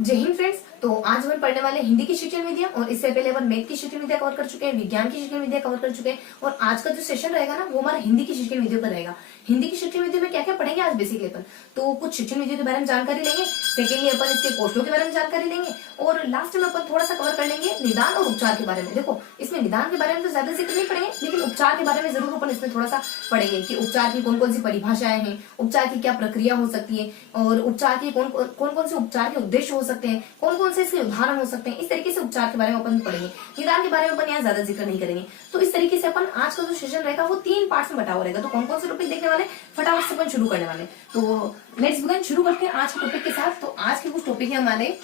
जय हिंद फ्रेंड्स। तो आज हम पढ़ने वाले हिंदी की शिक्षण विधियां और इससे पहले अपन मैथ की शिक्षण विधियां कवर कर चुके हैं, विज्ञान की शिक्षण विधियां कवर कर चुके हैं और आज का जो सेशन रहेगा ना वो हमारा हिंदी की शिक्षण विधियों पर रहेगा। हिंदी की शिक्षण विधियों में क्या क्या पढ़ेंगे आज बेसिकली अपन तो कुछ शिक्षण विधियों के बारे में जानकारी लेंगे, सेकेंडली अपन इसके पोस्टों के बारे में जानकारी लेंगे और लास्ट में अपन थोड़ा सा कवर कर लेंगे निदान और उपचार के बारे में। देखो इसमें निदान के बारे में तो ज्यादा जिक्र नहीं पढ़ेंगे, लेकिन उपचार के बारे में जरूर अपन इसमें थोड़ा सा पढ़ेंगे कि उपचार की कौन कौन सी परिभाषाएं हैं, उपचार की क्या प्रक्रिया हो सकती है और उपचार के कौन कौन से उपचार के उद्देश्य हो सकते हैं, कौन कौन से इसके उदाहरण हो सकते हैं। इस तरीके से उपचार के बारे में अपन पढ़ेंगे, निदान के बारे में अपन यहाँ ज्यादा जिक्र नहीं करेंगे। तो इस तरीके से अपन आज का जो सेशन रहेगा वो 3 पार्ट्स में बटा हुआ रहेगा। तो कौन कौन से टॉपिक देखने वाले फटाफट से अपन शुरू करने वाले। तो लेट्स बिगिन, शुरू करते हैं आज के टॉपिक के साथ। तो आज के कुछ टॉपिक है हमारे,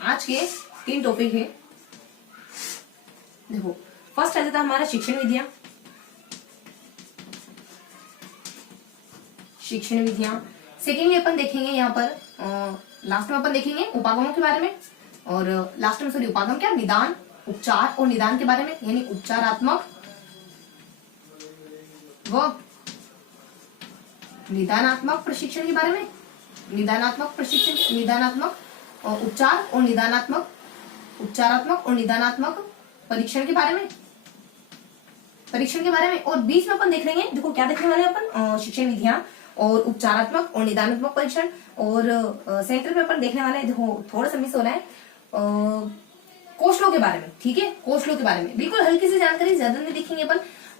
आज के 3 टॉपिक है। देखो फर्स्ट आ जाता है हमारा शिक्षण विधियां, शिक्षण विधियां। सेकेंडली अपन देखेंगे यहाँ पर लास्ट में अपन देखेंगे उपागमों के बारे में और लास्ट में सॉरी उपागम क्या, निदान, उपचार और निदान के बारे में, यानी उपचारात्मक व निदानात्मक प्रशिक्षण के बारे में, निदानात्मक प्रशिक्षण, निदानात्मक उपचार और निदानात्मक, उपचारात्मक और निदानात्मक परीक्षण के बारे में, परीक्षण के बारे में। और बीच में अपन देख लेंगे, देखो क्या देखने वाले अपन, शिक्षण विधियां और उपचारात्मक और निदानात्मक परीक्षण। और सेंटर में अपन देखने वाले हैं, देखो थोड़ा सा मिस हो रहा है, कौशलों के बारे में। ठीक है, कौशलों के बारे में बिल्कुल हल्की सी जानकारी, ज्यादा नहीं देखेंगे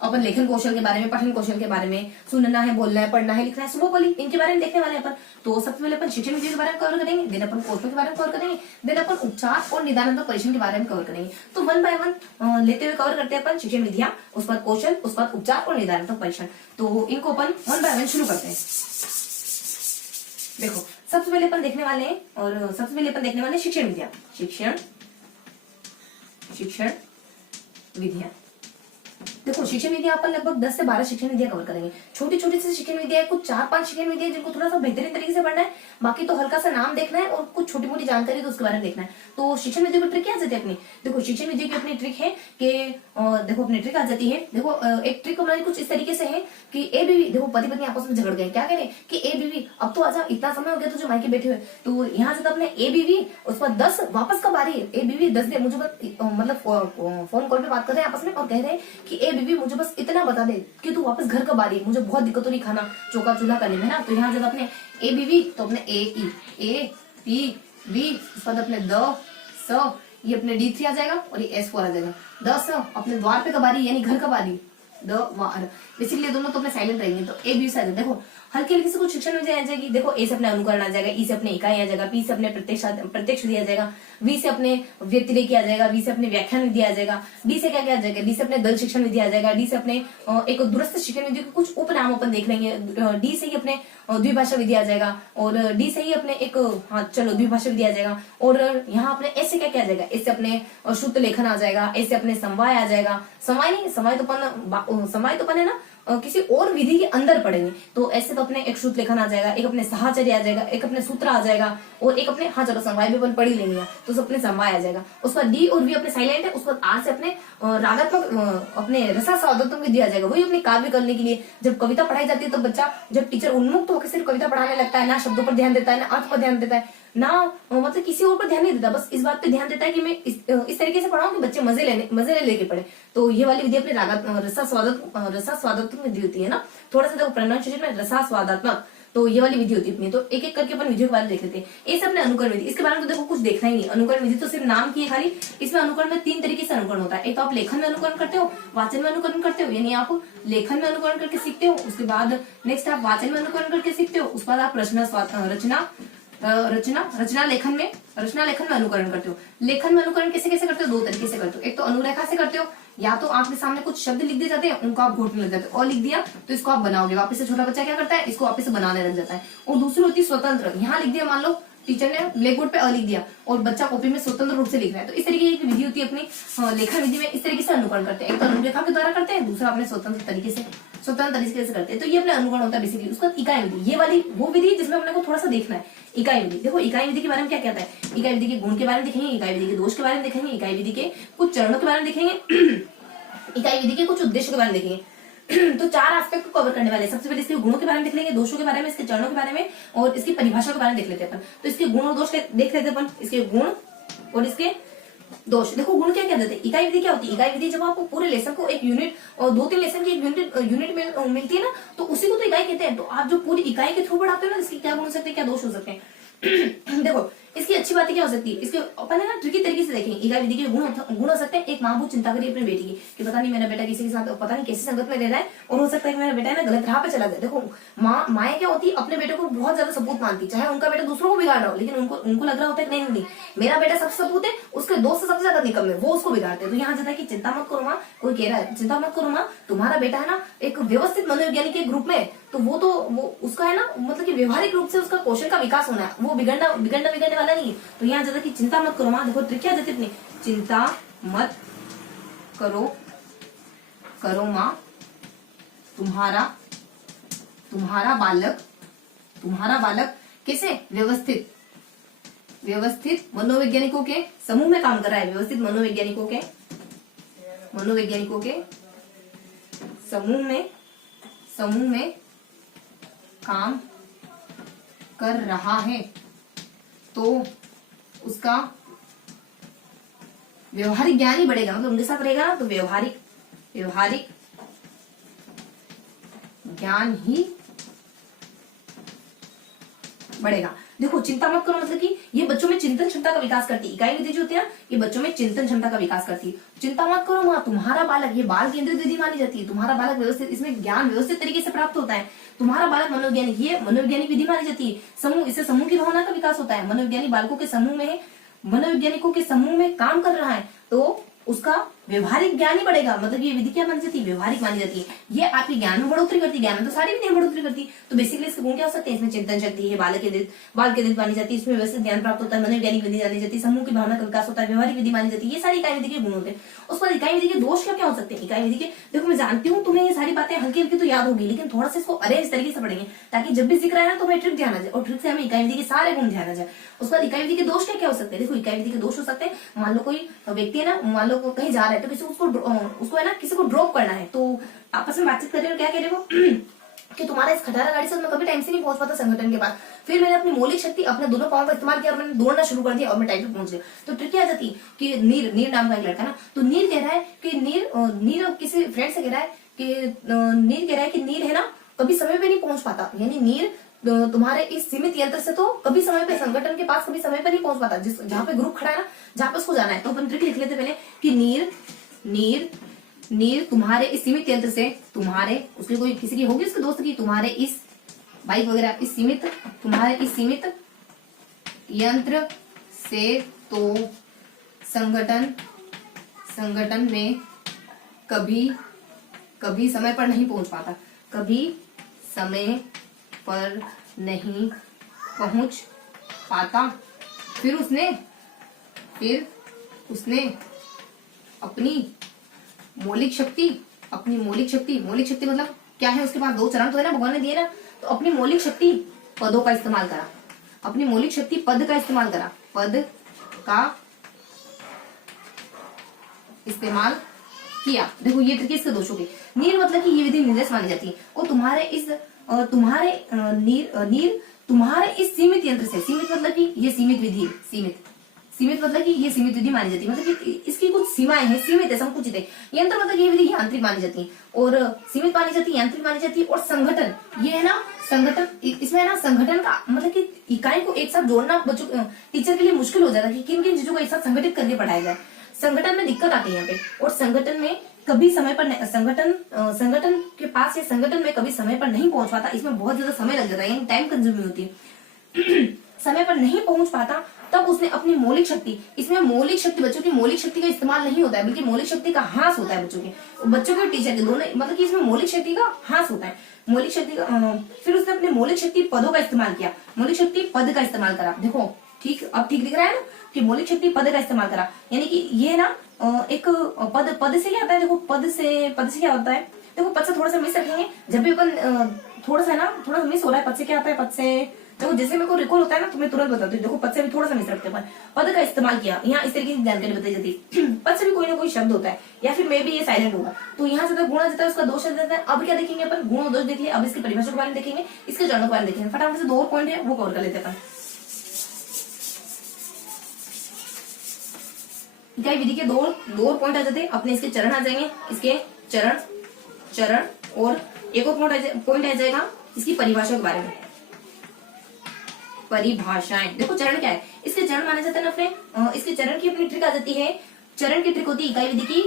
अपन लेखन कौशल के बारे में, पठन कौशल के बारे में, सुनना है, बोलना है, पढ़ना है, लिखना है, सुबह बोली, इनके बारे में देखने वाले हैं अपन। तो सबसे पहले अपन शिक्षण विधि के बारे में कवर करेंगे, देन अपन कौशलों के बारे में कवर करेंगे, देन अपन उपचार और निदानात्मक परीक्षण के बारे में कवर करेंगे। तो 1 बाय 1 लेते हुए कवर करते हैं अपन शिक्षण विधियां, उसके बाद कौशल, उसके बाद उपचार और निदानात्मक परीक्षण। तो इनको अपन 1 बाय 1 शुरू करते हैं। देखो सबसे पहले अपन देखने वाले हैं और सबसे पहले अपन देखने वाले हैं शिक्षण विधियां, शिक्षण विधियां। देखो शिक्षण विधियां अपन लगभग 10 से 12 शिक्षण विधियां कवर करेंगे। छोटी छोटी सी शिक्षण विधियां, कुछ 4-5 शिक्षण विधियां जिनको थोड़ा सा बेहतरीन तरीके से पढ़ना है, बाकी तो हल्का सा नाम देखना है और कुछ छोटी मोटी जानकारी तो उसके बारे में देखना है। तो शिक्षण विधियों की ट्रिक क्या आ जाती है अपनी, देखो शिक्षण विधियों की अपनी ट्रिक है कि देखो अपनी ट्रिक आ जाती है। देखो एक ट्रिक हमारी कुछ इस तरीके से है कि ए बीवी, देखो पति पत्नी आपस में झगड़ गए, क्या कह रहे हैं कि ए बीवी अब तो आजा, इतना समय हो गया तुझे मायके बैठे हुए। तो यहाँ से अपने ए बीवी, उसके बाद 10 वापस कब आ रही है, ए बीवी 10 दिन मुझे मतलब फोन कॉल पे बात कर रहे हैं आपस में और कह रहे हैं कि ए बीवी मुझे बस इतना बता दे कि तू वापस घर कब आ रही है, मुझे बहुत दिक्कत हो रही खाना चौका चूल्हा करने में ना। तो यहाँ जब अपने ए बीवी तो अपने ए पी बी, उसके बाद अपने द स, ये अपने D3 आ जाएगा और ये S4 आ जाएगा। 10 अपने द्वार पे कब आ रही, यानी घर कब आ रही, द बेसिकली दोनों तो अपने साइलेंट रहेंगे। तो ए बी से आ जाएगा। देखो हल्की हल्की से कुछ शिक्षण विधि आ जाएगी। देखो ए से अपने अनुकरण आ जाएगा, ई से अपने इकाई आ जाएगा, पी से अपने प्रत्यक्ष विधि आ जाएगा, वी से अपने व्यतिरेकी आ जाएगा, वी से अपने व्याख्यान विधि आ जाएगा, डी से क्या क्या आ जाएगा, डी से अपने दल शिक्षण विधि आ जाएगा, डी से अपने एक दूरस्थ शिक्षण विधि के कुछ उपनाम अपन देख लेंगे, डी से ही अपने द्विभाषा विधि आ जाएगा और डी से ही अपने एक द्विभाषा विधि आ जाएगा। और यहाँ अपने एस से क्या क्या आ जाएगा, एस से अपने शुद्ध लेखन आ जाएगा, एस से अपने समवाय आ जाएगा, समवाय नहीं, समय तो अपन है ना किसी और विधि के अंदर पढ़ेंगे। तो ऐसे तो अपने एक शुद्ध लेखन आ जाएगा, एक अपने साहचर्य आ जाएगा, एक अपने सूत्र आ जाएगा और एक अपने, हाँ चलो समवाय भी अपन पढ़ ही लेंगे, तो अपने समवाय आ जाएगा। उसके बाद डी और वी अपने साइलेंट है, उसके बाद आर से अपने रागात्मक अपने रसास्वादात्मक विधि आ जाएगा, वही अपने काव्य करने के लिए। जब कविता पढ़ाई जाती है तो बच्चा जब टीचर उन्मुक्त होकर सिर्फ कविता पढ़ाने लगता है, ना शब्दों पर ध्यान देता है, ना अर्थ पर ध्यान देता है, ना मतलब किसी और पर ध्यान नहीं देता, बस इस बात पे ध्यान देता है कि मैं इस तरीके से पढ़ाऊं कि बच्चे मजे लेके पढ़े। तो ये वाली विधि अपने रसास्वादात्मक विधि होती है ना, थोड़ा सा देखो प्रोनाउंसिएशन में रसास्वादात्मक, तो ये वाली विधि होती है अपनी। तो एक एक करके अपन विधियों के बारे में देख लेते हैं। ये सब अपने अनुकरण विधि, इसके बारे में तो देखो कुछ देखना ही नहीं, अनुकरण विधि तो सिर्फ नाम की है खाली। इसमें अनुकरण में 3 तरीके से अनुकरण होता है। एक तो आप लेखन में अनुकरण करते हो, वाचन में अनुकरण करते हो, यानी आप लेखन में अनुकरण करके सीखते हो, उसके बाद नेक्स्ट आप वाचन में अनुकरण करके सीखते हो, उसके बाद आप रचना लेखन में अनुकरण करते हो। लेखन में अनुकरण कैसे कैसे करते हो, 2 तरीके से करते हो। एक तो अनुरेखा से करते हो, या तो आपके सामने कुछ शब्द लिख दिए जाते हैं, उनको आप घोटने लग जाते हो, और लिख दिया तो इसको आप बनाओगे, वापस से छोटा बच्चा क्या करता है, इसको वापस से बनाने लग जाता है। और दूसरी होती है स्वतंत्र, यहाँ लिख दिया, मान लो टीचर ने ब्लैक बोर्ड पे अ लिख दिया और बच्चा कॉपी में स्वतंत्र रूप से लिख रहा है, तो इस तरीके की विधि होती है अपनी लेखन विधि में। इस तरीके से अनुकरण करते हैं, एक तो अनुरेखा के द्वारा करते हैं, दूसरा अपने स्वतंत्र तरीके से करते हैं। तो ये अपने अनुकरण होता है बेसिकली। उसका इकाई विधि, ये वाली वो विधि जिसमें अपने को थोड़ा सा देखना है। इकाई विधि, देखो इकाई विधि के बारे में क्या कहता है, इकाई विधि के गुण के बारे में देखेंगे, इकाई विधि के दोष के बारे में देखेंगे, इकाई विधि के कुछ चरणों के बारे में देखेंगे, इकाई विधि के कुछ उद्देश्य के बारे में देखेंगे। तो 4 एस्पेक्ट को कवर करने वाले हैं। सबसे पहले इसके गुणों के बारे में देख लेंगे, दोषों के बारे में, इसके चरणों के बारे में और इसकी परिभाषा के बारे में देख लेते हैं अपन। तो इसके गुण और दोष देख लेते हैं अपन, इसके गुण और इसके दोष। देखो गुण क्या क्या देते हैं। इकाई विधि क्या होती है? इकाई विधि जब आपको पूरे लेसन को एक यूनिट और 2-3 लेसन की एक यूनिट मिलती है ना, तो उसी को तो इकाई कहते हैं। तो आप जो पूरी इकाई के थ्रू बढ़ाते हो ना, इसके क्या गुण हो सकते हैं, क्या दोष हो सकते हैं। देखो इसकी अच्छी बातें क्या हो सकती है, इसके अपन है ना ट्रिकी तरीके से देखेंगे। इकाई विधि के गुण हो सकते हैं। एक माँ बहुत चिंता करी अपनी बेटी की कि पता नहीं मेरा बेटा किसी के साथ पता नहीं कैसी संगत में रह रहा है और हो सकता है कि मेरा बेटा है ना गलत राह पे चला जाए। देखो माए क्या होती है, अपने बेटे को बहुत ज्यादा सपूत मानती, चाहे उनका बेटा दूसरों को बिगाड़ रहा हो, लेकिन उनको लग रहा होता है कि नहीं मेरा बेटा सबसे सपूत है, उसके दोस्त से सबसे ज्यादा निकम है, वो उसको बिगाड़ते हैं। तो यहाँ जाता है कि चिंता मत करो माँ, कोई कह रहा है चिंता मत करो माँ, तुम्हारा बेटा है ना एक व्यवस्थित मनोवैज्ञानिक के ग्रुप में, तो वो उसका है ना मतलब कि व्यवहारिक रूप से उसका कौशल का विकास होना है, वो बिगड़ने वाला नहीं है। तो यहाँ ज्यादा कि चिंता मत करो माँ। देखो ट्रिक क्या देते अपनी, चिंता मत करो माँ, तुम्हारा बालक कैसे व्यवस्थित मनोवैज्ञानिकों के समूह में काम कर रहा है। व्यवस्थित मनोवैज्ञानिकों के समूह में काम कर रहा है, तो उसका व्यवहारिक ज्ञान ही बढ़ेगा। मतलब उनके साथ रहेगा ना तो व्यवहारिक ज्ञान ही बढ़ेगा। देखो चिंता मत करो मतलब कि ये बच्चों में चिंतन क्षमता का विकास करती है। इकाई विधि जो होती है ना, ये बच्चों में चिंतन क्षमता का विकास करती है। चिंता मत करो माँ, तुम्हारा बालक, ये बाल केंद्रित विधि मानी जाती है। तुम्हारा बालक व्यवस्थित, इसमें ज्ञान व्यवस्थित तरीके से प्राप्त होता है। तुम्हारा बालक मनोवैज्ञानिक, ये मनोवैज्ञानिक विधि मानी जाती है। समूह, इससे समूह की भावना का विकास होता है। मनोवैज्ञानिक बालकों के समूह में है, मनोवैज्ञानिकों के समूह में काम कर रहा है, तो उसका व्यवहारिक ज्ञान ही बढ़ेगा। मतलब ये विधि क्या मानी जाती है, व्यवहारिक मानी जाती है। ये आपके ज्ञान में बढ़ोतरी करती है। ज्ञान में तो सारी विधियां बढ़ोतरी करती है। तो बेसिकली इसके गुण क्या हो सकते हैं, इसमें चिंतन शक्ति है, बाल केंद्रित मानी जाती है, इसमें व्यवस्थित ज्ञान प्राप्त होता है, मनोवैज्ञानिक विधि मानी जाती है, समूह की भावना का विकास होता है, व्यवहारिक विधि मानी जाती है। ये सारी इकाई विधि के गुण होते हैं। उसके बाद इकाई विधि के दोष क्या क्या हो सकते हैं। इकाई विधि के देखो मैं जानती हूँ तुम्हें ये सारी बातें हल्की हल्की तो याद होगी, लेकिन थोड़ा सा इसको अरेंज तरीके से पढ़ेंगे ताकि जब भी जिक्र आए ना तो हमें ट्रिक ध्यान आ जाए और ट्रिक से हमें इकाई विधि के सारे गुण ध्यान आ जाए। उसके बाद इकाई विधि के दोष क्या क्या हो सकते हैं। देखो इकाई विधि के दोष हो सकते हैं, मान लो कोई व्यक्ति है ना, मान लो कहीं जा रहा है तो किसी उसको है ना किसी को ड्रॉप करना है, तो आपस में बातचीत कर रहे हो, क्या कह रहे हो कि तुम्हारा इस खटारा गाड़ी से मैं कभी टाइम से नहीं पहुंच पाता संगठन के पास, फिर मैंने अपनी मौलिक शक्ति, अपने दोनों पांव का इस्तेमाल किया और मैंने दौड़ना शुरू कर दिया और मैं टाइम पे पहुंच गया। तो ट्रिक क्या जाती कि नीर नाम का एक लड़का ना, तो नीर कह रहा है कि नीर किसी फ्रेंड से कह रहा है कि नीर है ना कभी समय पे नहीं पहुंच पाता, यानी नीर तुम्हारे इस सीमित यंत्र से तो कभी समय पे संगठन के पास कभी समय पे नहीं पहुंच पाता, जहाँ पे ग्रुप खड़ा है ना, जहाँ पे उसको जाना है। तो अपन ट्रिक लिख लेते पहले कि नीर तुम्हारे इस सीमित यंत्र से, तुम्हारे उसकी कोई किसी की होगी उसके दोस्त की, तुम्हारे इस बाइक वगैरह तुम्हारे इस सीमित यंत्र से तो संगठन में कभी समय पर नहीं पहुंच पाता, कभी समय पर नहीं पहुंच पाता। फिर उसने अपनी मौलिक शक्ति मतलब क्या है, उसके पास 2 चरण तो है ना भगवान ने दिए ना, तो अपनी मौलिक शक्ति पदों का इस्तेमाल करा, अपनी मौलिक शक्ति पद का इस्तेमाल किया। देखो ये तरीके इसके दोषों के। नीर मतलब कि ये विधि निर्देश मानी जाती है और तुम्हारे इस सीमित यंत्र से, सीमित मतलब कि ये सीमित विधि, सीमित मतलब कि ये सीमित विधि मानी जाती है, मतलब कि इसकी कुछ सीमाएं हैं, सीमित है, संकुचित है। यंत्र मतलब ये विधि यांत्रिक मानी जाती है और सीमित मानी जाती है, यांत्रिक मानी जाती है। और संगठन, ये है ना संगठन, इसमें है ना संगठन का मतलब कि इकाई को एक साथ जोड़ना बच्चों टीचर के लिए मुश्किल हो जाता है कि किन किन चीजों को एक साथ संगठित करके पढ़ाया जाए। संगठन में दिक्कत आती है यहाँ पे, और संगठन में कभी समय पर संगठन के पास या संगठन में कभी समय पर नहीं पहुंच पाता, इसमें बहुत ज्यादा समय लग जाता है, यानी टाइम कंज्यूमिंग होती है। समय पर नहीं पहुंच पाता, तब उसने अपनी मौलिक शक्ति, इसमें मौलिक शक्ति, बच्चों की मौलिक शक्ति का इस्तेमाल नहीं होता है, बल्कि मौलिक शक्ति का ह्रास होता है बच्चों के और टीचर के दोनों, मतलब कि इसमें मौलिक शक्ति का ह्रास होता है, मौलिक शक्ति का। फिर उसने अपने मौलिक शक्ति पदों का इस्तेमाल किया, मौलिक शक्ति पद का इस्तेमाल करा। देखो ठीक, अब ठीक दिख रहा है ना कि मौलिक शक्ति पद का इस्तेमाल करा, यानी कि ये ना एक पद से क्या आता है। देखो पद से क्या होता है, देखो पद से थोड़ा सा मिस रखेंगे जब भी अपन थोड़ा सा मिस हो रहा है। पद से क्या आता है, पद से देखो जैसे मेरे को रिकॉल होता है ना तो मैं तुरंत बताती हूँ। देखो पद से भी थोड़ा सा मिस रखते हैं, पद का इस्तेमाल किया, यहाँ इस तरीके की जानकारी बताई जाती है। पद से भी कोई ना कोई शब्द होता है, या फिर मे भी ये साइलेंट होगा, तो यहाँ से गुण आ जाता है, उसका दोष आ जाता है। अब क्या देखेंगे अपन, गुण और दोष देख लिया, अब इसकी परिभाषा के बारे में देखेंगे, इसके चरणों के बारे में देखेंगे। फटाफट से 2 और पॉइंट है वो कवर कर लेते हैं अपन। इकाई विधि के दो और पॉइंट आ जाते हैं अपने, इसके चरण आ जाएंगे, इसके चरण और एक और पॉइंट आ जाएगा इसकी परिभाषा के बारे में। परिभाषाएं, देखो चरण क्या है, इसके चरण माने जाते हैं ना अपने, इसके चरण की अपनी ट्रिक आ जाती है। चरण की ट्रिक होती है इकाई विधि की,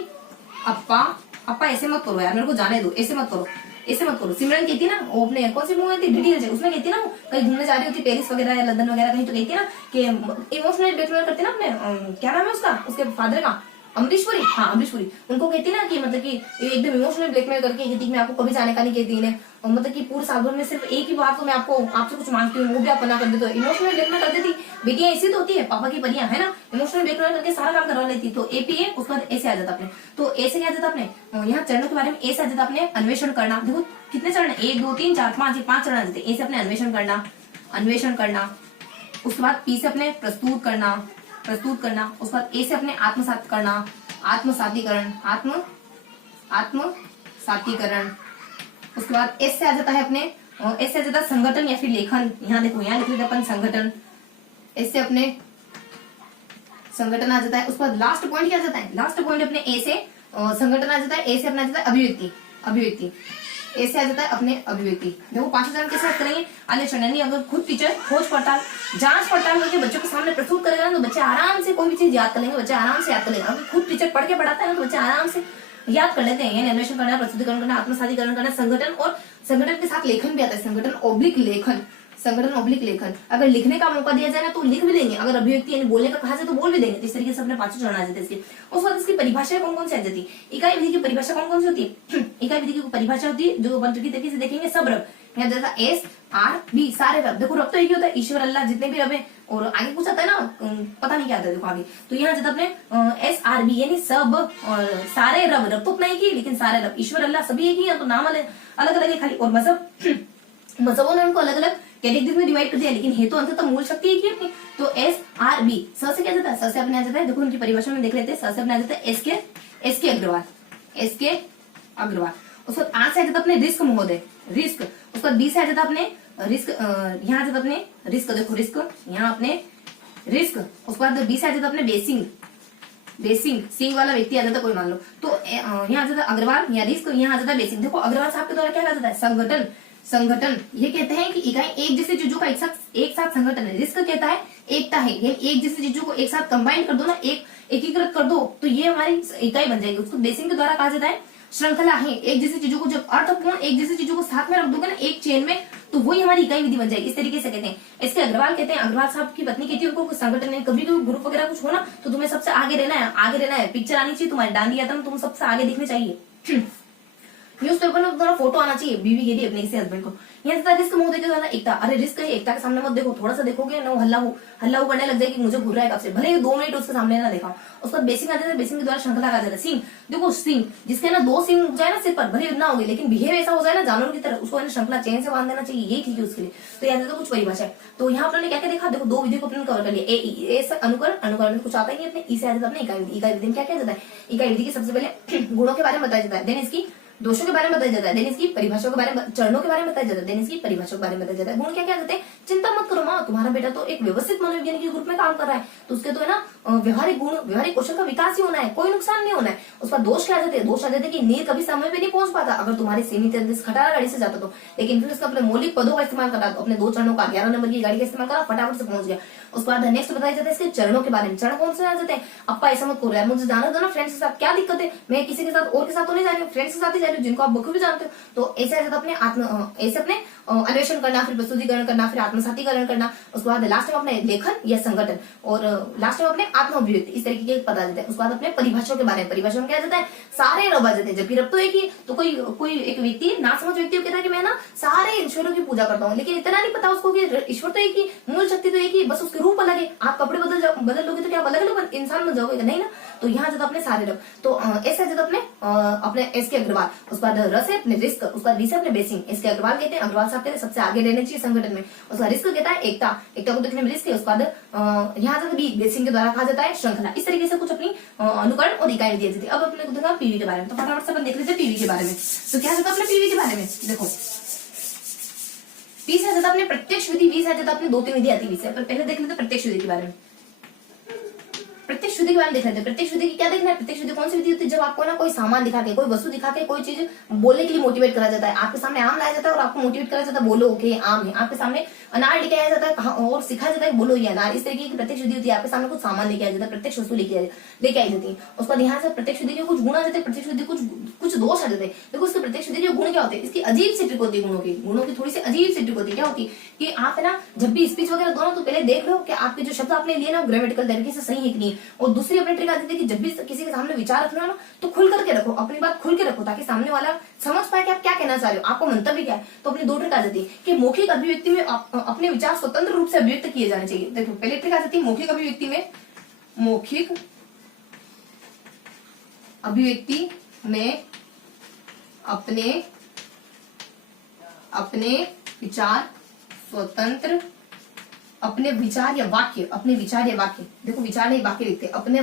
अप्पा ऐसे मत करो यार, मेरे को जाने दो, ऐसे मत करो। सिमरन कहती है ना, वो अपने कौन सी मूवी थी डिटेल्स, उसमें कहती है ना, कहीं घूमने जा रही होती पेरिस वगैरह या लंदन वगैरह कहीं, तो कहती है ना कि इमोशनल ब्लैकमेल करते ना अपने, क्या नाम है उसका, उसके फादर का, अमरीशपुरी, हाँ अमरीशपुरी, उनको कहती है ना कि मतलब कि एकदम इमोशनल ब्लैकमेल करके कहती मैं आपको कभी जाने का नहीं कहती है, और मतलब कि पूरे साल भर में सिर्फ एक ही बार तो मैं आपसे कुछ मांगती हूँ, वो भी आप मना कर देते हो। इमोशनल ब्लैकमेल कर देती, बेटियां ऐसी तो होती है, पापा की परियां है ना, इमोशनल ब्लैकमेल करके सारा काम करवा लेती। तो एपीए उसके बाद ऐसे आ जाता अपने, तो ऐसे क्या आ जाता अपने, यहाँ चरणों के बारे में ऐसे आ जाता अपने, अन्वेषण करना। देखो कितने चरण है, 1 2 3 4 5, 5 चरण आ जाते, ऐसे अपने अन्वेषण करना। उसके बाद पी से अपने प्रस्तुत करना, उसके बाद ए से अपने आत्मसात करना, आत्मसातीकरण। उसके बाद एस से आ जाता है अपने, एस से आ जाता है संगठन या फिर लेखन। यहाँ देखो, यहाँ लिख लेते अपन संगठन, एस से अपने संगठन आ जाता है। उसके बाद लास्ट पॉइंट क्या आ जाता है, लास्ट पॉइंट अपने ए से संगठन आ जाता है, ए से अपना आ जाता है अभिव्यक्ति, ए से आ जाता है अपने अभिव्यक्ति। देखो 5 चरण के साथ करेंगे आलेखन, यानी अगर खुद टीचर खोज पड़ताल जांच पड़ताल करके बच्चों के सामने प्रस्तुत करेगा ना, तो बच्चे आराम से कोई भी चीज याद कर लेंगे, बच्चे आराम से याद कर लेंगे। अगर खुद टीचर पढ़ के पढ़ाता है ना तो बच्चे आराम से याद कर लेते हैं। यानी अन्वेषण करना, प्रस्तुतिकरण करना, आत्मसातीकरण करना, संगठन, और संगठन के साथ लेखन भी आता है, संगठन ऑब्लिक लेखन। अगर लिखने का मौका दिया जाए ना तो लिख भी देंगे, अगर अभिव्यक्ति यानी बोलने का कहा जाए तो बोल भी देंगे। इस तरीके से अपने 5 चरण आ जाते हैं इसके। उस बाद इसकी परिभाषा कौन कौन सी आ जाती है, इकाई विधि की परिभाषा कौन कौन सी होती है। इकाई विधि की परिभाषा होती है जो की तरीके से देखेंगे, सब रब, यहाँ जैसा एस आर बी सारे रब। देखो रब तो एक ही होता है, ईश्वर अल्लाह जितने भी रब है, और आगे कुछ आता है ना पता नहीं क्या आता है, देखो आगे तो यहाँ जाता अपने एस आर बी यानी सब और सारे रब तो अपना एक ही, लेकिन सारे रब ईश्वर अल्लाह सभी एक ही है, तो नाम अलग अलग है खाली। और मजहबों ने उनको अलग अलग कैटेगरीज में डिवाइड कर दिया, लेकिन है तो अंततः मूल शक्ति एक ही अपनी। तो एस आर बी, स से क्या जाता है, स से अपने आ जाता है, देखो उनकी परिभाषा में देख लेते हैं, स से अपने आ जाता है एस के अग्रवाल। उसके बाद आ से आ जाता अपने रिस्क महोदय, रिस्क। उसके बाद बी से आ जाता अपने रिस्क, यहाँ आ जाता अपने रिस्क, देखो रिस्क यहाँ अपने रिस्क। उसके बाद बी से आ जाता अपने बेसिंग, सिंह वाला व्यक्ति आ जाता कोई मान लो, तो यहाँ आ जाता अग्रवाल या रिस्क, यहाँ आ जाता बेसिंग। देखो अग्रवाल साहब के द्वारा क्या कहा जाता है, संगठन। ये कहते हैं कि इकाई एक जैसे चीजों का एक साथ संगठन है। रिस्क कहता है एकता है, ये एक जैसी चीजों को एक साथ कंबाइन कर दो ना, एकीकृत कर दो तो ये हमारी इकाई बन जाएगी। उसको बेसिंग के द्वारा कहा जाता है श्रृंखला है, एक जैसी चीजों को जब अर्थपूर्ण एक जैसी चीजों को साथ में रख दोगे ना एक चेन में, तो वही हमारी इकाई विधि बन जाएगी। इस तरीके से कहते हैं। इसके अग्रवाल कहते हैं, अग्रवाल साहब की पत्नी कहती है उनको संगठन में कभी भी ग्रुप वगैरह कुछ हो ना तो तुम्हें सबसे आगे रहना है, पिक्चर आनी चाहिए तुम्हारी, डांडिया तुम सबसे आगे दिखने चाहिए। न्यूज़पेपर में थोड़ा फोटो आना चाहिए, बीवी कह रही अपने किसी हस्बैंड को। यहाँ रिस्क महोदय के द्वारा एकता, अरे रिस्क है, एकता के सामने मत देखो, थोड़ा सा देखोगे ना हल्ला करने लग जाएगी, मुझे घूर रहा है कब से, भले ही 2 मिनट उसके सामने ना देखा। उसके बाद बेसिंग आ जाता है, बेसिंग के द्वारा श्रृंखला आ जाता है। सिंह, देखो सिंह जिसके ना 2 सिंह हो जाए ना सिर पर, भले ना होगी लेकिन बिहेव ऐसा हो जाए ना जानवर की तरह, उसको श्रृंखला चेन से बांध देना चाहिए, यही ठीक है उसके लिए। तो यहाँ तो कुछ परिभाषा है। तो यहाँ अपने क्या क्या देखा, देखो 2 विधि को अपने कवर कर लिया। ए से अनुकरण कुछ आता ही नहीं अपने, ई से आ जाता अपने इकाई विधि। इकाई विधि में क्या क्या जाता है, इकाई विधि के सबसे पहले गुणों के बारे में बताया जाता है, देन इसकी दोषों के बारे में बताया जाता है, देन इसकी परिभाषाओं के बारे में, चरणों के बारे में बताया जाता है, देन इसकी परिभाषाओं के बारे में बताया जाता है। गुण क्या क्या जाते हैं, चिंता मत करो माँ, तुम्हारा बेटा तो एक व्यवस्थित मनोविज्ञान के ग्रुप में काम कर रहा है, तो उसके तो है ना व्यवहारिक गुण, व्यवहारिक कौशल का विकास ही होना है, कोई नुकसान नहीं होना है। उसका दोष क्या आ जाते हैं, दोष आ जाते हैं कि नीर कभी समय पे नहीं पहुंच पाता, अगर तुम्हारी सीमित खटारा गाड़ी से जाता तो, लेकिन फिर उसका अपने मौलिक पदों का इस्तेमाल करा, तो अपने 2 चरणों का 11 नंबर की गाड़ी का इस्तेमाल करा, फटाफट से पहुंच गया। उसके बाद नेक्स्ट बताया जाता है इसके चरणों के बारे में। चरण कौन से आ जाते हैं, अप्पा ऐसा मत करो यार, मुझे जाने दो ना फ्रेंड्स के साथ, क्या दिक्कत है, मैं किसी के साथ और के साथ तो नहीं जा रही हूँ, फ्रेंड्स के साथ ही जा रही हूँ जिनको आप बखूबी जानते हो। तो ऐसे आ जाता अपने ऐसे अपने अन्वेषण करना, फिर प्रस्तुतिकरण करना, फिर आत्मसातीकरण करना। उसके बाद लास्ट में अपने लेखन या संगठन, और लास्ट में अपने आत्म अभिव्यक्ति, इस तरीके के पद आ जाते हैं। उसके बाद अपने परिभाषाओं के बारे में, परिभाषा में क्या जाता है, सारे रब आ जाते हैं, जबकि रब तो एक ही। तो कोई एक व्यक्ति ना समझ व्यक्ति कहता है कि मैं ना सारे ईश्वरों की पूजा करता हूँ, लेकिन इतना नहीं पता उसको कि ईश्वर तो एक ही, मूल शक्ति तो एक ही, बस उसके रूप अलग है। आप कपड़े बदल लोगे तो क्या अलग अलग इंसान बन जाओगे, नहीं ना। तो यहाँ जाता अपने सारे रब। तो ऐसे जाता अपने एस के अग्रवाल। उसके बाद र से अपने रिस्क, उसके बाद वी से अपने बेसिंग, इसके अग्रवाल कहते हैं, अग्रवाल साहब कहते हैं सबसे आगे रहना चाहिए संगठन में। उसका रिस्क कहता है एकता, एकता को देखने में रिस्क है। उसके बाद यहाँ से भी बेसिंग के द्वारा कहा जाता है श्रृंखला। इस तरीके से कुछ अपनी अनुकरण और इकाई दी जाती है। अब अपने को देखा पीवी के बारे में, तो फटाफट से अपन देख लेते हैं पीवी के बारे में। तो क्या होता है अपने पीवी के बारे में, देखो पी से आता अपने प्रत्यक्ष विधि, वी से आता अपने 2-3 विधि आती है। पर पहले देख लेते हैं प्रत्यक्ष विधि के बारे में। प्रत्यक्ष विधि के बारे में देख लेते हैं। प्रत्यक्ष विधि की क्या देखना है, प्रत्यक्ष विधि कौन सी विधि होती है, जब आपको ना कोई सामान दिखा के, कोई वस्तु दिखा के कोई चीज बोलने के लिए मोटिवेट करा जाता है। आपके सामने आम लाया जाता है और आपको मोटिवेट करा जाता है, बोलो ओके आम है। आपके सामने अनार लेके आया जाता है और सिखाया जाता है बोलो ये अनार। इस तरीके की प्रत्यक्ष विधि होती है। आपके सामने कुछ सामान लेके आया जाता है, प्रत्यक्ष वस्तु लेके आई जाती है। उसके बाद यहाँ से प्रत्यक्ष विधि के कुछ गुण आ जाते हैं, प्रत्यक्ष विधि कुछ दोष आ जाते हैं। देखो इसके प्रत्यक्ष विधि के गुण क्या होते हैं, इसकी अजीब सी ट्रिक होती है। गुणों की थोड़ी सी अजीब सी ट्रिक होती है। क्या होती है कि आप है ना जब भी स्पीच वगैरह दो ना, तो पहले देख लो कि आपके जो शब्द आपने लिए ना ग्रामेटिकल तरीके से सही है कि नहीं। और दूसरी अपनी ट्रिक आती है कि जब भी किसी के सामने विचार रखना ना, तो खुल करके रखो, अपनी बात खुल के रखो, ताकि सामने वाला समझ पाए कि आप क्या कहना चाह रहे हो, आपको मंतव्य क्या है। तो अपनी 2 ट्रिक आ जाती है कि मौखिक अभिव्यक्ति में अपने विचार स्वतंत्र रूप से अभिव्यक्त किए जाने चाहिए। देखो पहले ट्रिक आ जाती है मौखिक अभिव्यक्ति में, मौखिक अभिव्यक्ति में अपने विचार स्वतंत्र, अपने विचार या वाक्य, देखो विचार नहीं वाक्य लिखते, अपने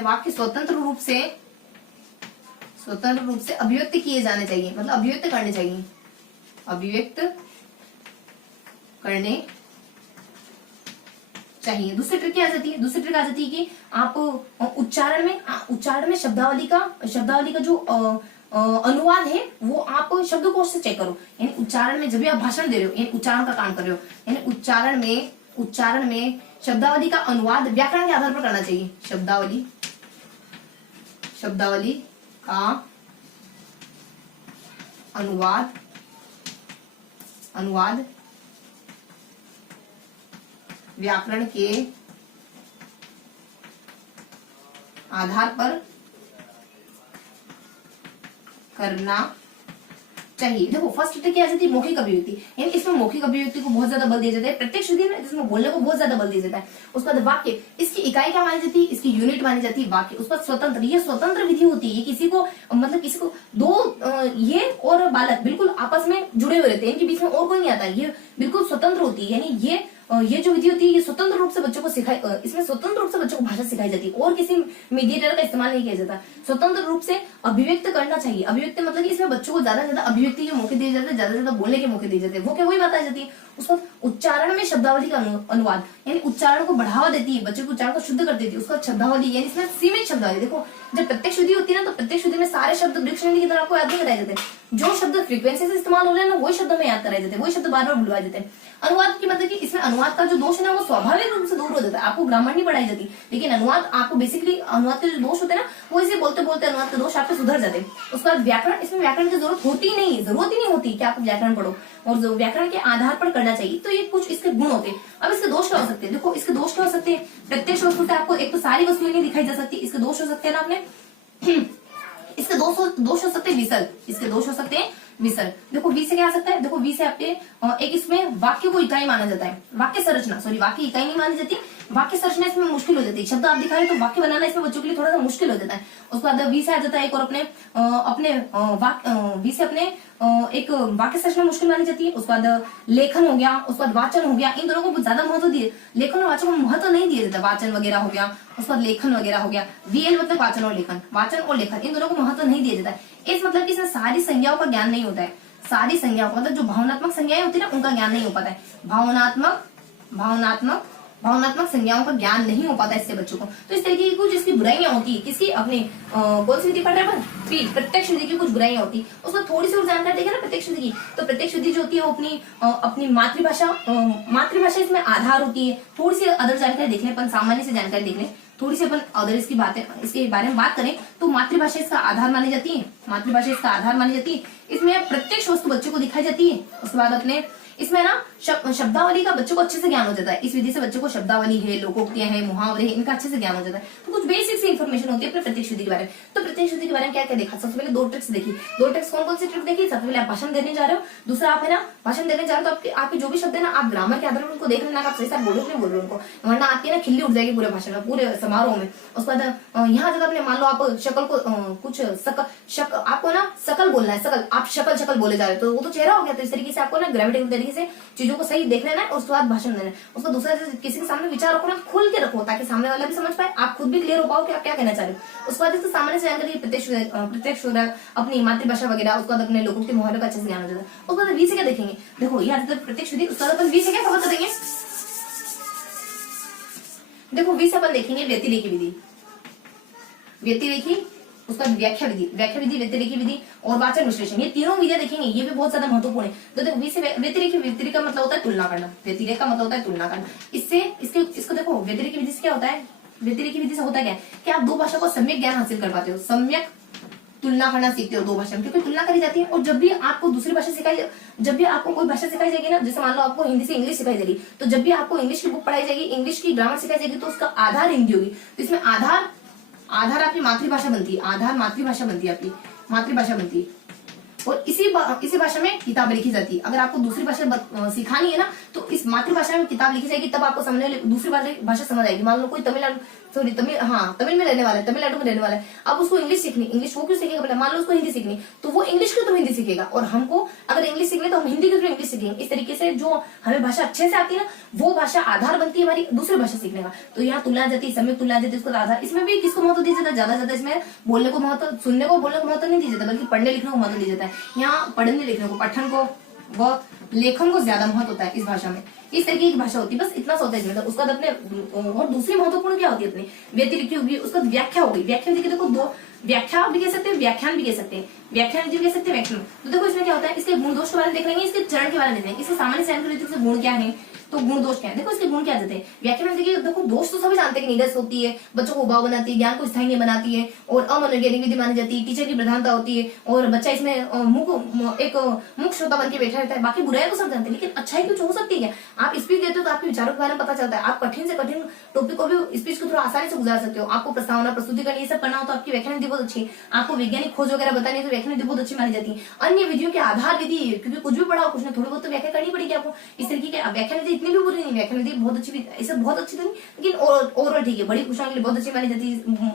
वाक्य स्वतंत्र रूप से अभिव्यक्त किए जाने चाहिए, मतलब अभिव्यक्त करने चाहिए, अभिव्यक्त करने चाहिए। दूसरी ट्रिक क्या आ जाती है, दूसरी ट्रिक आ जाती है कि आप उच्चारण में शब्दावली का जो अनुवाद है वो आप शब्दकोश से चेक करो। यानी उच्चारण में जब भी आप भाषण दे रहे हो, यानी उच्चारण का काम कर रहे हो, यानी उच्चारण में शब्दावली का अनुवाद व्याकरण के आधार पर करना चाहिए। शब्दावली का अनुवाद व्याकरण के आधार पर करना चाहिए। देखो फर्स्ट ट्रिक क्या आ जाती है मौखिक अभिव्यक्ति, यानी इसमें मौखिक अभिव्यक्ति को बहुत ज्यादा बल दिया जाता है। प्रत्यक्ष विधि में जिसमें बोलने को बहुत ज्यादा बल दिया जाता है। उसके बाद वाक्य, इसकी इकाई क्या मानी जाती है, इसकी यूनिट मानी जाती है वाक्य। उसके बाद स्वतंत्र, ये स्वतंत्र विधि होती है। किसी को दो ये और बालक बिल्कुल आपस में जुड़े हुए रहते हैं, इनके बीच में और कोई नहीं आता, ये बिल्कुल स्वतंत्र होती है। यानी ये जो विधि होती है ये स्वतंत्र रूप से बच्चों को इसमें स्वतंत्र रूप से बच्चों को भाषा सिखाई जाती है और किसी मीडिएटर का इस्तेमाल नहीं किया जाता। स्वतंत्र रूप से अभिव्यक्त करना चाहिए। अभिव्यक्त मतलब कि इसमें बच्चों को ज्यादा से ज्यादा अभिव्यक्ति के मौके दिए जाते हैं, ज्यादा से ज्यादा बोलने के मौके दिए जाते हैं। वो क्या वही बात आ जाती है। उसको उच्चारण में शब्दावली का अनुवाद, यानी उच्चारण को बढ़ावा देती है, बच्चे को उच्चारण को शुद्ध कर देती है। उसका शब्दावली यानी इसमें सीमित शब्दावली। देखो जब प्रत्यक्ष विधि होती है ना, तो प्रत्यक्ष विधि में सारे शब्द डिक्शनरी की तरह आपको याद नहीं कराए जाते। जो शब्द फ्रीक्वेंसी से इस्तेमाल हो रहे हैं ना, वही शब्द में याद कराए जाते हैं, वही शब्द बार बार बुलवाए जाते हैं। अनुवाद की मतलब कि इसमें अनुवाद का जो दोष है ना वो स्वाभाविक रूप से दूर हो जाता है। आपको ग्रामर नहीं पढ़ाई जाती, लेकिन अनुवाद आपको बेसिकली अनुवाद के जो दोष होते हैं ना, वो इसे बोलते बोलते अनुवाद के दोष आपके सुधर जाते हैं। उसके बाद व्याकरण, इसमें व्याकरण की जरूरत ही नहीं होती कि आप व्याकरण पढ़ो, और जो व्याकरण के आधार पर करना चाहिए। तो ये कुछ इसके गुण होते हैं। अब इसके दोष क्या हो सकते हैं, देखो इसके दोष क्या हो सकते हैं। प्रत्यक्ष वस्तु से आपको एक तो सारी वस्तुएं नहीं दिखाई जा सकती, इसके दोष हो सकते हैं ना अपने इसके दोष हो सकते हैं विसर्ग, इसके दोष हो सकते हैं विसर्ग। देखो वी से क्या आ सकता है, देखो वी से आपके एक इसमें वाक्य को इकाई माना जाता है, वाक्य इकाई नहीं मानी जाती, वाक्य संरचना इसमें मुश्किल हो जाती है। शब्द आप दिखा रहे तो वाक्य बनाना इसमें बच्चों के लिए थोड़ा सा मुश्किल हो जाता है। उसके बाद वी से आ जाता है एक और वी से अपने एक वाक्य संरचना मुश्किल मानी जाती है। उसके बाद लेखन हो गया, उसके बाद वाचन हो गया, इन दोनों को बहुत ज्यादा महत्व दिए, लेखन और वाचन को महत्व नहीं दिया जाता। वाचन वगैरह हो गया, उसके बाद लेखन वगैरह हो गया। वीएल मतलब वाचन और लेखन, इन दोनों को महत्व नहीं दिया जाता है। इस मतलब कि इसमें सारी संज्ञाओं का ज्ञान नहीं होता है, सारी संज्ञाओं मतलब जो भावनात्मक संज्ञाएं होती है ना उनका ज्ञान नहीं हो पाता है। भावनात्मक संज्ञाओं का ज्ञान नहीं हो पाता इससे बच्चों को। तो इस तरीके की कुछ इसकी बुराइयां होती है। किसकी, अपने कौन सी विधि पढ़ रहे हैं अपन, प्रत्यक्ष विधि की कुछ बुराइयां होती है। उसमें थोड़ी सी और जानकारी देखें ना प्रत्यक्ष विधि की, तो प्रत्यक्ष विधि जो होती है वो अपनी मातृभाषा इसमें आधार होती है। थोड़ी सी अदर जानकारी देख लें अपन, सामान्य से जानकारी देख लें, थोड़ी सी अपन अदर इसकी बातें इसके बारे में बात करें तो मातृभाषा इसका आधार मानी जाती है। इसमें प्रत्यक्ष वस्तु बच्चों को दिखाई जाती है। उसके बाद अपने इसमें ना शब्दावली का बच्चों को अच्छे से ज्ञान हो जाता है। इस विधि से बच्चों को शब्दावली है, लोकोक्तियां है, मुहावरे है, इनका अच्छे से ज्ञान हो जाता है। तो कुछ बेसिक सी इन्फॉर्मेशन होती है अपने प्रत्येक शुद्धि के बारे में। तो प्रत्येक शुद्धि के बारे में क्या क्या देखा, सबसे पहले 2 ट्रिक्स देखी। 2 ट्रिक्स कौन कौन सी ट्रिक देखी, सबसे पहले आप भाषण देने जा रहे हो, दूसरा आप है ना भाषण देने जा रहे हो तो आपके जो भी शब्द है ना आप ग्रामर के आधार पर उनको देख लेना, आप सही से बोल रहे उनको, वरना आपकी ना खिल्ली उठ जाएगी पूरे भाषण में, पूरे समारोह में। उसके बाद यहाँ जगह अपने मान लो आप शकल को कुछ आपको ना सकल बोलना है, सकल आप शकल शकल बोले जा रहे हो तो वो तो चेहरा हो गया। तो इस तरीके से आपको ना ग्रेविटेटिव तरीके से चीजों को सही देख लेना है और उसके बाद भाषण देना है। उसका दूसरा किसी के सामने विचार रखो ना, खुल के रखो ताकि सामने वाला भी समझ पाए, आप खुद भी क्लियर हो पाओ कि आप क्या कहना चाह रहे हो। उसके बाद इसके सामने से जानकारी प्रत्यक्ष अपनी मातृभाषा वगैरह, उसके बाद अपने लोगों के मुहावरे का अच्छे से ज्ञान हो जाता है। उसके बाद वी से क्या देखेंगे, देखो ये आता है प्रत्यक्ष विधि, उसके बाद अपन वी से क्या कवर करेंगे, देखो वी से अपन देखेंगे व्यतिरेकी विधि, व्यतिरेकी, उसका व्याख्या विधि, व्यतिरेकी विधि और वाचन विश्लेषण, ये तीनों विधियां देखेंगे, ये भी बहुत ज्यादा महत्वपूर्ण है। तो देखो वी से व्यतिरेक का मतलब होता है तुलना करना, व्यतिरेक का मतलब होता है तुलना करना। इससे इसको देखो व्यतिरेकी विधि से क्या होता है, व्यतिरेकी विधि से होता है क्या आप 2 भाषा को सम्यक ज्ञान हासिल कर पाते हो, सम्यक तुलना करना सीखते हो 2 भाषा में, क्योंकि तुलना करी जाती है। और जब भी आपको दूसरी भाषा सिखाई, जब भी आपको कोई भाषा सिखाई जाएगी ना, जैसे मान लो आपको हिंदी से इंग्लिश सिखाई जाएगी, तो जब भी आपको इंग्लिश की बुक पढ़ाई जाएगी, इंग्लिश की ग्रामर सिखाई जाएगी, तो उसका आधार हिंदी होगी। तो इसमें आधार आपकी मातृभाषा बनती है, आधार मातृभाषा बनती है, आपकी मातृभाषा बनती है। और इसी भाषा में किताब लिखी जाती है। अगर आपको दूसरी भाषा सिखानी है ना तो इस मातृभाषा में किताब लिखी जाएगी, तब आपको सामने दूसरी भाषा समझ आएगी। मान लो कोई तमिल में रहने वाला है, तमिलनाडु में रहने वाला है, अब उसको इंग्लिश सीखनी, इंग्लिश वो क्यों सीखेगा, मान लो उसको हिंदी सीखनी, तो वो इंग्लिश के थ्रू हिंदी सीखेगा, और हमको अगर इंग्लिश सीखनी तो हम हिंदी के थ्रू इंग्लिश सीखेंगे। इस तरीके से जो हमें भाषा अच्छे से आती है ना, वो भाषा आधार बनती है हमारी दूसरी भाषा सीखने का। तो यहाँ तुलना जाती है, सम्यक तुलना जाती है, उसको आधार। इसमें भी किसको महत्व दिया जाता है, ज्यादा इसमें बोलने को महत्व, सुनने को, बोलने को महत्व नहीं दिया जाता, बल्कि पढ़ने लिखने को महत्व दिया जाता है। यहाँ पढ़ने लिखने को, पठन को व लेखन को ज्यादा महत्व होता है इस भाषा में। इस तरीके की भाषा होती है, बस इतना सा होता है इसमें। उसका अपने और दूसरी महत्वपूर्ण क्या होती है अपनी व्यतिरिक्त होगी, उसका व्याख्या होगी। व्याख्या विधि के देखो 2 व्याख्या भी कह सकते हैं, व्याख्यान भी कह सकते हैं, व्याख्यान विधि भी कह सकते हैं, व्याख्यान। तो देखो इसमें क्या होता है, इसके गुण दोष के बारे में देख लेंगे, इसके चरण के बारे में देखेंगे, इसके सामान्य से गुण क्या है, तो गुण दोष क्या है, देखो इसके गुण क्या जाते हैं। व्याख्या में देखिए, देखो दोष तो सभी जानते हैं कि नीरस होती है, बच्चों को उबाऊ बनाती है, ज्ञान को स्थायी नहीं बनाती है, और अमनोवैज्ञानिक विधि मानी जाती है, टीचर की प्रधानता होती है, और बच्चा इसमें एक मुख्य श्रोता बन के बैठा रहता है। बाकी बुराई तो सब जानते हैं, लेकिन अच्छाई कुछ हो सकती है। आप स्पीच देते हो तो आपके विचारों के बारे में पता चलता है, आप कठिन से कठिन टॉपिक को भी स्पीच के थ्रू आसानी से गुजार सकते हो। आपको प्रस्तावना, प्रस्तुतिकरण ये सब करना हो तो आपकी व्याख्यान विधि बहुत अच्छी है। आपको वैज्ञानिक खोज वगैरह बतानी है तो व्याख्यान विधि बहुत अच्छी मानी जाती है। अन्य विधियों के आधार विधि, क्योंकि कुछ भी पढ़ाओ कुछ ना थोड़ी बहुत तो व्याख्या करनी पड़ेगी आपको। इस तरीके की व्याख्यान विधि इतनी भी बुरी नहीं, व्याख्यान विधि बहुत अच्छी, ऐसे बहुत अच्छी नहीं, लेकिन ओवरऑल ठीक है, बड़ी पुस्तकों के लिए बहुत अच्छी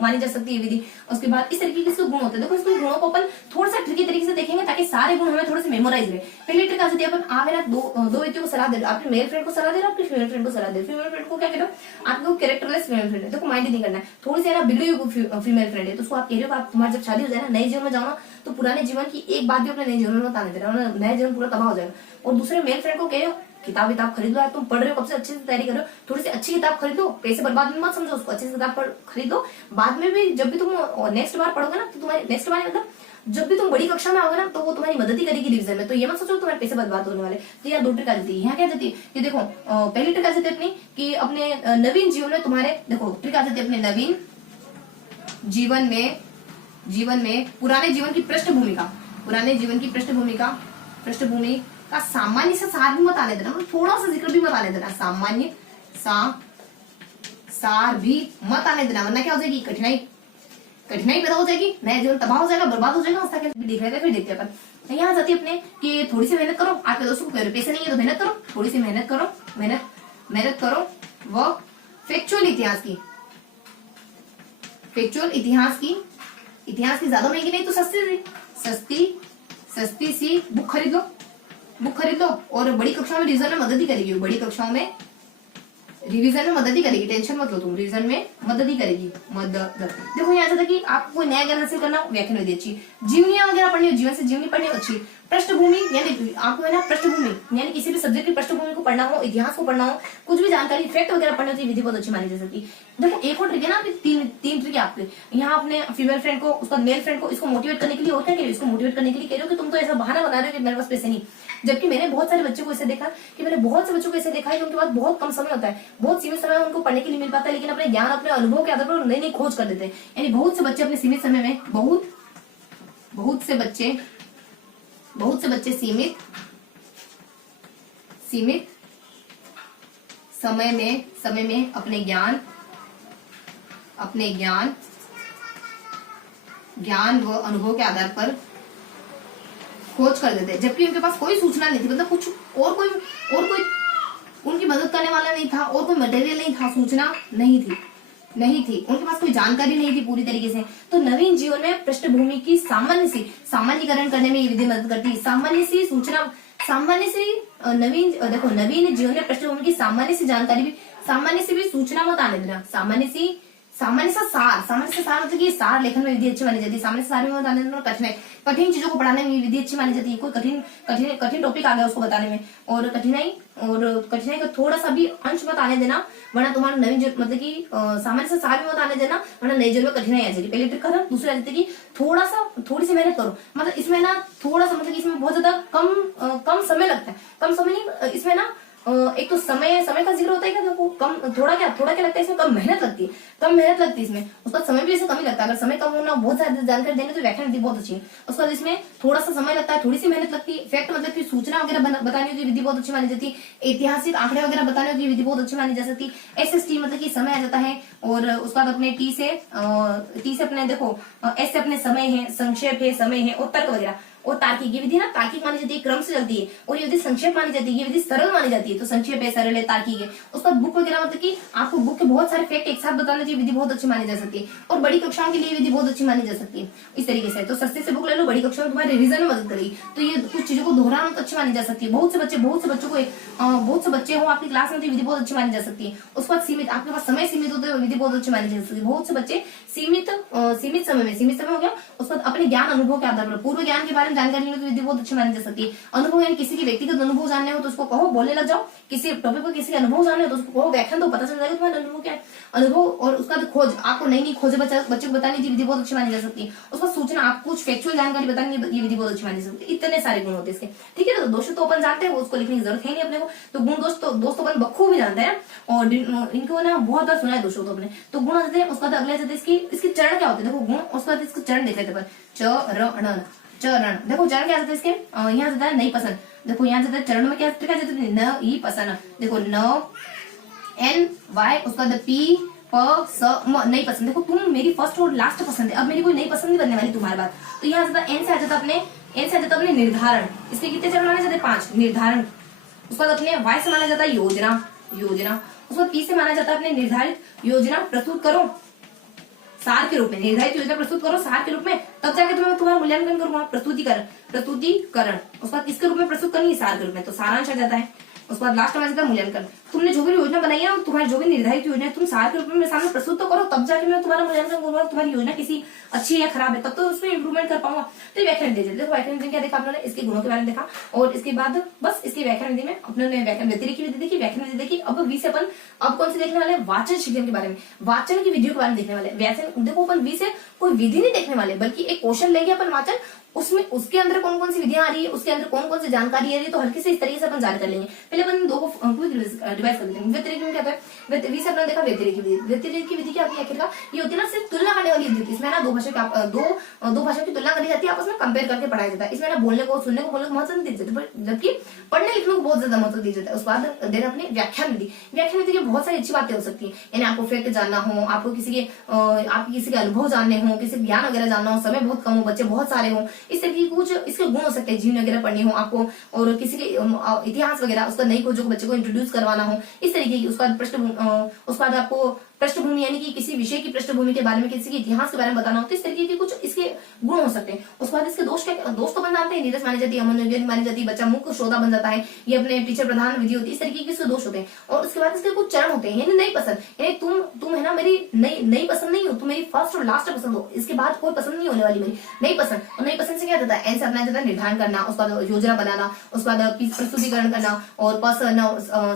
मानी जा सकती है विधि। उसके बाद इस तरीके के इसके गुण होते हैं। देखो इसके गुणों को अपन थोड़ा सा ट्रिकी तरीके से देखेंगे ताकि सारे गुण हमें थोड़े से मेमोराइज रहे। पहली ट्रिक आती है, अपन आप है ना दो व्यक्तियों को सलाह दे रहे हो, आपके मेल फ्रेंड को सलाह दे रहे हो, आपके फीमेल फ्रेंड को सलाह दे रहे हो। फीमेल फ्रेंड को क्या कह रहे हो, आपको कैरेक्टरलेस फीमेल फ्रेंड है, देखो माइंड नहीं करना है, थोड़ी सी है ना बिगड़ी हुई फीमेल फ्रेंड है, तो उसको आप कह रहे हो आप तुम्हारी जब शादी हो जाए ना, नए जीवन में जाओ ना, तो पुराने जीवन की एक बात भी अपने नए जीवन में मत आने दे रहे हो, नया जीवन पूरा तबाह हो जाएगा। और दूसरे मेल फ्रेंड को कह रहे हो किताब खरीद लो, यार तुम पढ़ रहे हो कब से, अच्छे से तैयारी करो, थोड़ी सी अच्छी किताब खरीदो, पैसे बर्बाद मत समझो उसको, अच्छी किताब खरीदो। बाद में भी जब भी तुम नेक्स्ट बार पढ़ोगे ना, तो तुम्हारी नेक्स्ट बार मतलब जब भी तुम बड़ी कक्षा में आओगे ना, तो वो तुम्हारी मदद ही करेगी रिवीजन में। तो ये मत सोचो तुम्हारे पैसे बर्बाद होने वाले। तो यार 2 ट्रिक आ जाती है। यहाँ क्या जाती है, ये देखो पहली ट्रिक आ जाती है अपनी कि अपने नवीन जीवन में तुम्हारे, देखो ट्रिक आ जाती है अपने नवीन जीवन में पुराने जीवन की पृष्ठभूमि का सामान्य सा सार भी मत आने देना, मतलब थोड़ा सा जिक्र भी मत आने देना, सामान्य सार भी मत आने देना, वरना क्या हो जाएगी, कठिनाई पैदा हो जाएगी, नया जीवन तबाह हो जाएगा, बर्बाद हो जाएगा। उसका क्या देख रहे थे, फिर देखते अपन। यहाँ जाती है अपने कि थोड़ी सी मेहनत करो, आपके दोस्तों को पैसे नहीं है तो मेहनत करो, थोड़ी सी मेहनत करो वो फैक्चुअल इतिहास की ज्यादा महंगी नहीं तो सस्ती सी बुक खरीद लो, और बड़ी कक्षाओं में रिवीजन में मदद ही करेगी, टेंशन मत लो तुम, रिवीजन में मदद ही करेगी। देखो यहाँ था कि आपको कोई नया ज्ञान हासिल करना, व्याख्यान विधि अच्छी, जीवनियां वगैरह पढ़नी हो, जीवन से जीवनी पढ़नी हो अच्छी, पृष्ठभूमि यानी आपको है ना पृष्ठभूमि यानी किसी भी सब्जेक्ट की पृष्ठभूमि को पढ़ना हो, इतिहास को पढ़ना हो, कुछ भी जानकारी फैक्ट वगैरह पढ़नी होती है, विधि बहुत अच्छी मानी जा सकती है। देखो एक और ट्रिक है ना, तीन ट्रिक है आपके यहाँ, अपने फीमेल फ्रेंड को, उसका मेल फ्रेंड को, इसको मोटिवेट करने के लिए होता है, इसको मोटिवेट करने के लिए कह रहे हो कि तुम तो ऐसा बहाना बना रहे हो कि मेरे पास पैसे नहीं। जबकि मैंने बहुत सारे बच्चों को ऐसे देखा कि मैंने बहुत से बच्चों को ऐसे देखा है कि उनके पास बहुत कम समय होता है, बहुत सीमित समय उनको पढ़ने के लिए मिल पाता है, लेकिन अपने ज्ञान, अपने अनुभव के आधार पर नई खोज कर देते हैं। यानी बहुत से बच्चे अपने सीमित समय में बहुत से बच्चे सीमित समय में अपने ज्ञान व अनुभव के आधार पर खोज कर देते, जबकि उनके पास कोई सूचना नहीं थी, मतलब कुछ और कोई उनकी मदद करने वाला नहीं था, और कोई मटेरियल नहीं था, सूचना नहीं थी, उनके पास कोई जानकारी नहीं थी पूरी तरीके से। तो नवीन जीवन में पृष्ठभूमि की सामान्यीकरण करने में ये विधि मदद करती है। नवीन जीवन में पृष्ठभूमि की सामान्य सी जानकारी भी, सामान्य से भी सूचना मत आने देना, सामान्य सा सार मतलब कि सार लेखन में विधि अच्छी मानी जाती है। सामान्य सार में बताने में कठिन चीजों को पढ़ाने में विधि अच्छी मानी जाती है। कोई कठिन टॉपिक आ गया उसको बताने में, और कठिनाई का थोड़ा सा भी अंश मत आने देना, वरना तुम्हारा नवीन मतलब कि सामान्य से सार में मत आने देना, वरना नई जीवन में कठिनाई आ जाएगी। पहले ट्रिक करो, दूसरा रहता है कि थोड़ी सी मेहनत करो, मतलब इसमें ना थोड़ा सा, मतलब इसमें बहुत ज्यादा कम समय लगता है, कम समय नहीं, इसमें ना एक तो समय का जिक्र होता है क्या, देखो थोड़ा क्या लगता है, इसमें कम मेहनत लगती है इसमें, उसका समय भी ऐसे कम ही लगता है। अगर समय कम होना, बहुत सारी जानकारी देने तो व्याख्यान विधि बहुत अच्छी है। उसके बाद इसमें थोड़ा सा समय लगता है, थोड़ी सी मेहनत लगती है। फैक्ट मतलब कि सूचना वगैरह बताने की विधि बहुत अच्छी मानी जाती है। ऐतिहासिक आंकड़े वगैरह बताने की विधि बहुत अच्छी मानी जा सकती है। SST मतलब कि समय आ जाता है, और उसके बाद अपने टी से अपने देखो एस से अपने समय है, संक्षेप है, समय है, और तर्क वगैरह, और तार्किक। ये विधि ना तार्किक मानी जाती है, क्रम से चलती है, और ये विधि संक्षेप मानी जाती है, ये विधि सरल मानी जाती है। तो संक्षेप है, सरल है, तार्किक है। उसका बुक वगैरह मतलब कि आपको बुक के बहुत सारे फैक्ट एक साथ बताने की विधि बहुत अच्छी मानी जा सकती है, और बड़ी कक्षाओं के लिए विधि बहुत अच्छी मानी जा सकती है। इस तरीके से तो सस्ते से बुक ले लो, बड़ी कक्षाओं में तुम्हारे रिवीजन में मदद करेगी। तो ये कुछ चीजों को दोहराना तो अच्छी मानी जा सकती है। बहुत से बच्चे हो आपकी क्लास में, तो विधि बहुत अच्छी मानी जा सकती है। उसके बाद सीमित, आपके पास समय सीमित होता है, विधि बहुत अच्छी मानी जा सकती है। बहुत से बच्चे सीमित समय हो गया। उसके बाद अपने ज्ञान अनुभव के आधार पर पूर्व ज्ञान के बारे में जानकारी लेने की विधि बहुत अच्छी मानी जा सकती है। अनुभव यानी किसी की व्यक्तिगत अनुभव जानने हो तो उसको कहो, बोलने लग जाओ। किसी टॉपिक पर किसी अनुभव जानने हो तो उसको कहो, व्याख्यान दो, पता चल जाएगा तुम्हारा अनुभव क्या है। अनुभव और उसका खोज, आपको नई खोजें बच्चे को बताने की विधि बहुत अच्छी मानी जा सकती है। उसका सूचना, आपको कुछ फैक्चुअल जानकारी बताने की विधि बहुत अच्छी मानी जा सकती है। इतने सारे गुण होते हैं इसके, ठीक है। तो दोष तो अपन जानते हैं, उसको लिखने की जरूरत है नहीं अपने को। तो गुण दोस्त अपन बखूबी जानते हैं, और इनको ना बहुत बार सुना है दोस्तों। तो अपने तो गुण आते हैं। उसका अगले जाते हैं इसके चरण क्या होते हैं, देखो गुण, उसके बाद इसके चरण देख लेते हैं। चरण देखो, चरण क्या जाता है इसके, यहाँ जाता है नहीं पसंद। देखो यहाँ जाता है चरण में क्या जाता है, न ई पसंद। देखो न एन वाई, उसका पी प स म, नहीं पसंद। देखो तुम मेरी फर्स्ट और लास्ट पसंद है, अब मेरी कोई नहीं पसंद नहीं बनने वाली तुम्हारे बात। तो यहाँ जाता एन से आ जाता अपने निर्धारण। इसके कितने चरण माने जाते हैं, 5 निर्धारण। उसके बाद अपने वाई से माना जाता है योजना। उसके बाद पी से माना जाता है अपने निर्धारित योजना प्रस्तुत करो सार के रूप में, निर्धारित योजना प्रस्तुत करो सार के रूप में, तब जाके तुम्हारा मूल्यांकन करूंगा। प्रस्तुतिकरण उसके बाद किसके रूप में प्रस्तुत करनी है, सार के रूप में, तो सारांश आ जाता है। उसके बाद लास्ट में आ जाता है मूल्यांकन। तुमने जो भी योजना बनाई है, तुम्हारी जो भी निर्धारित योजना है, तुम सार के रूप में मेरे सामने प्रस्तुत तो करो, तब जाके मैं तुम्हारा मूल्यांकन करूंगा। तुम्हारी योजना किसी अच्छी है खराब है, तब तो उसमें इंप्रूवमेंट कर पाऊंगा। तो व्याख्यान दे देखो, व्याख्यान क्या देखा आपने, इसके गुणों के बारे में देखा, और इसके बाद बस इसकी व्याख्यान विधि में अपने व्याख्यान व्यतिरिक्त विधि देखी, व्याख्यान विधि देखी। अब वी से अपन अब कौन से देखने वाले, वाचन शिक्षण के बारे में, वाचन की विधियों के बारे में देखने वाले। व्याख्यान देखो, अपन वी से कोई विधि नहीं देखने वाले, बल्कि एक क्वेश्चन लेंगे अपन वाचन, उसमें उसके अंदर कौन कौन सी विधियां आ रही है, उसके अंदर कौन कौन सी जानकारी आ रही है, तो हल्के से इस तरीके से अपन जान कर लेंगे। पहले अपन दो को डिवाइड कर लेते हैं। व्यतिरिक्त में क्या होता है, वी से अपने देखा व्यतिरिक्त विधि। व्यतिरिक्त की विधि क्या होती है, आखिरकार ये होती है ना, सिर्फ तुलना करने वाली विधि। इसमें ना दो भाषा की तुलना करी जाती है, आपस में कंपेयर करके पढ़ाया जाता है। इसमें ना बोलने को, सुनने को, बोलने को महत्व नहीं दिया जाता, जबकि पढ़ने लिखने को बहुत ज्यादा महत्व दिया जाता है। उसके बाद देना अपनी व्याख्यान विधि। व्याख्यान विधि की बहुत सारी अच्छी बातें हो सकती है, यानी आपको फैक्ट जानना हो, आपको किसी के अनुभव जानने हो, किसी ज्ञान वगैरह जानना हो, समय बहुत कम हो, बच्चे बहुत सारे हो, इस तरीके की कुछ इसके गुण हो सकते हैं। जीवन वगैरह पढ़नी हो आपको, और किसी के इतिहास वगैरह, उसका नई खोजों को बच्चे को इंट्रोड्यूस करवाना हो, इस तरीके की। उसके बाद आपको पृष्ठभूमि, यानी कि किसी विषय की पृष्ठभूमि के बारे में, किसी के इतिहास के बारे में बताना हो, तो इस तरीके के कुछ इसके गुण हो सकते हैं। उसके बाद इसके दोष तो बन जाते हैं, नीरस मानी जाती है, अमनोरंजन मानी जाती है, बच्चा मुख्य श्रोता बन जाता है, ये अपने टीचर प्रधान विधि होती है, इस तरीके के इसके दोष होते हैं। और उसके बाद इसके कुछ चरण होते हैं, यानी नहीं पसंद, यानी तुम है ना मेरी नई पसंद नहीं हो, तुम मेरी फर्स्ट और लास्ट पसंद हो, इसके बाद कोई पसंद नहीं होने वाली मेरी नहीं पसंद। और नहीं पसंद से क्या होता है, ऐसे अपना जाता है निर्धारण करना, उसका योजना बनाना, उसके बाद प्रस्तुतिकरण करना, और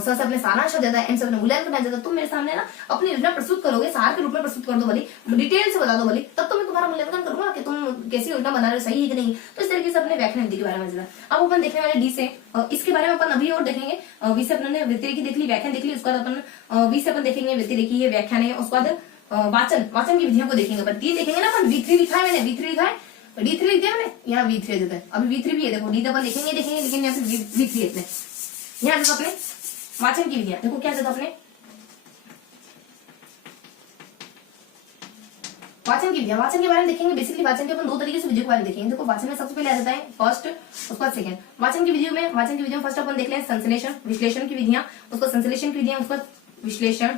से अपने सारांश हो जाता है, एन से अपने मूल्यांकन आ जाता है। तुम मेरे सामने ना अपनी योजना प्रस्तुत करोगे, सार के रूप में प्रस्तुत कर दो भली, डिटेल से बता दो भली, तब तो मैं तुम्हारा मूल्यांकन करूंगा कि तुम कैसी योजना बना रहे हो, सही है कि नहीं। तो इस तरीके से अपने व्याख्यान विधि के बारे में जाना। अब अपन देखने वाले डी से, इसके बारे में अपन अभी और देखेंगे। वी से अपने व्यतिरेकी देख ली, व्याख्यान देख ली, उसके बाद अपन वी से अपन देखेंगे व्यतिरेकी है, व्याख्यान है, उसके बाद वाचन की विधियों को देखेंगे। अपन डी देखेंगे ना, अपन V3 लिखा है मैंने, V3 लिखा है, D3 लिख दिया मैंने, यहाँ V3 देता है, अभी V3 भी है। देखो डी तो अपन देखेंगे लेकिन यहाँ पे V3 है। यहाँ जैसे अपने वाचन की विधियां, देखो क्या जैसे अपने वाचन की विधियां, वाचन के बारे में देखेंगे। बेसिकली वाचन के अपन दो तरीके से विधियों के बारे में देखेंगे। देखो वाचन में सबसे पहले आ जाता है फर्स्ट, उसके बाद सेकंड। वाचन की विधियों में फर्स्ट अपन देख लें संश्लेषण विश्लेषण की विधियां, उसको संश्लेषण की विधियां, उसका विश्लेषण।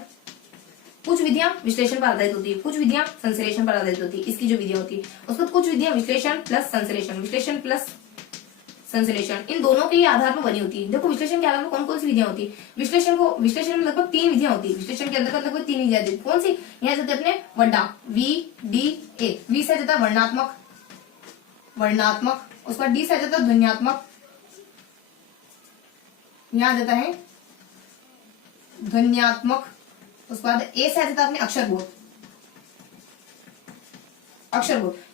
कुछ विधियां विश्लेषण पर आधारित होती है, कुछ विधियां संश्लेषण पर आधारित होती है, इसकी जो विधियां होती है। उसके बाद कुछ विधियां विश्लेषण प्लस संश्लेषण, विश्लेषण प्लस संश्लेषण, इन दोनों के आधार पर बनी होती है। देखो विश्लेषण के आधार पर कौन कौन सी विधियां होती है। विश्लेषण में लगभग 3 विधियां होती है। विश्लेषण के अंतर्गत लगभग 3 विधियां होती है। कौन सी, यहाँ जाते अपने वड्डा VDA। वी से जाता है वर्णात्मक, उसके बाद डी से जाता है ध्वन्यात्मक, यहाँ जाता है ध्वन्यात्मक, उसके बाद ए से जाता है अपने अक्षरबोध।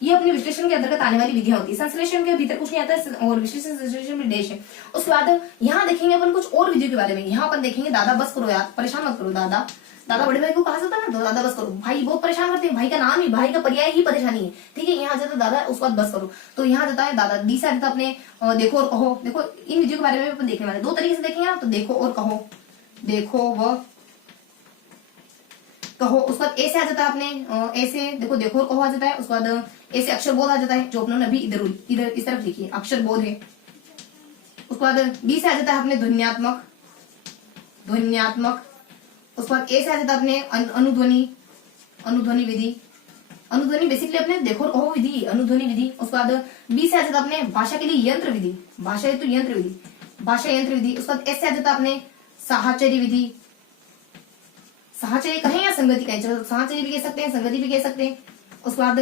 ये अपने विश्लेषण के अंतर्गत आने वाली विधियां होती है। संश्लेषण के भीतर कुछ नहीं आता है और विश्लेषण संश्लेषण में देश है। उसके बाद यहाँ देखेंगे अपन कुछ और विधियों के बारे में। यहाँ अपन देखेंगे दादा बस करो यार, परेशान मत करो। दादा बड़े भाई को कहा जाता है ना, तो दादा बस करो। भाई बहुत परेशान करते हैं, भाई का नाम ही, भाई का पर्याय ही परेशानी है, ठीक है। यहाँ जाता दादा, उसके बाद बस करो, तो यहाँ जाता है दादा। डी से आता अपने देखो और कहो। देखो इन विधियों के बारे में अपन देखने वाले दो तरीके से देखेंगे ना, तो देखो और कहो, देखो व कहो। उसके बाद ए से आ जाता है अपने ए से देखो और कहो आ जाता है। उसके बाद ए से अक्षरबोध आ जाता है, जो अपने अभी इधर इस तरफ लिखिए, अक्षरबोध है। उसके बाद बी से आ जाता है अपने ध्वन्यात्मक। उसके बाद ए से आ जाता है अपने अनुध्वनि विधि। अनुध्वनि बेसिकली अपने देखो और कहो विधि, अनुध्वनि विधि। उसके बाद बी से आ जाता है अपने भाषा के लिए यंत्र विधि, भाषा हेतु यंत्र विधि, भाषा यंत्र विधि। उसके बाद एस से आ जाता है अपने साहचर्य विधि। साहचर्य कहें या संगति कहें, चलो साहचर्य भी कह सकते हैं, संगति भी कह सकते हैं। उसके बाद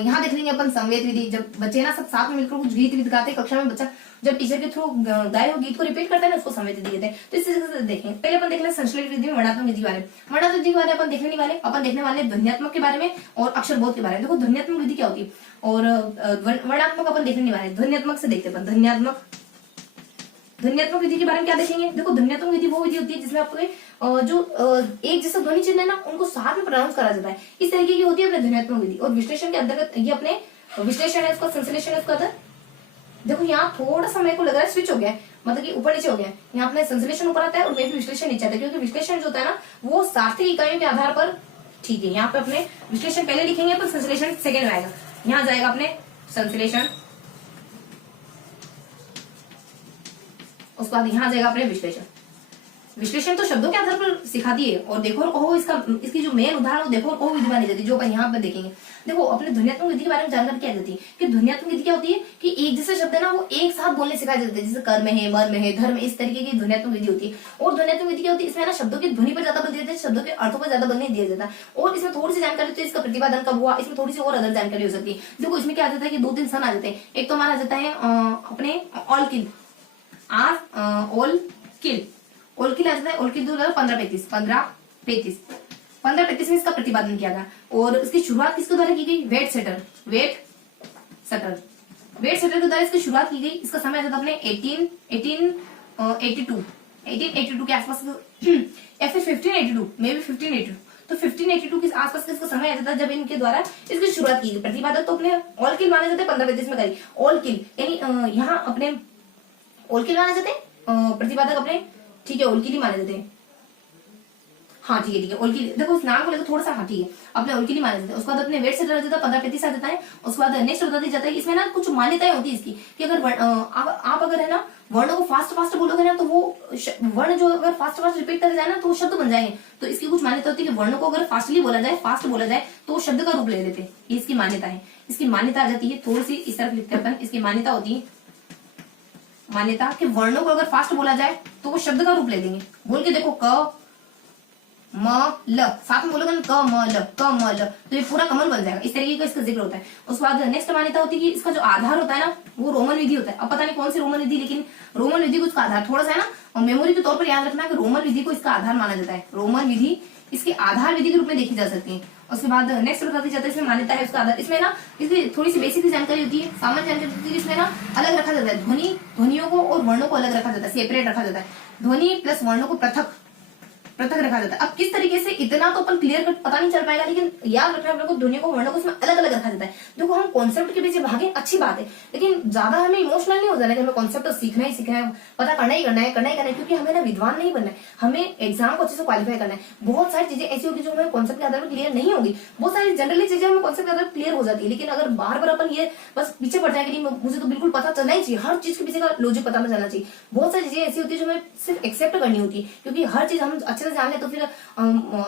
यहाँ देख लेंगे अपन संवेद विधि। जब बच्चे ना सब साथ में मिलकर कुछ गीत गाते हैं कक्षा में, बच्चा जब टीचर के थ्रू गाए हुए गीत को रिपीट करता है ना, उसको संवेद विधि कहते हैं। तो इस तरीके से देखें। पहले अपन देख लें संश्लेषण विधि में वर्णात्मक विधि बारे में। वर्णात्मक विधि के बारे में अपन देखने वाले ध्वन्यात्मक के बारे में और अक्षरबोध के बारे में। देखो ध्वन्यात्मक विधि क्या होती है और वर्णात्मक अपन देखने वाले। ध्वन्यात्मक से देखते हैं ध्वन्यात्मक विधि के बारे में क्या देखेंगे। देखो ध्वन्यात्मक विधि वो विधि होती है जिसमें आपको जो एक जैसा ध्वनि चिन्ह है ना, उनको साथ में प्रोनाउंस करा जाता है। इस तरीके की होती है अपने ध्वन्यात्मक विधि। और विश्लेषण के अंतर्गत ये अपने विश्लेषण है, उसका संश्लेषण है, उसका देखो यहाँ थोड़ा सा मेरे को लग रहा है स्विच हो गया है, मतलब कि ऊपर नीचे हो गया है। यहाँ अपने संश्लेषण ऊपर आता है और मे भी विश्लेषण नीचे आता है, क्योंकि विश्लेषण जो होता है ना वो सार्थक इकाइयों के आधार पर, ठीक है। यहाँ पे अपने विश्लेषण पहले लिखेंगे पर संश्लेषण सेकेंड में आएगा। यहाँ जाएगा अपने संश्लेषण, उसके बाद यहाँ जाएगा अपने विश्लेषण तो शब्दों के आधार पर सिखाती है। और देखो और कहो इसकी जो मेन उदाहरण देखो और कहो विधि मानी जाती है, जो अपन यहाँ पर देखेंगे। देखो अपने ध्वन्यात्मक विधि के बारे में जानकारी क्या जाती है कि ध्वन्यात्मक विधि क्या होती है कि एक जैसे शब्द है ना वो एक साथ बोलने सिखाए जाते हैं, जैसे कर्म है, मर्म है, धर्म, इस तरीके की ध्वन्यात्मक विधि होती है। और ध्वन्यात्मक विधि क्या होती है, इसमें ना शब्दों की ध्वनि पर ज्यादा बल दिया जाता है, शब्दों के अर्थों पर ज्यादा बल नहीं दिया जाता। और इसमें थोड़ी सी जानकारी होती है, इसका प्रतिपादन कब हुआ, इसमें थोड़ी सी और अदर जानकारी हो सकती है। देखो इसमें क्या आ जाता है कि 2-3 सन आ जाते हैं। एक तो हमारा आ जाता है अपने ऑल किल आ जाता है। ऑल किल 1535 में इसका प्रतिपादन किया गया। और इसकी शुरुआत किसके द्वारा की गई, वेट सटर के द्वारा इसकी शुरुआत की गई। इसका समय आ जाता है अपने 1882 के आसपास या फिर 1582, मे बी 1582। तो 1582 के आसपास इसका समय आ जाता है जब इनके द्वारा इसकी शुरुआत की गई। प्रतिपादक तो अपने ऑल किल माने जाते हैं 1535 में करी। ऑल किल यानी यहाँ अपने ऑल किल माने जाते हैं प्रतिपादक अपने, ठीक है, ऑल किल ही माने जाते हैं। हाँ ठीक है ऑल किल, देखो इस नाम को लेकर थोड़ा सा, हाँ ठीक है, अपने ऑल किल ही माने जाते हैं। उसके बाद अपने वेट से डर जाता है 1535 आ जाता है। उसके बाद नेक्स्ट बता दिया जाता है, इसमें ना कुछ मान्यताएं होती है इसकी कि अगर आप अगर है ना वर्णों को फास्ट बोलोगे ना, तो वो वर्ण जो अगर फास्ट रिपीट करे जाए ना तो वो शब्द बन जाएंगे। तो इसकी कुछ मान्यता होती है कि वर्णों को अगर फास्ट बोला जाए तो वो शब्द का रूप ले लेते हैं। इसकी मान्यता है, इसकी मान्यता आ जाती है। थोड़ी सी इस तरफ लिखते हैं, इसकी मान्यता होती है मान्यता कि वर्णों को अगर फास्ट बोला जाए तो वो शब्द का रूप ले लेंगे। बोल के देखो क म ल, साथ में बोलोगे ना क म ल, तो ये पूरा कमल बन जाएगा। इस तरीके का इसका जिक्र होता है। उसके बाद नेक्स्ट मान्यता होती है कि इसका जो आधार होता है ना वो रोमन विधि होता है। अब पता नहीं कौन सी रोमन विधि, लेकिन रोमन विधि को इसका आधार थोड़ा सा है ना, और मेमोरी के तौर पर याद रखना कि रोमन विधि को इसका आधार माना जाता है। रोमन विधि इसके आधार विधि के रूप में देखी जा सकती है। उसके बाद नेक्स्ट बताती जाता है इसमें मान्यता है उसका आधार। इसमें ना इसकी थोड़ी सी बेसिक जानकारी होती है, सामान्य जानकारी होती है। इसमें ना अलग रखा जाता है ध्वनियों को और वर्णों को अलग रखा जाता है, सेपरेट रखा जाता है। ध्वनि प्लस वर्णों को पृथक पृथक रखा जाता है। अब किस तरीके से, इतना तो अपन क्लियर कट पता नहीं चल पाएगा, लेकिन याद रखना है अपने को, ध्वनि को, वर्णों को उसमें अलग अलग रखा जाता है। देखो हम कॉन्सेप्ट के पीछे भागे, अच्छी बात है, लेकिन ज्यादा हमें इमोशनल नहीं हो जाना कि हमें कॉन्सेप्ट तो सीखना ही सीखना है, पता करना ही करना है, करना ही करना है, क्योंकि हमें ना विद्वान नहीं बनना है, हमें एग्जाम को अच्छे से क्वालिफाई करना है। बहुत सारी चीजें ऐसी होगी जो हमें कॉन्सेप्ट के आधार पर क्लियर नहीं होगी, बहुत सारी जनरली चीजें हमें कॉन्सेप्ट के आधार पर क्लियर हो जाती है, लेकिन अगर बार बार अपन ये बस पीछे पड़ जाएंगे, नहीं मुझे तो बिल्कुल पता चलना ही चाहिए, हर चीज के पीछे का लॉजिक पता चलना चाहिए। बहुत सारी चीजें ऐसी होती है जो हमें सिर्फ एक्सेप्ट करनी होती है, क्योंकि हर चीज हम अच्छे से जान ले तो फिर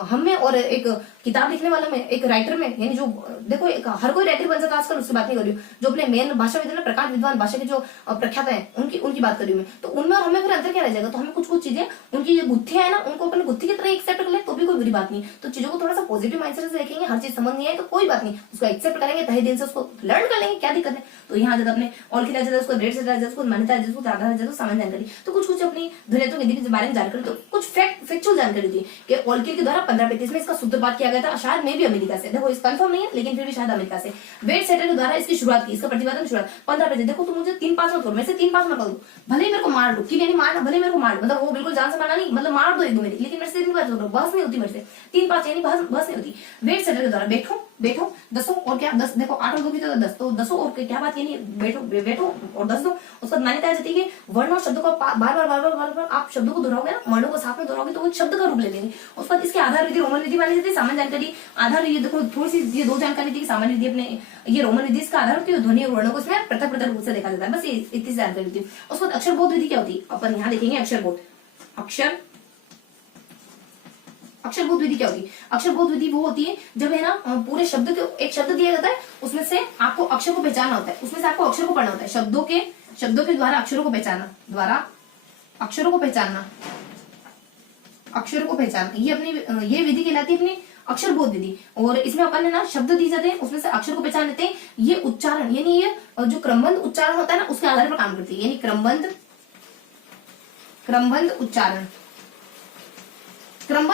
हमें और एक किताब लिखने वाला में, एक राइटर में, यानी जो देखो हर कोई राइटर बन सकता है आजकल, उससे बात नहीं कर रही हूँ, जो अपने मेन भाषाविद है ना, प्रकांड विद्वान भाषा के जो प्रख्यात है, उनकी बात कर रही हूँ मैं, तो उनमें और हमें फिर अंतर क्या रह जाएगा। तो हमें कुछ चीजें, उनकी जो गुत्थियां है ना, उनको अपने गुत्थी की तरह एक्सेप्ट कर ले तो भी कोई बुरी बात नहीं। तो चीजों को थोड़ा सा पॉजिटिव माइंडसेट से देखेंगे, हर चीज समझ नहीं आए तो कोई बात नहीं, उसको एक्सेप्ट करेंगे, तहे दिल से उसको लर्न कर लेंगे, क्या दिक्कत है। तो यहाँ जब अपने और खिला जाता है, उसको रेट से जाता है, उसको मान्यता है, उसको आधार है, सामान्य जानकारी, तो कुछ अपनी ध्वनित्व विधि के बारे में जानकारी, तो कुछ फैक्चुअल जानकारी थी कि ऑल्किन के द्वारा 1535 में इसका सूत्रपात किया गया था, शायद मे भी अमेरिका से, देखो इस कंफर्म नहीं है, लेकिन फिर भी शायद अमेरिका से वेट सेटर के द्वारा इसकी शुरुआत की, इसका प्रतिपादन की शुरुआत 1535। देखो तुम मुझे 3-5 मत करो, मैं से 3-5 मत करो, भले ही मेरे को मार दो, कि नहीं मारना, भले मेरे को मार दो, मतलब वो बिल्कुल जान से मारना नहीं, मतलब मार दो एक दो मेरी, लेकिन मेरे से 3-5 करो, बहस नहीं होती मेरे से, 3-5 यानी बहस नहीं होती। वेट सेटर के द्वारा बैठो 10 और क्या 10, देखो 8 और 2 भी तो 10, तो 10 और क्या बात, यानी बैठो और 10 दो। उसका मान्यता है कि वर्ण और शब्दों को बार-बार आप शब्दों को दोहराओगे ना, वर्णों को साथ में दोहराओगे तो वो शब्द का रूप ले लेंगे। उसके बाद इसके आधार विधि रोमन विधि मानी जाती है, सामान्य जानकारी आधार, ये देखो थोड़ी सी ये दो जानकारी थी कि सामान्य विधि अपने ये रोमन विधि इसका आधार होती है, ध्वनि और वर्णों को इसमें पृथक रूप से देखा जाता है, बस इतनी जानकारी होती है। उसके बाद अक्षरबोध विधि क्या होती है, अपन यहाँ देखेंगे अक्षरबोध विधि क्या होती है। अक्षरबोध विधि वो होती है जब है ना पूरे शब्द के एक शब्द दिया जाता है, उसमें से आपको अक्षर को पहचानना होता है, उसमें से आपको अक्षर को पढ़ना होता है, शब्दों के द्वारा अक्षरों को पहचानना, ये अपनी ये विधि कहलाती है अपनी अक्षरबोध विधि। और इसमें अपन है ना शब्द दी जाते हैं, उसमें से अक्षर को पहचान लेते हैं, ये उच्चारण यानी ये जो क्रमबद्ध उच्चारण होता है ना, उसके आधार पर काम करती है, यानी क्रमबद्ध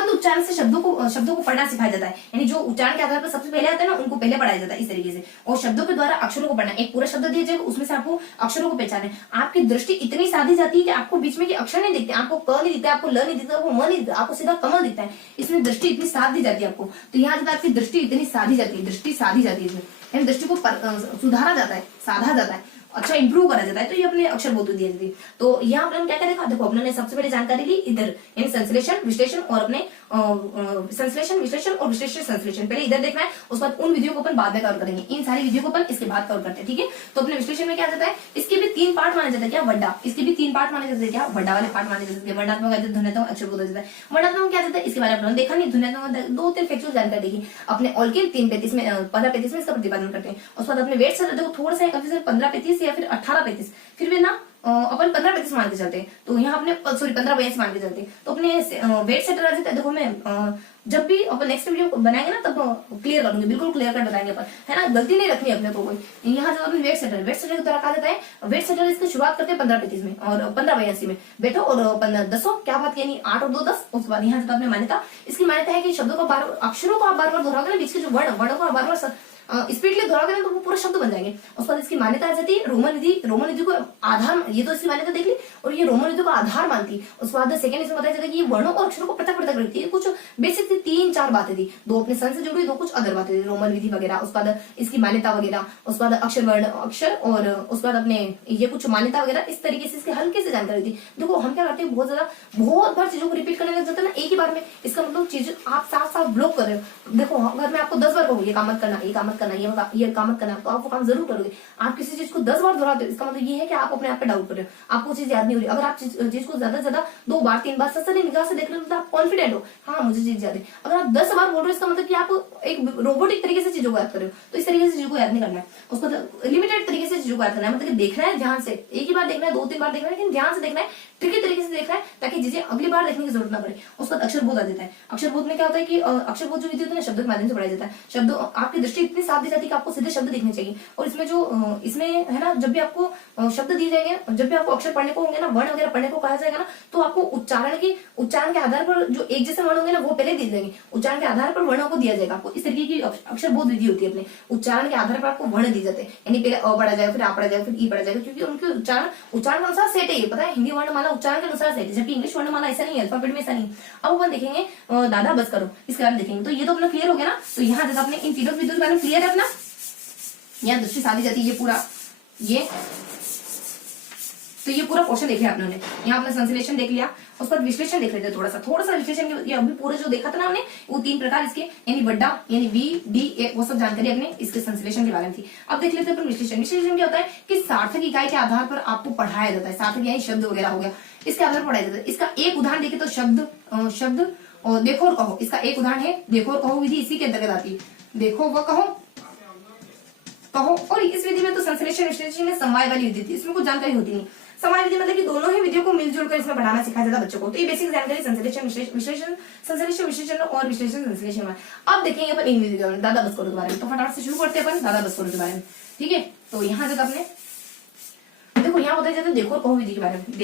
उच्चारण से शब्दों को पढ़ना सिखाया जाता है, यानी जो उच्चारण के आधार पर सबसे पहले आते हैं ना, उनको पहले पढ़ाया जाता है इस तरीके से। और शब्दों के द्वारा अक्षरों को पढ़ना, एक पूरा शब्द दिया जाएगा, उसमें से आपको अक्षरों को पहचाना है। आपकी दृष्टि इतनी साधी जाती है कि आपको बीच में के अक्षर नहीं दिखते, आपको क नहीं दिखता, आपको ल नहीं दिखता, आपको म नहीं दिखता, आपको सीधा कमल दिखता है, इसमें दृष्टि इतनी साध दी जाती है आपको। तो यहाँ जब आपकी दृष्टि इतनी साधी जाती है, इसमें यानी दृष्टि को सुधारा जाता है, साधा जाता है, अच्छा इंप्रूव करा जाता है, तो ये अपने अक्षरबोध विधि दी। तो यहाँ अपने क्या क्या देखा, देखो अपने सबसे पहले जानकारी ली इधर, यानी संश्लेषण विश्लेषण और अपने संश्लेषण पहले इधर देखना है, उसके बाद उन विधियों को अपन बाद में कवर करेंगे, इन सारी विधियों को अपन इसके बाद कवर करते हैं, ठीक है। तो अपने विश्लेषण में क्या जाता है, इसके भी 3 पार्ट माने जाते हैं, क्या वड्डा, इसके भी 3 पार्ट माने जाते हैं, क्या वड्डा वाले पार्ट माने जाते हैं, वर्णात्मक ध्वन्यात्मक अक्षरबोध जाता है। वर्णात्मक क्या जाता है, इसके बारे में अपने देखा नहीं, ध्वन्यात्मक 2-3 फैक्चुअल जानकारी देखी अपने ऑल्किन 335 में 1535 में इसका प्रतिपादन करते हैं। उसके बाद अपने वेट से देखो थोड़ा सा 1535 या फिर 1835, फिर भी ना अपन 1535 मान के चलते हैं, तो यहाँ अपने 1582 मान के चलते हैं, तो अपने वेट सेटर आ जाता है। देखो मैं जब भी अपन नेक्स्ट वीडियो बनाएंगे ना तब क्लियर करूंगी, बिल्कुल क्लियर कर बताएंगे अपन, है ना, गलती नहीं रखनी अपने को कोई। यहाँ जब अपने वेट सेटर के द्वारा कहा जाता है, वेट सेटर इसकी शुरुआत करते हैं 1535 में और 1582 में बैठो और 10 क्या बात, यानी 8 और 2 10। उसके बाद यहाँ जब अपने मान्यता, इसकी मान्यता है कि शब्दों को अक्षरों को आप बार बार दोहराओगे ना, बीच के जो वर्णों को बार बार स्पीडली दोहराओगे ना तो वो पूरा शब्द बन जाएंगे। उसके बाद इसकी मान्यता आ जाती है रोमन विधि को आधार, ये तो इसकी मान्यता देख ली, और ये रोमन विधि को आधार मानती है। उसके बाद सेकंड इसमें बताया जाता है कि ये वर्णों और अक्षरों को पृथक रखती है। कुछ बेसिक 3-4 बातें थी, 2 अपने सन से जुड़ी, 2 कुछ अदर बातें थी, रोमन विधि वगैरह, उसके बाद इसकी मान्यता वगैरह, उसके बाद अक्षर और उसके बाद अपने ये कुछ मान्यता वगैरह, इस तरीके से इसके हल्के से जानकारी थी। देखो हम क्या करते हैं, बहुत बार चीजों को रिपीट करने लग जाते हैं ना एक ही बार में, इसका मतलब चीज आप साफ ब्लॉक कर रहे हो। देखो अगर मैं आपको 10 बार कहूँ ये काम मत करना, ये काम मत करना, ये काम मत करना, तो आप वो काम जरूर करोगे। आप किसी चीज को 10 बार दोहराते हो, इसका मतलब ये है कि आप अपने आप पे डाउट कर रहे हो, आपको चीज याद नहीं हो रही। अगर आप चीज को ज्यादा से ज्यादा 2 बार 3 बार सही निगाह से देख रहे हो तो आप कॉन्फिडेंट हो, हाँ मुझे चीज याद है। अगर आप 10 बार बोल रहे हो, इसका मतलब कि आप एक रोबोटिक तरीके से चीजों को याद कर रहे हो। तो इस तरीके से चीजों को याद नहीं करना है, उसको लिमिटेड तरीके से चीजों को याद करना है, मतलब देखना है ध्यान से, एक ही बार देखना है, 2-3 बार देखना है, लेकिन ध्यान से देखना है, ट्रिकी तरीके से देखना है, ताकि चीजें अगली बार देखने की जरूरत ना पड़े। उसके बाद अक्षरबोध आ जाता है। अक्षरबोध में क्या होता है कि अक्षरबोध जो विधि होती है शब्दों के माध्यम से पढ़ाया जाता है। शब्दों आपकी दृष्टि इतनी साफ दी जाती है कि आपको सीधे शब्द दिखने चाहिए। और इसमें जो इसमें है ना, जब भी आपको शब्द दिए जाएंगे, जब भी आपको अक्षर पढ़ने को होंगे ना, वर्ण वगैरह पढ़ने को कहा जाएगा ना, तो आपको उच्चारण के आधार पर जो एक जैसे वर्ण होंगे ना वो पहले दिए जाएंगे, उच्चारण के आधार पर वर्णों को दिया जाएगा आपको। इस तरीके की अक्षरबोध विधि होती है। अपने उच्चारण के आधार पर आपको वर्ण दिए जाते हैं, यानी पहले अ पढ़ा जाएगा, फिर आ पढ़ा जाएगा, फिर ई पढ़ा जाएगा, क्योंकि उनके उच्चारण के अनुसार सेट है। ये पता है, हिंदी वर्णमाला उच्चारण के अनुसार सेट है, जबकि इंग्लिश वर्णमाला ऐसा नहीं है, अल्फाबेट में ऐसा नहीं। अब अपन देखेंगे दादा बस करो, इसके बारे में देखेंगे। तो ये तो अपना क्लियर हो गया ना। तो यहाँ जैसा अपने इन तीनों विधियों के बारे में क्लियर है अपना, यहाँ दृष्टि साधी जाती है, ये पूरा ये, तो ये पूरा पोर्शन देख लिया आपने। यहाँ आपने संश्लेषण देख लिया, उसके बाद विश्लेषण देख लेते हैं थोड़ा सा विश्लेषण। ये अभी पूरा जो देखा था ना हमने, वो 3 प्रकार इसके, यानी बड्डा, यानी बी डी ए, वो सब जानकारी अपने इसके संश्लेषण के बारे में थी। अब देख लेते हैं अपन विश्लेषण। विश्लेषण क्या होता है कि सार्थक इकाई के आधार पर आपको पढ़ाया जाता है। सार्थक यानी शब्द वगैरह हो गया, इसके आधार पर पढ़ाया जाता है। इसका एक उदाहरण देखे तो शब्द और देखो और कहो, इसका एक उदाहरण है देखो और कहो विधि, इसी के अंतर्गत आती है। देखो व कहो, और इस विधि में तो संश्लेषण विश्लेषण में समवाय वाली विधि थी, इसमें कुछ जानकारी होती नहीं। समवाय विधि मतलब कि दोनों ही विधियों को मिलजुल कर इसमें पढ़ाना सिखाया जाता बच्चों को। तो ये बेसिक जानकारी संश्लेषण विश्लेषण, संश्लेषण विश्लेषण और विश्लेषण संश्लेषण में। अब देखेंगे अपन इन विधियों में दादा बस करो के बारे में। तो फटाफट से शुरू करते हैं अपन दादा बस करो के बारे में, ठीक है। तो यहाँ जब अपने देखो, यहाँ बताया जाता है देखो और कहो विधि के बारे में।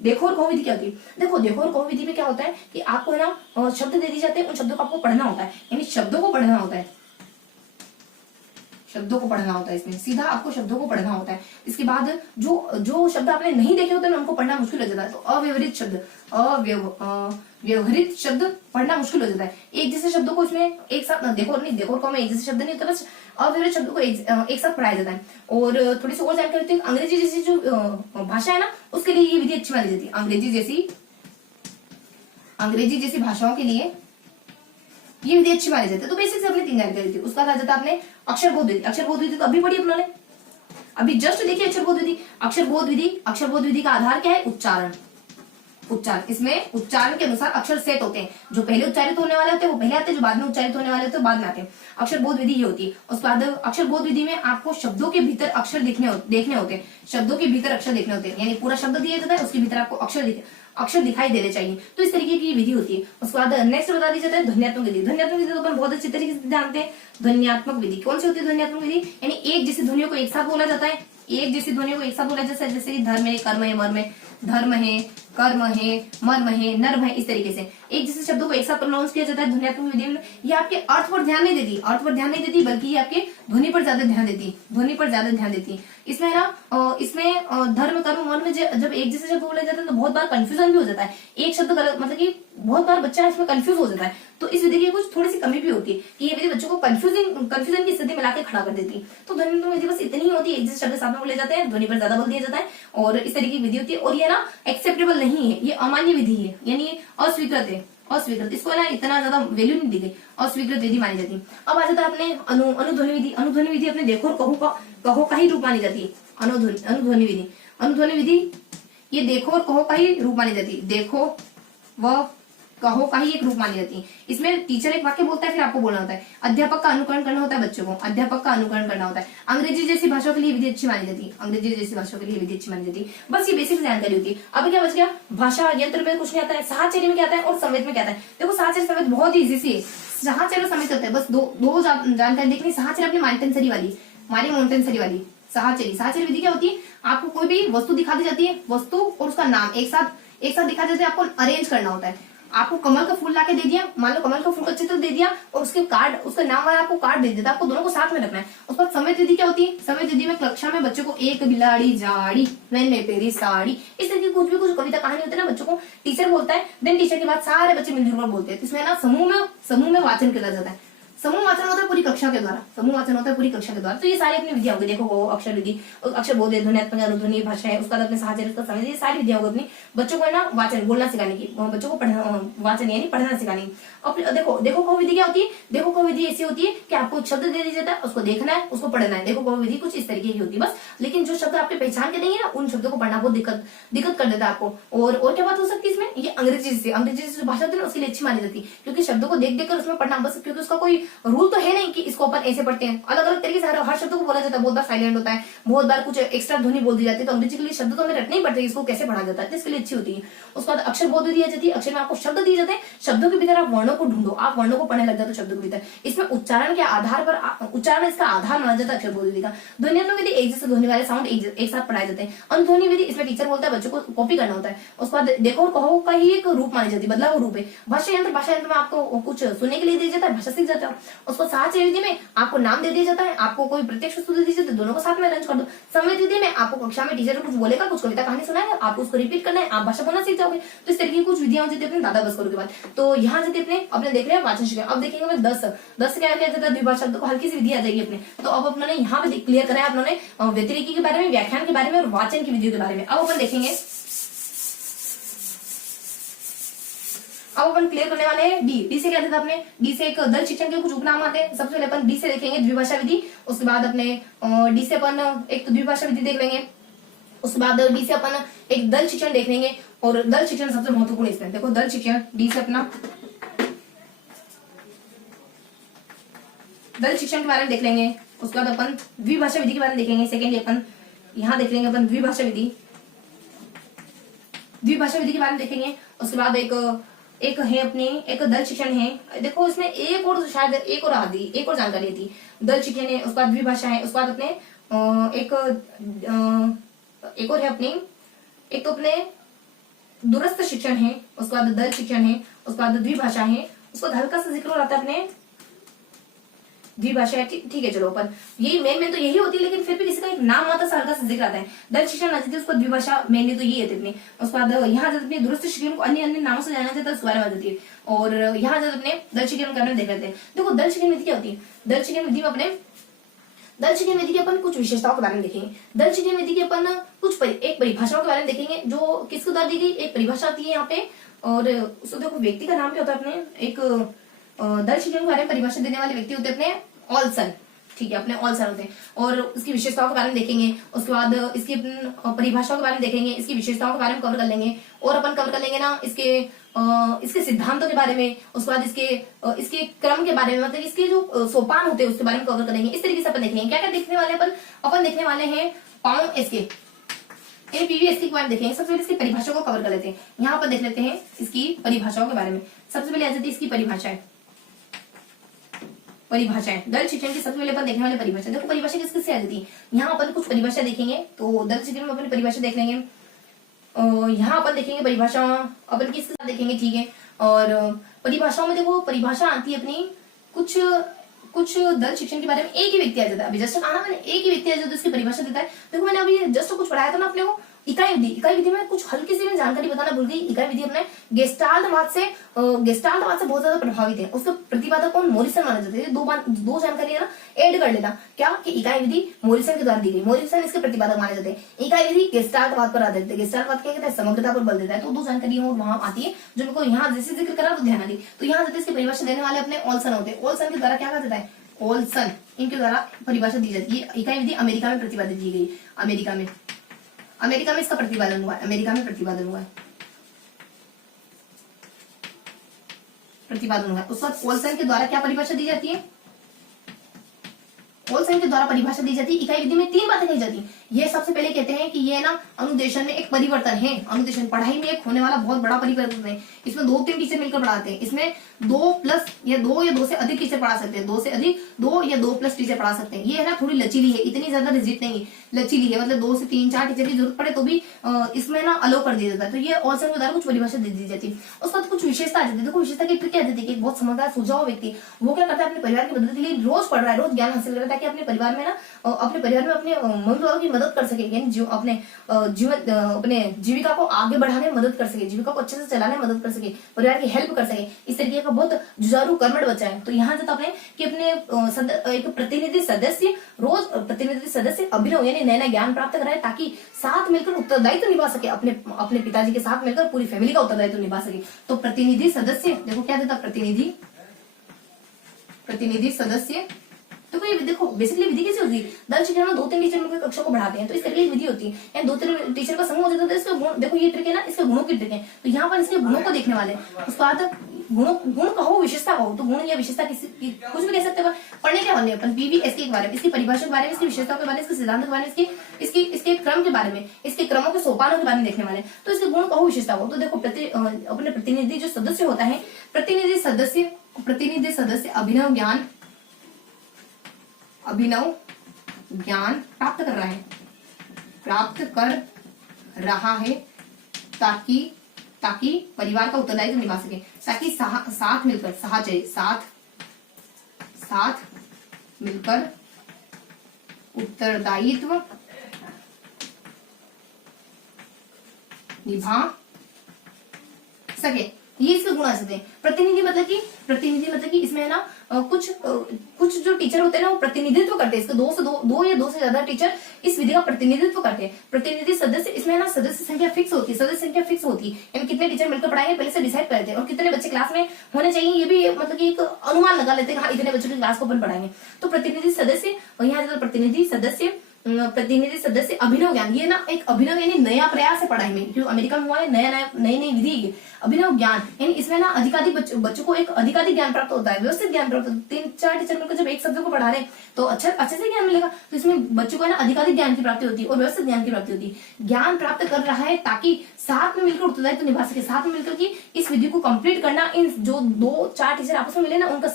देखो और कहो विधि क्या होती है? देखो और कहो विधि में क्या होता है कि आपको है ना शब्द दे दिए जाते हैं, उन शब्दों को आपको पढ़ना होता है, यानी शब्दों को पढ़ना होता है, इसमें सीधा आपको शब्दों को पढ़ना होता है। इसके बाद जो शब्द आपने नहीं देखे होते हैं उनको पढ़ना मुश्किल हो जाता है। तो अव्यवहित शब्द पढ़ना मुश्किल हो जाता है। एक जैसे शब्दों को इसमें एक साथ देखो और कहो में एक जैसे शब्द नहीं होता, बस अव्यवहित शब्दों को एक साथ पढ़ाया जाता है। और थोड़ी सी और जानकारी होती है, अंग्रेजी जैसी जो भाषा है ना, उसके लिए ये विधि अच्छी मानी जाती है। अंग्रेजी जैसी भाषाओं के लिए ये विधि अच्छी मानी जाती है। तो बेसिक से अपने 3 जानकारी थी। उसका आ जाता आपने अक्षरबोध विधि। अक्षरबोध विधि तो अभी पढ़ी अपनों, अभी जस्ट देखिए अक्षरबोध विधि। अक्षरबोध विधि का आधार क्या है? उच्चारण। इसमें उच्चारण के अनुसार अक्षर सेट होते हैं, जो पहले उच्चारित होने वाले होते हैं वो पहले आते हैं, जो बाद में उच्चारित होने वाले होते हैं बाद में आते हैं। अक्षरबोध विधि ये होती है। उसके बाद अक्षरबोध विधि में आपको शब्दों के भीतर अक्षर देखने होते हैं, शब्दों के भीतर अक्षर देखने होते हैं, यानी पूरा शब्द दिया जाता है, उसके भीतर आपको अक्षर दिखाई देने चाहिए। तो इस तरीके की विधि होती है। उसके बाद नेक्स्ट बता दिया जाता है ध्वन्यात्मक विधि। ध्वन्यात्मक विधि तो अपन बहुत अच्छी तरीके से जानते हैं। ध्वन्यात्मक विधि कौन सी होती है? ध्वन्यात्मक विधि यानी एक जैसी ध्वनियों को एक साथ बोला जाता है, जैसे कि धर्म है, कर्म है, मर्म है, धर्म है, कर्म है, मर्म है, नर्म है, इस तरीके से एक जैसे शब्दों को एक साथ प्रोनाउंस किया जाता है ध्वन्यात्मक विधि में। ये आपके अर्थ पर ध्यान नहीं देती, बल्कि ये आपके ध्वनि पर ज्यादा ध्यान देती है। इसमें ना इसमें धर्म, कर्म, मर्म जब एक जैसे शब्द बोले जाते हैं तो बहुत बार कंफ्यूजन भी हो जाता है। एक शब्द गलत, मतलब कि बहुत बार बच्चा इसमें कंफ्यूज हो जाता है। तो इस विधि की कुछ थोड़ी सी कमी भी होती है कि ये विधि बच्चों को कंफ्यूजन की स्थिति में लाके खड़ा कर देती है। तो ध्वन्यात्मक विधि बस इतनी ही होती है, एक जैसे शब्द साथ में बोले जाते हैं, ध्वनि पर ज्यादा बोल दिया जाता है, और इस तरीके की विधि होती है। और ये ना एक्सेप्टेबल नहीं है, ये अमान्य विधि है, यानी अस्वीकृत है। इसको ना इतना ज्यादा वैल्यू नहीं दी गई, अस्वीकृत विधि मानी जाती है। अब आ जाता है अपने अनुध्वनि विधि। अनुध्वनि विधि अपने देखो और कहो का ही रूप मानी जाती है। अनुध्वनि विधि ये देखो और कहो का ही रूप मानी जाती है। देखो व कहो का ही एक रूप मानी जाती है। इसमें टीचर एक वाक्य बोलता है, फिर आपको बोलना होता है। अध्यापक का अनुकरण करना होता है, बच्चों को अध्यापक का अनुकरण करना होता है। अंग्रेजी जैसी भाषा के लिए विधि अच्छी मानी जाती है। बस ये बेसिक जानकारी होती है। अब क्या बच गया? भाषा यंत्र में कुछ नहीं आता है, साहचर्य में क्या आता है और संवेद में क्या आता है। देखो साहचर्य संवेद बहुत इजी सी है, साहचर्य संवेद होता है, बस दो जानकारी देखनी। साहचर्य अपनी मारी मोंटेसरी वाली साहचर्य विधि क्या होती है? आपको कोई भी वस्तु दिखा दी जाती है, वस्तु और उसका नाम एक साथ दिखा देते हैं, आपको अरेंज करना होता है। आपको कमल का फूल लाके दे दिया, मान लो कमल का फूल का चित्र दे दिया, और उसके नाम वाला आपको कार्ड दे देता है, आपको दोनों को साथ में रखना है। उसके बाद संवेद विधि क्या होती है? संवेद विधि में कक्षा में बच्चों को एक बिलाड़ी जाड़ी मैंने पेरी साड़ी, इस तरीके की कुछ कविता कहानी होती है ना, बच्चों को टीचर बोलता है, देन टीचर के बाद सारे बच्चे मिलजुल कर बोलते हैं। इसमें ना समूह में वाचन किया जाता है। समूह वाचन होता है पूरी कक्षा के द्वारा। तो ये सारी अपनी विधियां होगी। देखो वो अक्षर विधि, अक्षर बोध, ध्वन्यात्मक, अनुध्वनि, भाषा है, उसका अपने साहचर्य का समय, ये सारी विधियां होगी अपनी बच्चों को है ना वाचन बोलना सिखाने की, बच्चों को वाचन यानी पढ़ना सिखाने की। अब देखो कहो विधि क्या होती है? देखो कहो विधि ऐसी होती है कि आपको शब्द दे दिया जाता है, उसको देखना है, उसको पढ़ना है। देखो कहो विधि कुछ इस तरीके की होती है बस। लेकिन जो शब्द आपके पहचान के नहीं है ना, उन शब्दों को पढ़ना बहुत दिक्कत कर देता है आपको। और क्या बात हो सकती है इसमें? ये अंग्रेजी से भाषा होती है ना, उसके लिए अच्छी मानी जाती है, क्योंकि शब्दों को देख कर उसमें पढ़ना, बस क्योंकि उसका कोई रूल तो है नहीं कि इसको अपन ऐसे पढ़ते हैं। अलग अलग तरीके से हर शब्द को बोला जाता है, बहुत बार साइलेंट होता है, बहुत बार कुछ एक्स्ट्रा ध्वनि बोल दी जाती है। तो अंग्रेजी के लिए शब्द तो हमें रटने ही पड़ते हैं, इसको कैसे पढ़ा जाता है, इसके लिए अच्छी होती है। उसके बाद अक्षर बोध दी जाती है। अक्षर में आपको शब्द दिए जाते हैं, शब्दों के भीतर आप वर्णों को ढूंढो, आप वर्णों को पढ़ने लग जाते हो शब्दों के भीतर। इसमें उच्चारण के आधार पर उच्चारण इसका आधार माना जाता है अक्षर बोध विधि का। ध्वन्यात्मक विधि एक जैसे ध्वनि वाले साउंड एक साथ पढ़ाए जाते हैं। अनुध्वनि विधि इसमें टीचर बोलता है, बच्चों को कॉपी करना होता है। उसके बाद देखो और कहो का ही एक रूप मानी जाती है, बदला हुआ रूप है। भाषा यंत्र में आपको कुछ सुनने के लिए दिया जाता है, भाषा सीख जाते हो। था। उसको साहचर्य विधि में आपको नाम दे दिया जाता है, आपको कोई प्रत्यक्ष वस्तु दे दी जाती है, दोनों को साथ में अरेंज कर दो। संवेद विधि में आपको कक्षा में टीचर कुछ बोलेगा, कुछ कविता कहानी सुनाएगा, आपको उसको रिपीट करना है, आप भाषा बोलना सीख जाओगे। तो इस तरीके की कुछ विधियां हो जाती है अपने दादा बस्करों के बाद। तो यहाँ से अपने देख रहे हैं वाचन शिक्षण। अब देखेंगे मैं 10 क्या क्या जाता है द्विभाषा, तो हल्की सी विधि आ जाएगी अपने। तो अब अपने यहाँ पे क्लियर करा है अपने व्यतिरेकी के बारे में, व्याख्यान के बारे में और वाचन की विधियों के बारे में। अब अपन देखेंगे, अब अपन क्लियर करने वाले हैं डी से क्या था अपने, डी से एक दल शिक्षण के कुछ उपनाम आते हैं। सबसे पहले अपन डी से देखेंगे द्विभाषा विधि, उसके बाद अपने डी से अपन एक तो द्विभाषा विधि देख लेंगे, उसके बाद डी से अपन एक दल शिक्षण देख लेंगे। और दल शिक्षण सबसे महत्वपूर्ण इसमें देखो, दल शिक्षण डी से अपना दल शिक्षण के बारे में देख लेंगे। उसके बाद अपन द्विभाषा विधि के बारे में देखेंगे। सेकेंडली अपन यहाँ देख लेंगे अपन द्विभाषा विधि के बारे में देखेंगे। उसके बाद एक है अपनी एक दल शिक्षण है। देखो इसमें एक और शायद एक और जानकारी थी, दल शिक्षण है, उसके बाद द्विभाषा है, उसके बाद अपने एक और है अपनी, एक तो अपने दूरस्थ शिक्षण है, उसके बाद दल शिक्षण है, उसके बाद द्विभाषा है, उसके बाद हल्का सा जिक्र हो रहा है अपने द्विभाषा है। ठीक है, चलो अपन यही मेन तो यही होती है, लेकिन फिर भी किसी का एक नाम आता है, हल्का सा जिक्र आता है। दल शिक्षण आ जाती है, उसको द्विभाषा मेनली तो यही है अपनी। उसके बाद यहाँ जब अपने दूरस्थ शिक्षण को अन्य नामों से जाना जाता है, उसके बारे में आ जाती है। और यहाँ जब अपने दल शिक्षण करने देख लेते हैं। देखो दल शिक्षण विधि क्या होती है, दल शिक्षण विधि में अपने दल शिक्षण विधि की अपन कुछ विशेषताओं के बारे में देखेंगे। दल शिक्षण विधि की अपन कुछ एक परिभाषाओं के बारे में देखेंगे, जो किसके द्वारा दी गई एक परिभाषा आती है यहाँ पे। और उसको देखो व्यक्ति का नाम क्या होता है अपने, एक दल शिक्षण के बारे में परिभाषा देने वाले व्यक्ति होते हैं अपने ऑल्सन। ठीक है, अपने ऑल्सन होते हैं। और उसकी विशेषताओं के बारे में देखेंगे। उसके बाद इसकी परिभाषाओं के बारे में देखेंगे, इसकी विशेषताओं के बारे में कवर कर लेंगे। और अपन कवर कर लेंगे ना इसके सिद्धांतों के बारे में, उसके बाद इसके क्रम के बारे में, मतलब इसके जो सोपान होते हैं उसके बारे में कवर करेंगे। इस तरीके से अपन देखेंगे। क्या क्या देखने वाले अपन देखने वाले हैं पाउंड एसके पीवीएसके के बारे में देखेंगे। सबसे पहले इसकी परिभाषा को कवर कर लेते हैं। यहाँ पर देख लेते हैं इसकी परिभाषाओं के बारे में। सबसे पहले आ जाती है इसकी परिभाषाएं। दल शिक्षण की सबसे पहले अपन देखने वाले परिभाषा। देखो परिभाषा किस किससे आ जाती है, यहाँ अपन कुछ परिभाषा देखेंगे। तो दल शिक्षण में अपन परिभाषा देख लेंगे। यहाँ अपन देखेंगे परिभाषा अपन किसके साथ देखेंगे, ठीक है। और परिभाषाओं में देखो परिभाषा आती है अपनी कुछ दल शिक्षण के बारे में एक ही व्यक्ति आ जाता है। अभी जस्ट कहा ना मैंने, एक ही व्यक्ति आ जाता है, इसकी परिभाषा देता है। देखो मैंने अभी जस्ट कुछ पढ़ाया था ना अपने को, इकाई विधि में कुछ हल्की सी मैं जानकारी बताना भूल गई। इकाई विधि अपने गेस्टाल्टवाद से बहुत ज्यादा प्रभावित है। उसके प्रतिपादक कौन, मोरिसन माना जाता है। दो जानकारी है ना ऐड कर लेना, क्या कि इकाई विधि मोरिसन के द्वारा दी गई, मोरिसन इसके प्रतिपादक माने जाते हैं। इकाई विधि गेस्टाल्टवाद पर आधारित है। गेस्टाल्टवाद क्या कहता है, समग्रता पर बल देता है। तो दो जानकारी वहां आती है जो मेरे को यहाँ जैसे जिक्र करा तो ध्यान दी। तो यहाँ जाते इसकी परिभाषा देने वाले अपने ऑल्सन होते हैं। ऑल्सन के द्वारा क्या कहा जाता है, ऑल्सन इनके द्वारा परिभाषा दी जाती है। इकाई विधि अमेरिका में प्रतिपादित की गई, अमेरिका में इसका प्रतिपादन हुआ है, उस वक्त ओल्सन के द्वारा क्या परिभाषा दी जाती है, ओल्सन के द्वारा परिभाषा दी जाती है। इकाई विधि में 3 बातें कही जाती है। ये सबसे पहले कहते हैं कि ये ना अनुदेशन में एक परिवर्तन है। अनुदेशन पढ़ाई में एक होने वाला बहुत बड़ा परिवर्तन है। इसमें 2-3 टीचर मिलकर पढ़ाते हैं। इसमें 2+ या 2 से अधिक टीचर पढ़ा सकते हैं। 2 से अधिक 2 या 2+ टीचर पढ़ा सकते हैं। ये है ना थोड़ी लचीली है, इतनी ज्यादा रिजिड नहीं है, लचीली है। मतलब 2 से 3-4 टीचर की जरूरत पड़े तो भी इसमें ना अलो कर दिया जाता है। तो ये ऑल्सन के द्वारा कुछ परिभाषा दे दी जाती है। उसके बाद कुछ विशेषता आ जाती है। देखो विशेषता की ट्रिक क्या जाती है कि बहुत समझदार सुझाव व्यक्ति वो क्या करता है, अपने परिवार की मदद के लिए रोज पढ़ रहा है, रोज ज्ञान हासिल कर रहा है, ताकि अपने परिवार में अपने मम्मी पापा की मदद कर सके, यानी अपने जीविका को आगे बढ़ाने में मदद कर सके, जीविका को अच्छे से चलाने में मदद कर सके, परिवार की हेल्प कर सके। इस तरीके का बहुत जुझारू कर्मठ बच्चा है। तो यहाँ जब अपने कि अपने एक प्रतिनिधि सदस्य अभिनव यानी नया ज्ञान प्राप्त कराए, ताकि साथ मिलकर उत्तरदायित्व निभा सके, अपने पिताजी के साथ मिलकर पूरी फैमिली का उत्तरदायित्व निभा सके। तो प्रतिनिधि सदस्य देखो क्या देता, प्रतिनिधि सदस्य। तो ये देखो बेसिकली विधि कैसे होती है, दल शिक्षण में 2-3 टीचर मिलकर कक्षा को बढ़ाते हैं। तो इस तरीके की विधि होती है, 2-3 टीचर का समूह हो जाता है। इसके गुण देखो, ये ट्रिक है ना, इसके गुणों की ट्रिक है। तो यहाँ पर इसके गुणों को देखने वाले, उसके बाद गुण कहो विशेषता कहो, तो गुण या विशेषता कुछ भी कह सकते हैं। पढ़ने क्या वाले अपन पीवीएसके के बारे में, इसकी परिभाषा के बारे में, इसकी विशेषताओं के बारे में, इसके सिद्धांत के बारे में, इसके क्रम के बारे में, इसके क्रमों के सोपानों के बारे में देखने वाले। तो इसके गुण कहो विशेषता कहो। तो देखो अपने प्रतिनिधि जो सदस्य होता है, प्रतिनिधि सदस्य अभिनव ज्ञान प्राप्त कर रहा है ताकि परिवार का उत्तरदायित्व निभा सके, ताकि साथ मिलकर साथ मिलकर उत्तरदायित्व निभा सके। ये इसके गुण आ सकते हैं। प्रतिनिधि मतलब कि इसमें है ना कुछ जो टीचर होते हैं ना वो प्रतिनिधित्व करते हैं। इसके दो या दो से ज्यादा टीचर इस विधि का प्रतिनिधित्व करते हैं। प्रतिनिधि सदस्य, इसमें ना सदस्य संख्या फिक्स होती है, यानी कितने टीचर मिलकर पढ़ाएंगे पहले से डिसाइड करते हैं, और कितने बच्चे क्लास में होने चाहिए ये भी मतलब कि एक अनुमान लगा लेते हैं, हाँ इतने बच्चों की क्लास को अपन पढ़ाएंगे। तो प्रतिनिधि सदस्य, और यहाँ प्रतिनिधि सदस्य अभिनव ज्ञान, ये ना एक अभिनव यानी नया प्रयास है पढ़ाई में, क्योंकि अमेरिका में हुआ है नई विधि अभिनव ज्ञान, यानी इसमें ना अधिकाधिक बच्चों को एक अधिकाधिक ज्ञान प्राप्त होता है, व्यवस्थित ज्ञान प्राप्त होता है। 3-4 टीचर मिलकर जब एक सब्जेक्ट को पढ़ा रहे हैं तो अच्छे से ज्ञान मिलेगा। तो इसमें बच्चों को है ना अधिकाधिक ज्ञान की प्राप्ति होती है और व्यवस्थित ज्ञान की प्राप्ति होती है। ज्ञान प्राप्त कर रहा है ताकि साथ में मिलकर उत्तरदायित्व निभा सके, साथ में मिलकर की इस विधि को कंप्लीट करना। इन जो 2-4 टीचर आपस में मिले ना उनका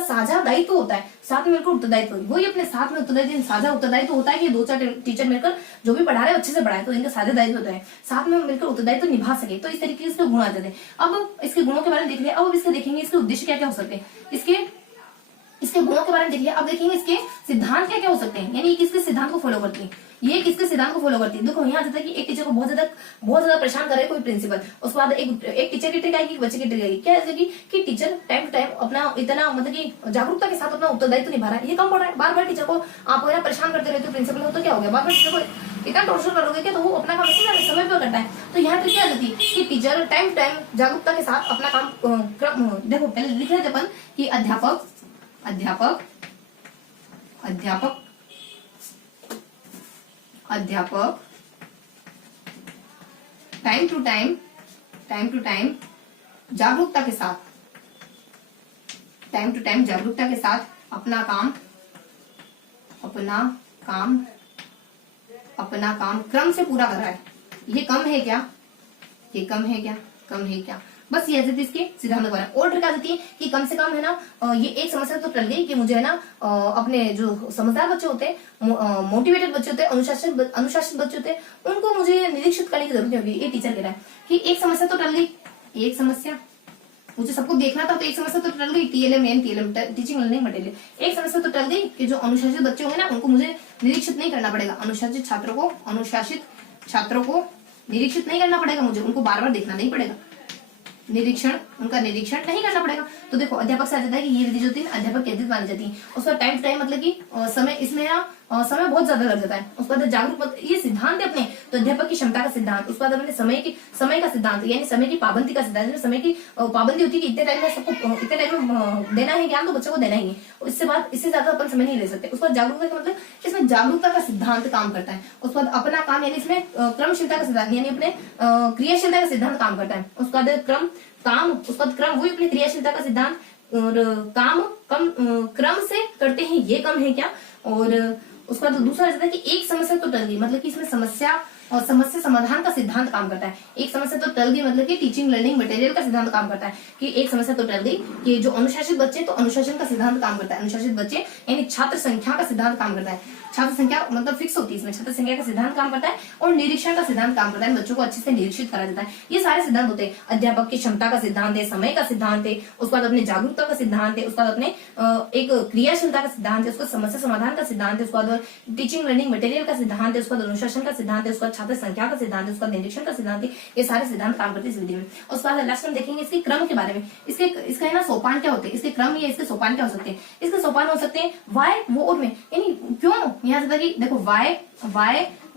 साझा दायित्व होता है, साथ में मिलकर उत्तरदायित्व, वही अपने साथ में उत्तरदायित्व, साझा उत्तरदायित्व होता है कि 2-4 टीचर मिलकर जो भी पढ़ा रहे अच्छे से पढ़ाए, तो इनका साझा दायित्व होता है, साथ में मिलकर उत्तरदायित्व निभा सके। तो इस तरीके से इसके गुण आ जाते हैं। अब इसके गुणों के बारे में देख लिया, अब इसके देखेंगे इसके उद्देश्य क्या क्या हो सकते हैं। इसके गुणों के बारे में देख लिया, अब देखेंगे इसके सिद्धांत क्या क्या हो सकते हैं, यानी किसके सिद्धांत को फॉलो करती है, ये किसके सिद्धांत को फॉलो करती है। देखो यहाँ जाता है कि एक टीचर को बहुत ज्यादा परेशान करे कोई प्रिंसिपल, उसके बाद एक टीचर की ट्रिक आएगी, बच्चे की ट्रिक आएगी। क्या है कि टीचर टाइम टू टाइम अपना इतना मतलब कि जागरूकता के साथ अपना उत्तरदायित्व निभा रहा है, ये कम पड़ रहा है। बार बार टीचर को आप परेशान करते रहते हो प्रिंसिपल को, तो क्या हो गया, बार बार टीचर को इतना टॉर्चर करोगे क्या, तो वो अपना काम समय पर करता है। तो यहाँ ट्रिक क्या रहती है कि टीचर टाइम टू टाइम जागरूकता के साथ अपना काम देखो पहले लिख रहे थे अपन कि अध्यापक टाइम टू टाइम जागरूकता के साथ अपना काम क्रम से पूरा कर रहा है। ये कम है क्या, बस ये ऐसे इसके सिद्धांत बना। और ट्रिक आ जाती है कि कम से कम है ना ये एक समस्या तो टल गई कि मुझे है ना अपने जो समझदार बच्चे होते हैं, मोटिवेटेड बच्चे होते हैं, अनुशासित बच्चे होते हैं, उनको मुझे निरीक्षित करने की जरूरत नहीं होगी। ये टीचर कह रहा है कि एक समस्या तो टल गई, एक समस्या मुझे सबको देखना था, तो एक समस्या तो टल गई, TLM टीचिंग लर्निंग मटेरियल। एक समस्या तो टल गई कि जो अनुशासित बच्चे होंगे ना उनको मुझे निरीक्षित नहीं करना पड़ेगा, अनुशासित छात्रों को निरीक्षित नहीं करना पड़ेगा, मुझे उनको बार बार देखना नहीं पड़ेगा, उनका निरीक्षण नहीं करना पड़ेगा। तो देखो अध्यापक से आ जाता है कि ये विधि जो होती है अध्यापक केंद्रित मानी जाती है। उसका टाइम टू टाइम मतलब कि समय, इसमें समय बहुत ज्यादा लग जाता है। उसके बाद जागरूक ये सिद्धांत है अपने, तो अध्यापक की क्षमता का सिद्धांत, उसके बाद अपने समय का सिद्धांत, यानी समय की पाबंदी का सिद्धांत। समय की पाबंदी होती है कि इतने टाइम में सबको इतने टाइम में देना है ज्ञान, तो बच्चों को देना ही है, इससे ज्यादा अपन समय नहीं ले सकते। उसके बाद जागरूकता का मतलब इसमें जागरूकता का सिद्धांत काम करता है। उसके बाद अपना काम यानी इसमें क्रमशीलता का सिद्धांत यानी अपने क्रियाशीलता का सिद्धांत काम करता है। उसके बाद क्रम वही अपनी क्रियाशीलता का सिद्धांत, और क्रम से करते हैं ये कम है क्या। और उसका तो दूसरा रहता है कि एक समस्या तो टल गई, मतलब कि इसमें समस्या समाधान का सिद्धांत काम करता है। एक समस्या तो टल गई मतलब कि टीचिंग लर्निंग मटेरियल का सिद्धांत काम करता है कि एक समस्या तो टल गई कि जो अनुशासित बच्चे, तो अनुशासन का सिद्धांत काम करता है। अनुशासित बच्चे यानी छात्र संख्या का सिद्धांत काम करता है। छात्र संख्या मतलब फिक्स होती है, इसमें छात्र संख्या का सिद्धांत काम करता है और निरीक्षण का सिद्धांत काम करता है, बच्चों को अच्छे से निरीक्षित करा जाता है। ये सारे सिद्धांत होते हैं। अध्यापक की क्षमता का सिद्धांत है, समय का सिद्धांत है, उसके बाद अपने जागरूकता का सिद्धांत है, उसके बाद अपने एक क्रियाशीलता का सिद्धांत है, उसका समस्या समाधान का सिद्धांत है, उसके बाद टीचिंग लर्निंग मटेरियल का सिद्धांत है, उसके बाद अनुशासन का सिद्धांत है, उसके बाद छात्र संख्या का सिद्धांत है, उसका निरीक्षण का सिद्धांत है। ये सारे सिद्धांत काम करते हैं इस विधि में। उसके बाद लास्ट में देखेंगे इसके क्रम के बारे में। इसका है ना सोपान क्या होते हैं, इसके क्रम या इसके सोपान क्या हो सकते हैं। इसके सोपान हो सकते हैं वाय, वो और में, यानी क्यों यहाँ से देखो वाय,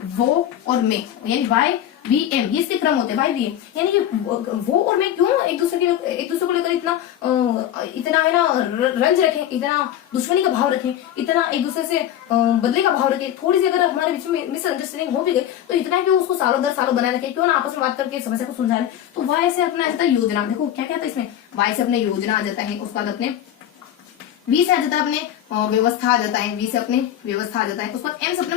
वो और में, यानी YVM, ये इसके क्रम होते हैं। YVM यानी कि वो और मैं क्यों एक दूसरे को लेकर इतना है ना रंज रखें, इतना दुश्मनी का भाव रखें, इतना एक दूसरे से बदले का भाव रखें। थोड़ी सी अगर हमारे बीच में मिसअंडरस्टैंडिंग हो भी गई तो इतना कि उसको सालों दर सालों बनाए रखें, क्यों ना आपस में बात करके समस्या को सुलझा ले। तो वाय से अपना आ जाता है योजना। देखो क्या क्या था इसमें, वाय से अपने योजना आ जाता है, उसके बाद अपने वी से आ जाता है अपने व्यवस्था आ जाता है, वी से अपने व्यवस्था आ जाता है, उसके बाद एम से अपने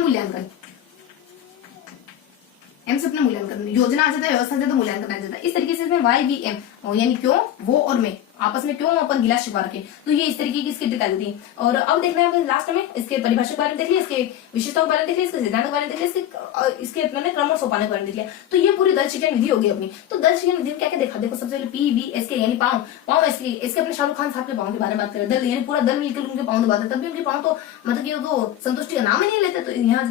मूल्यांकन, योजना आ जाता है, व्यवस्था आ जाता है, मूल्यांकन आ जाता है। इस तरीके से इसमें YVM यानी क्यों, वो और मैं, आपस में क्यों अपन गिला शिकवा रखे। तो ये इस तरीके की इसकी ट्रिक आ जाती है। और अब देखना है लास्ट में इसके परिभाषा के बारे में देख लिया, इसके विशेषताओं के बारे में देख लिया, इसके सिद्धांत के बारे में देख लिया, इसके अपने क्रम और सोपान के बारे में देख लिया। तो ये पूरी दल शिक्षण विधि होगी अपनी। तो दल शिक्षण विधि में क्या क्या देखा, देखो सबसे पहले PVSK यानी पाँव, पाँव इसके अपने शाहरुख खान साहब के पाँव के बारे में बात करें। दल यानी पूरा दल मिलकर उनके पाँव दबाते, तब भी उनके पाँव तो मतलब कि वो संतुष्टि का नाम ही नहीं लेते। तो यहाँ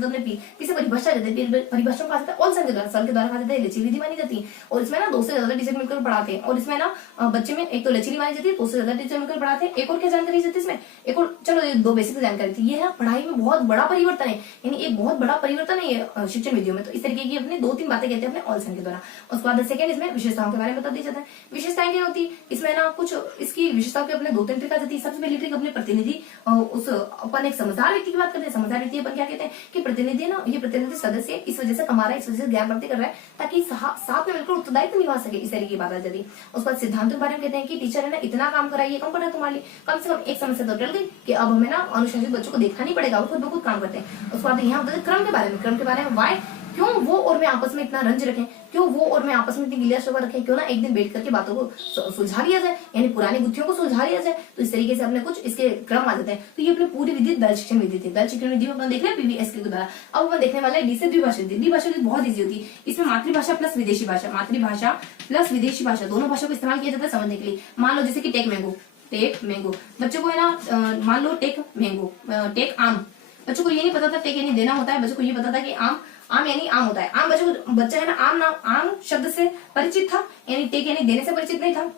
किसी परिभाषा देते हैं, परिभाषा को कहते हैं ऑल सन के द्वारा कहते हैं लचीली विधि मानी जाती है। और इसमें ना 2 से ज्यादा टीचर मिलकर पढ़ाते हैं। और इसमें ना बच्चे में एक तो लचीली मानी जाती है, 2 से ज्यादा टीचर मिलकर पढ़ाते हैं। एक और क्या जानकारी जाती है इसमें, एक और चलो ये 2 बेसिक जानकारी थी। ये है पढ़ाई में बहुत बड़ा परिवर्तन है, यानी एक बहुत बड़ा परिवर्तन है ये शिक्षण विधियों में। तो इस तरीके की अपने 2-3 बातें कहते हैं अपने ऑल सन के द्वारा। उसके बाद सेकंड इसमें विशेषताओं के बारे में बता दिया जाता है। विशेषताएं क्या होती है इसमें ना, कुछ इसकी विशेषताओं के अपने 2-3 ट्रिक आ जाती है। सबसे पहली ट्रिक अपने प्रतिनिधि, उस अपन एक समझदार व्यक्ति की बात करते हैं। समझदार व्यक्ति अपन क्या कहते हैं कि प्रतिनिधि ना, ये प्रतिनिधि सदस्य इस वजह से कमा रहा है, इस वजह से ज्ञान प्राप्ति कर रहा है ताकि साथ में मिलकर उत्तरदायित्व निभा सके, इस तरीके की बात आ जाती है। उसके बाद सिद्धांतों के बारे में कहते हैं कि टीचर है ना इतना काम कराइए, ये कम कर रहा है तुम्हारे लिए, कम से कम एक समस्या तो टल गई कि अब हमें ना अनुशासित बच्चों को देखना नहीं पड़ेगा, वो खुद ब खुद काम करते हैं। उसके बाद यहाँ बताते क्रम के बारे में, क्रम के बारे में वाई, क्यों वो और मैं आपस में इतना रंज रखें, क्यों वो और मैं आपस में इतनी गिलिया शिकवा रखें, क्यों ना एक दिन बैठ करके बातों को सुलझा लिया जाए, यानी पुरानी गुत्थियों को सुलझा लिया जाए। तो इस तरीके से अपने कुछ इसके क्रम आ जाते हैं। तो ये अपनी पूरी विधि दल शिक्षण विधि थी। दल शिक्षण विधि में अपन देख रहे हैं PVSK के द्वारा। अब अपन देखने वाला है डी से द्विभाषा विधि। द्विभाषा विधि बहुत ईजी होती है। इसमें मातृभाषा प्लस विदेशी भाषा, मातृभाषा प्लस विदेशी भाषा दोनों भाषा को इस्तेमाल किया जाता है समझने के लिए। मान लो जैसे कि टेक मैंगो, बच्चों को है ना, मान लो टेक मैंगो, टेक आम, बच्चों को ये नहीं पता था टेक यानी देना होता है, बच्चों को ये पता था कि आम यानी आम होता है। आम बच्चा है ना आम शब्द से परिचित था, यानी टेक यानी देने से परिचित नहीं था।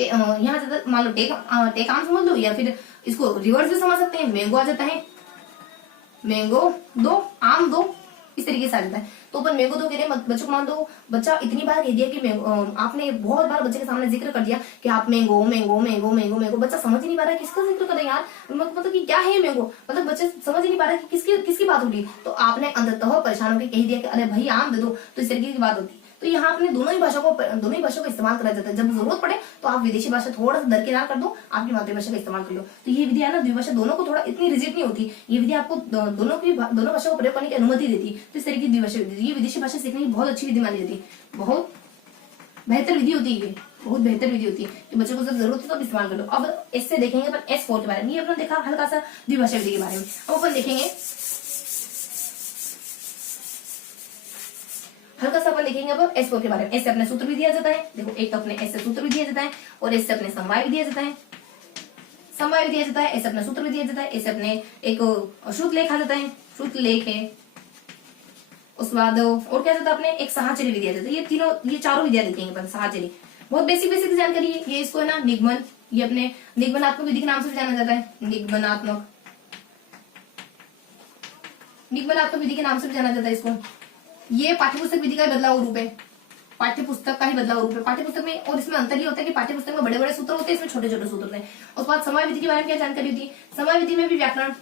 यहाँ मान लो टेक आम समझ लो, या फिर इसको रिवर्स भी समझ सकते हैं, मैंगो आ जाता है, मैंगो दो आम दो, इस तरीके से आ जाता है। तो अपन मैंगो दो कह रहे हैं, बच्चों को मान दो बच्चा इतनी बार कह दिया कि आपने बहुत बार बच्चे के सामने जिक्र कर दिया कि आप mango mango mango mango mango, बच्चा समझ ही नहीं पा रहा है किसका जिक्र कर रहे हैं यार, मतलब कि क्या है मैंगो, मतलब बच्चे समझ ही नहीं पा रहा है कि किसकी बात हो रही। तो आपने अंततः परेशान होकर कह दिया कि अरे भाई आम दे दो, तो इस तरीके की बात होती है। तो यहाँ अपने दोनों ही भाषा को इस्तेमाल करा जाता है। जब जरूरत पड़े तो आप विदेशी भाषा थोड़ा सा दरकिनार कर दो, आपकी मातृभाषा का इस्तेमाल कर लो। तो ये विधि है ना द्विभाषा दोनों को थोड़ा इतनी रिजिड नहीं होती, ये विधि आपको दोनों भाषा को प्रयोग करने की अनुमति देती है। तो इस तरह की द्विभाषा विधि, ये विदेशी भाषा सीखने की बहुत अच्छी विधि मानी जाती है, बहुत बेहतर विधि होती है, बहुत बेहतर विधि होती है कि बच्चों को जब जरूरत है तो इस्तेमाल कर लो। अब इससे देखेंगे अपन S4 के बारे में। ये अपने देखा हल्का सा द्विभाषा विधि के बारे में। अब अपन देखेंगे हल्का सा अपन देखेंगे अब S4 के बारे में। S से अपने सूत्र भी दिया जाता है, देखो एक तो अपने S से सूत्र भी दिया जाता है, और S से अपने समवाय भी दिया जाता है, समवाय भी दिया जाता है, S से अपना सूत्र भी दिया जाता है, S से अपने एक श्रुत लेख आ जाता है, श्रुत लेख है। उसके बाद और क्या जाता है अपने एक साहचर्य भी दिया जाता है। ये चारों विधियां देखेंगे अपन। साहचर्य बहुत बेसिक जानकारी है। ये इसको है ना निगमन, ये अपने निगमनात्मक विधि के नाम से भी जाना जाता है, निगमनात्मक विधि के नाम से भी जाना जाता है इसको। ये पाठ्यपुस्तक विधि का बदलाव रूप है, पाठ्यपुस्तक का ही बदलाव रूप है। पाठ्यपुस्तक में और इसमें अंतर ये होता है कि पाठ्यपुस्तक में बड़े बड़े सूत्र होते हैं, इसमें छोटे छोटे सूत्र होते हैं। उसके बाद समय विधि के बारे में क्या जानकारी होती है, समय विधि में भी व्याकरण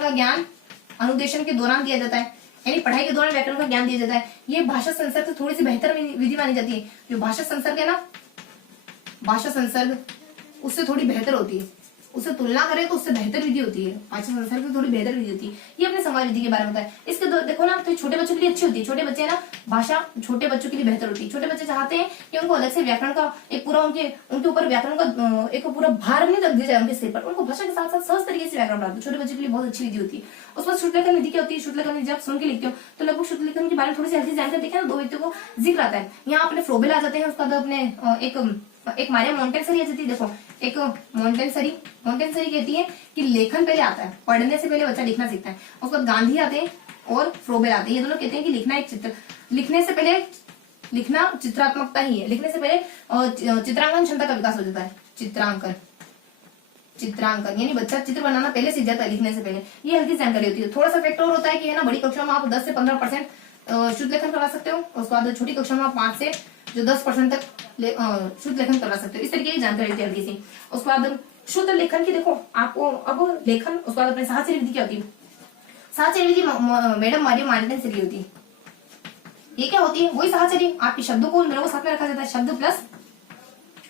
का ज्ञान अनुदेशन के दौरान दिया जाता है, यानी पढ़ाई के दौरान व्याकरण का ज्ञान दिया जाता है। ये भाषा संसर्ग से थोड़ी सी बेहतर विधि मानी जाती है। जो भाषा संसर्ग है ना, भाषा संसर्ग उससे थोड़ी बेहतर होती है, उससे तुलना करें तो उससे बेहतर विधि होती है, भाषा संसर्ग से थोड़ी बेहतर विधि होती है। ये अपने समाज विधि के बारे में बताया। इसके देखो ना, तो छोटे बच्चों के लिए अच्छी होती है। छोटे बच्चे ना भाषा छोटे बच्चों के लिए बेहतर होती है। छोटे बच्चे चाहते हैं कि उनको अलग से व्याकरण का एक पूरा उनके ऊपर व्याकरण का एक पूरा भार नहीं रख दिया जाए उनके सिर पर, उनको भाषा के साथ साथ सहज तरीके से व्याकरण प्राप्त। छोटे बच्चे के लिए बहुत अच्छी विधि होती है। उस बाद श्रुतलेखन विधि क्या होती है, श्रुतलेखन विधि जब सुन के लिखते हो तो लगभग श्रुतलेखन के बारे में थोड़ी सी हल्की जानकारी देखें ना, 2 व्यक्तियों को जिक्र आता है। यहाँ अपने फ्रोबेल आ जाते हैं, उसका अपने एक मारिया मोंटेसरी आ जाती है। देखो एक मोंटेसरी कहती है कि लेखन पहले आता है, पढ़ने से पहले बच्चा लिखना सीखता है। उसके बाद गांधी आते हैं और फ्रोबेल आते हैं। ये दोनों कहते हैं कि लिखने से पहले लिखना चित्रात्मकता ही है, लिखने से पहले चित्रांकन क्षमता का विकास हो जाता है। चित्रांकन यानी बच्चा चित्र बनाना पहले सीख जाता है लिखने से पहले। ये हल्की जानकारी होती है। थोड़ा सा फैक्टर और होता है कि है ना, बड़ी कक्षा में आप 10 से 15% शुद्ध लेखन करवा सकते हो, उसके बाद छोटी कक्षा में आप 5 से 10% तक शुद्ध लेखन करवा सकते हो। इस तरीके की जानकारी होती है हल्की सी। उसके बाद शुद्ध लेखन की देखो आपको अब लेखन, उसके बाद अपने साहचर्य विधि क्या होती है। साहचर्य विधि मैडम मारिया मोंटेसरी होती है। ये क्या होती है, वही साहचर्य, आपके शब्दों को मेरे को साथ में रखा जाता है, शब्द प्लस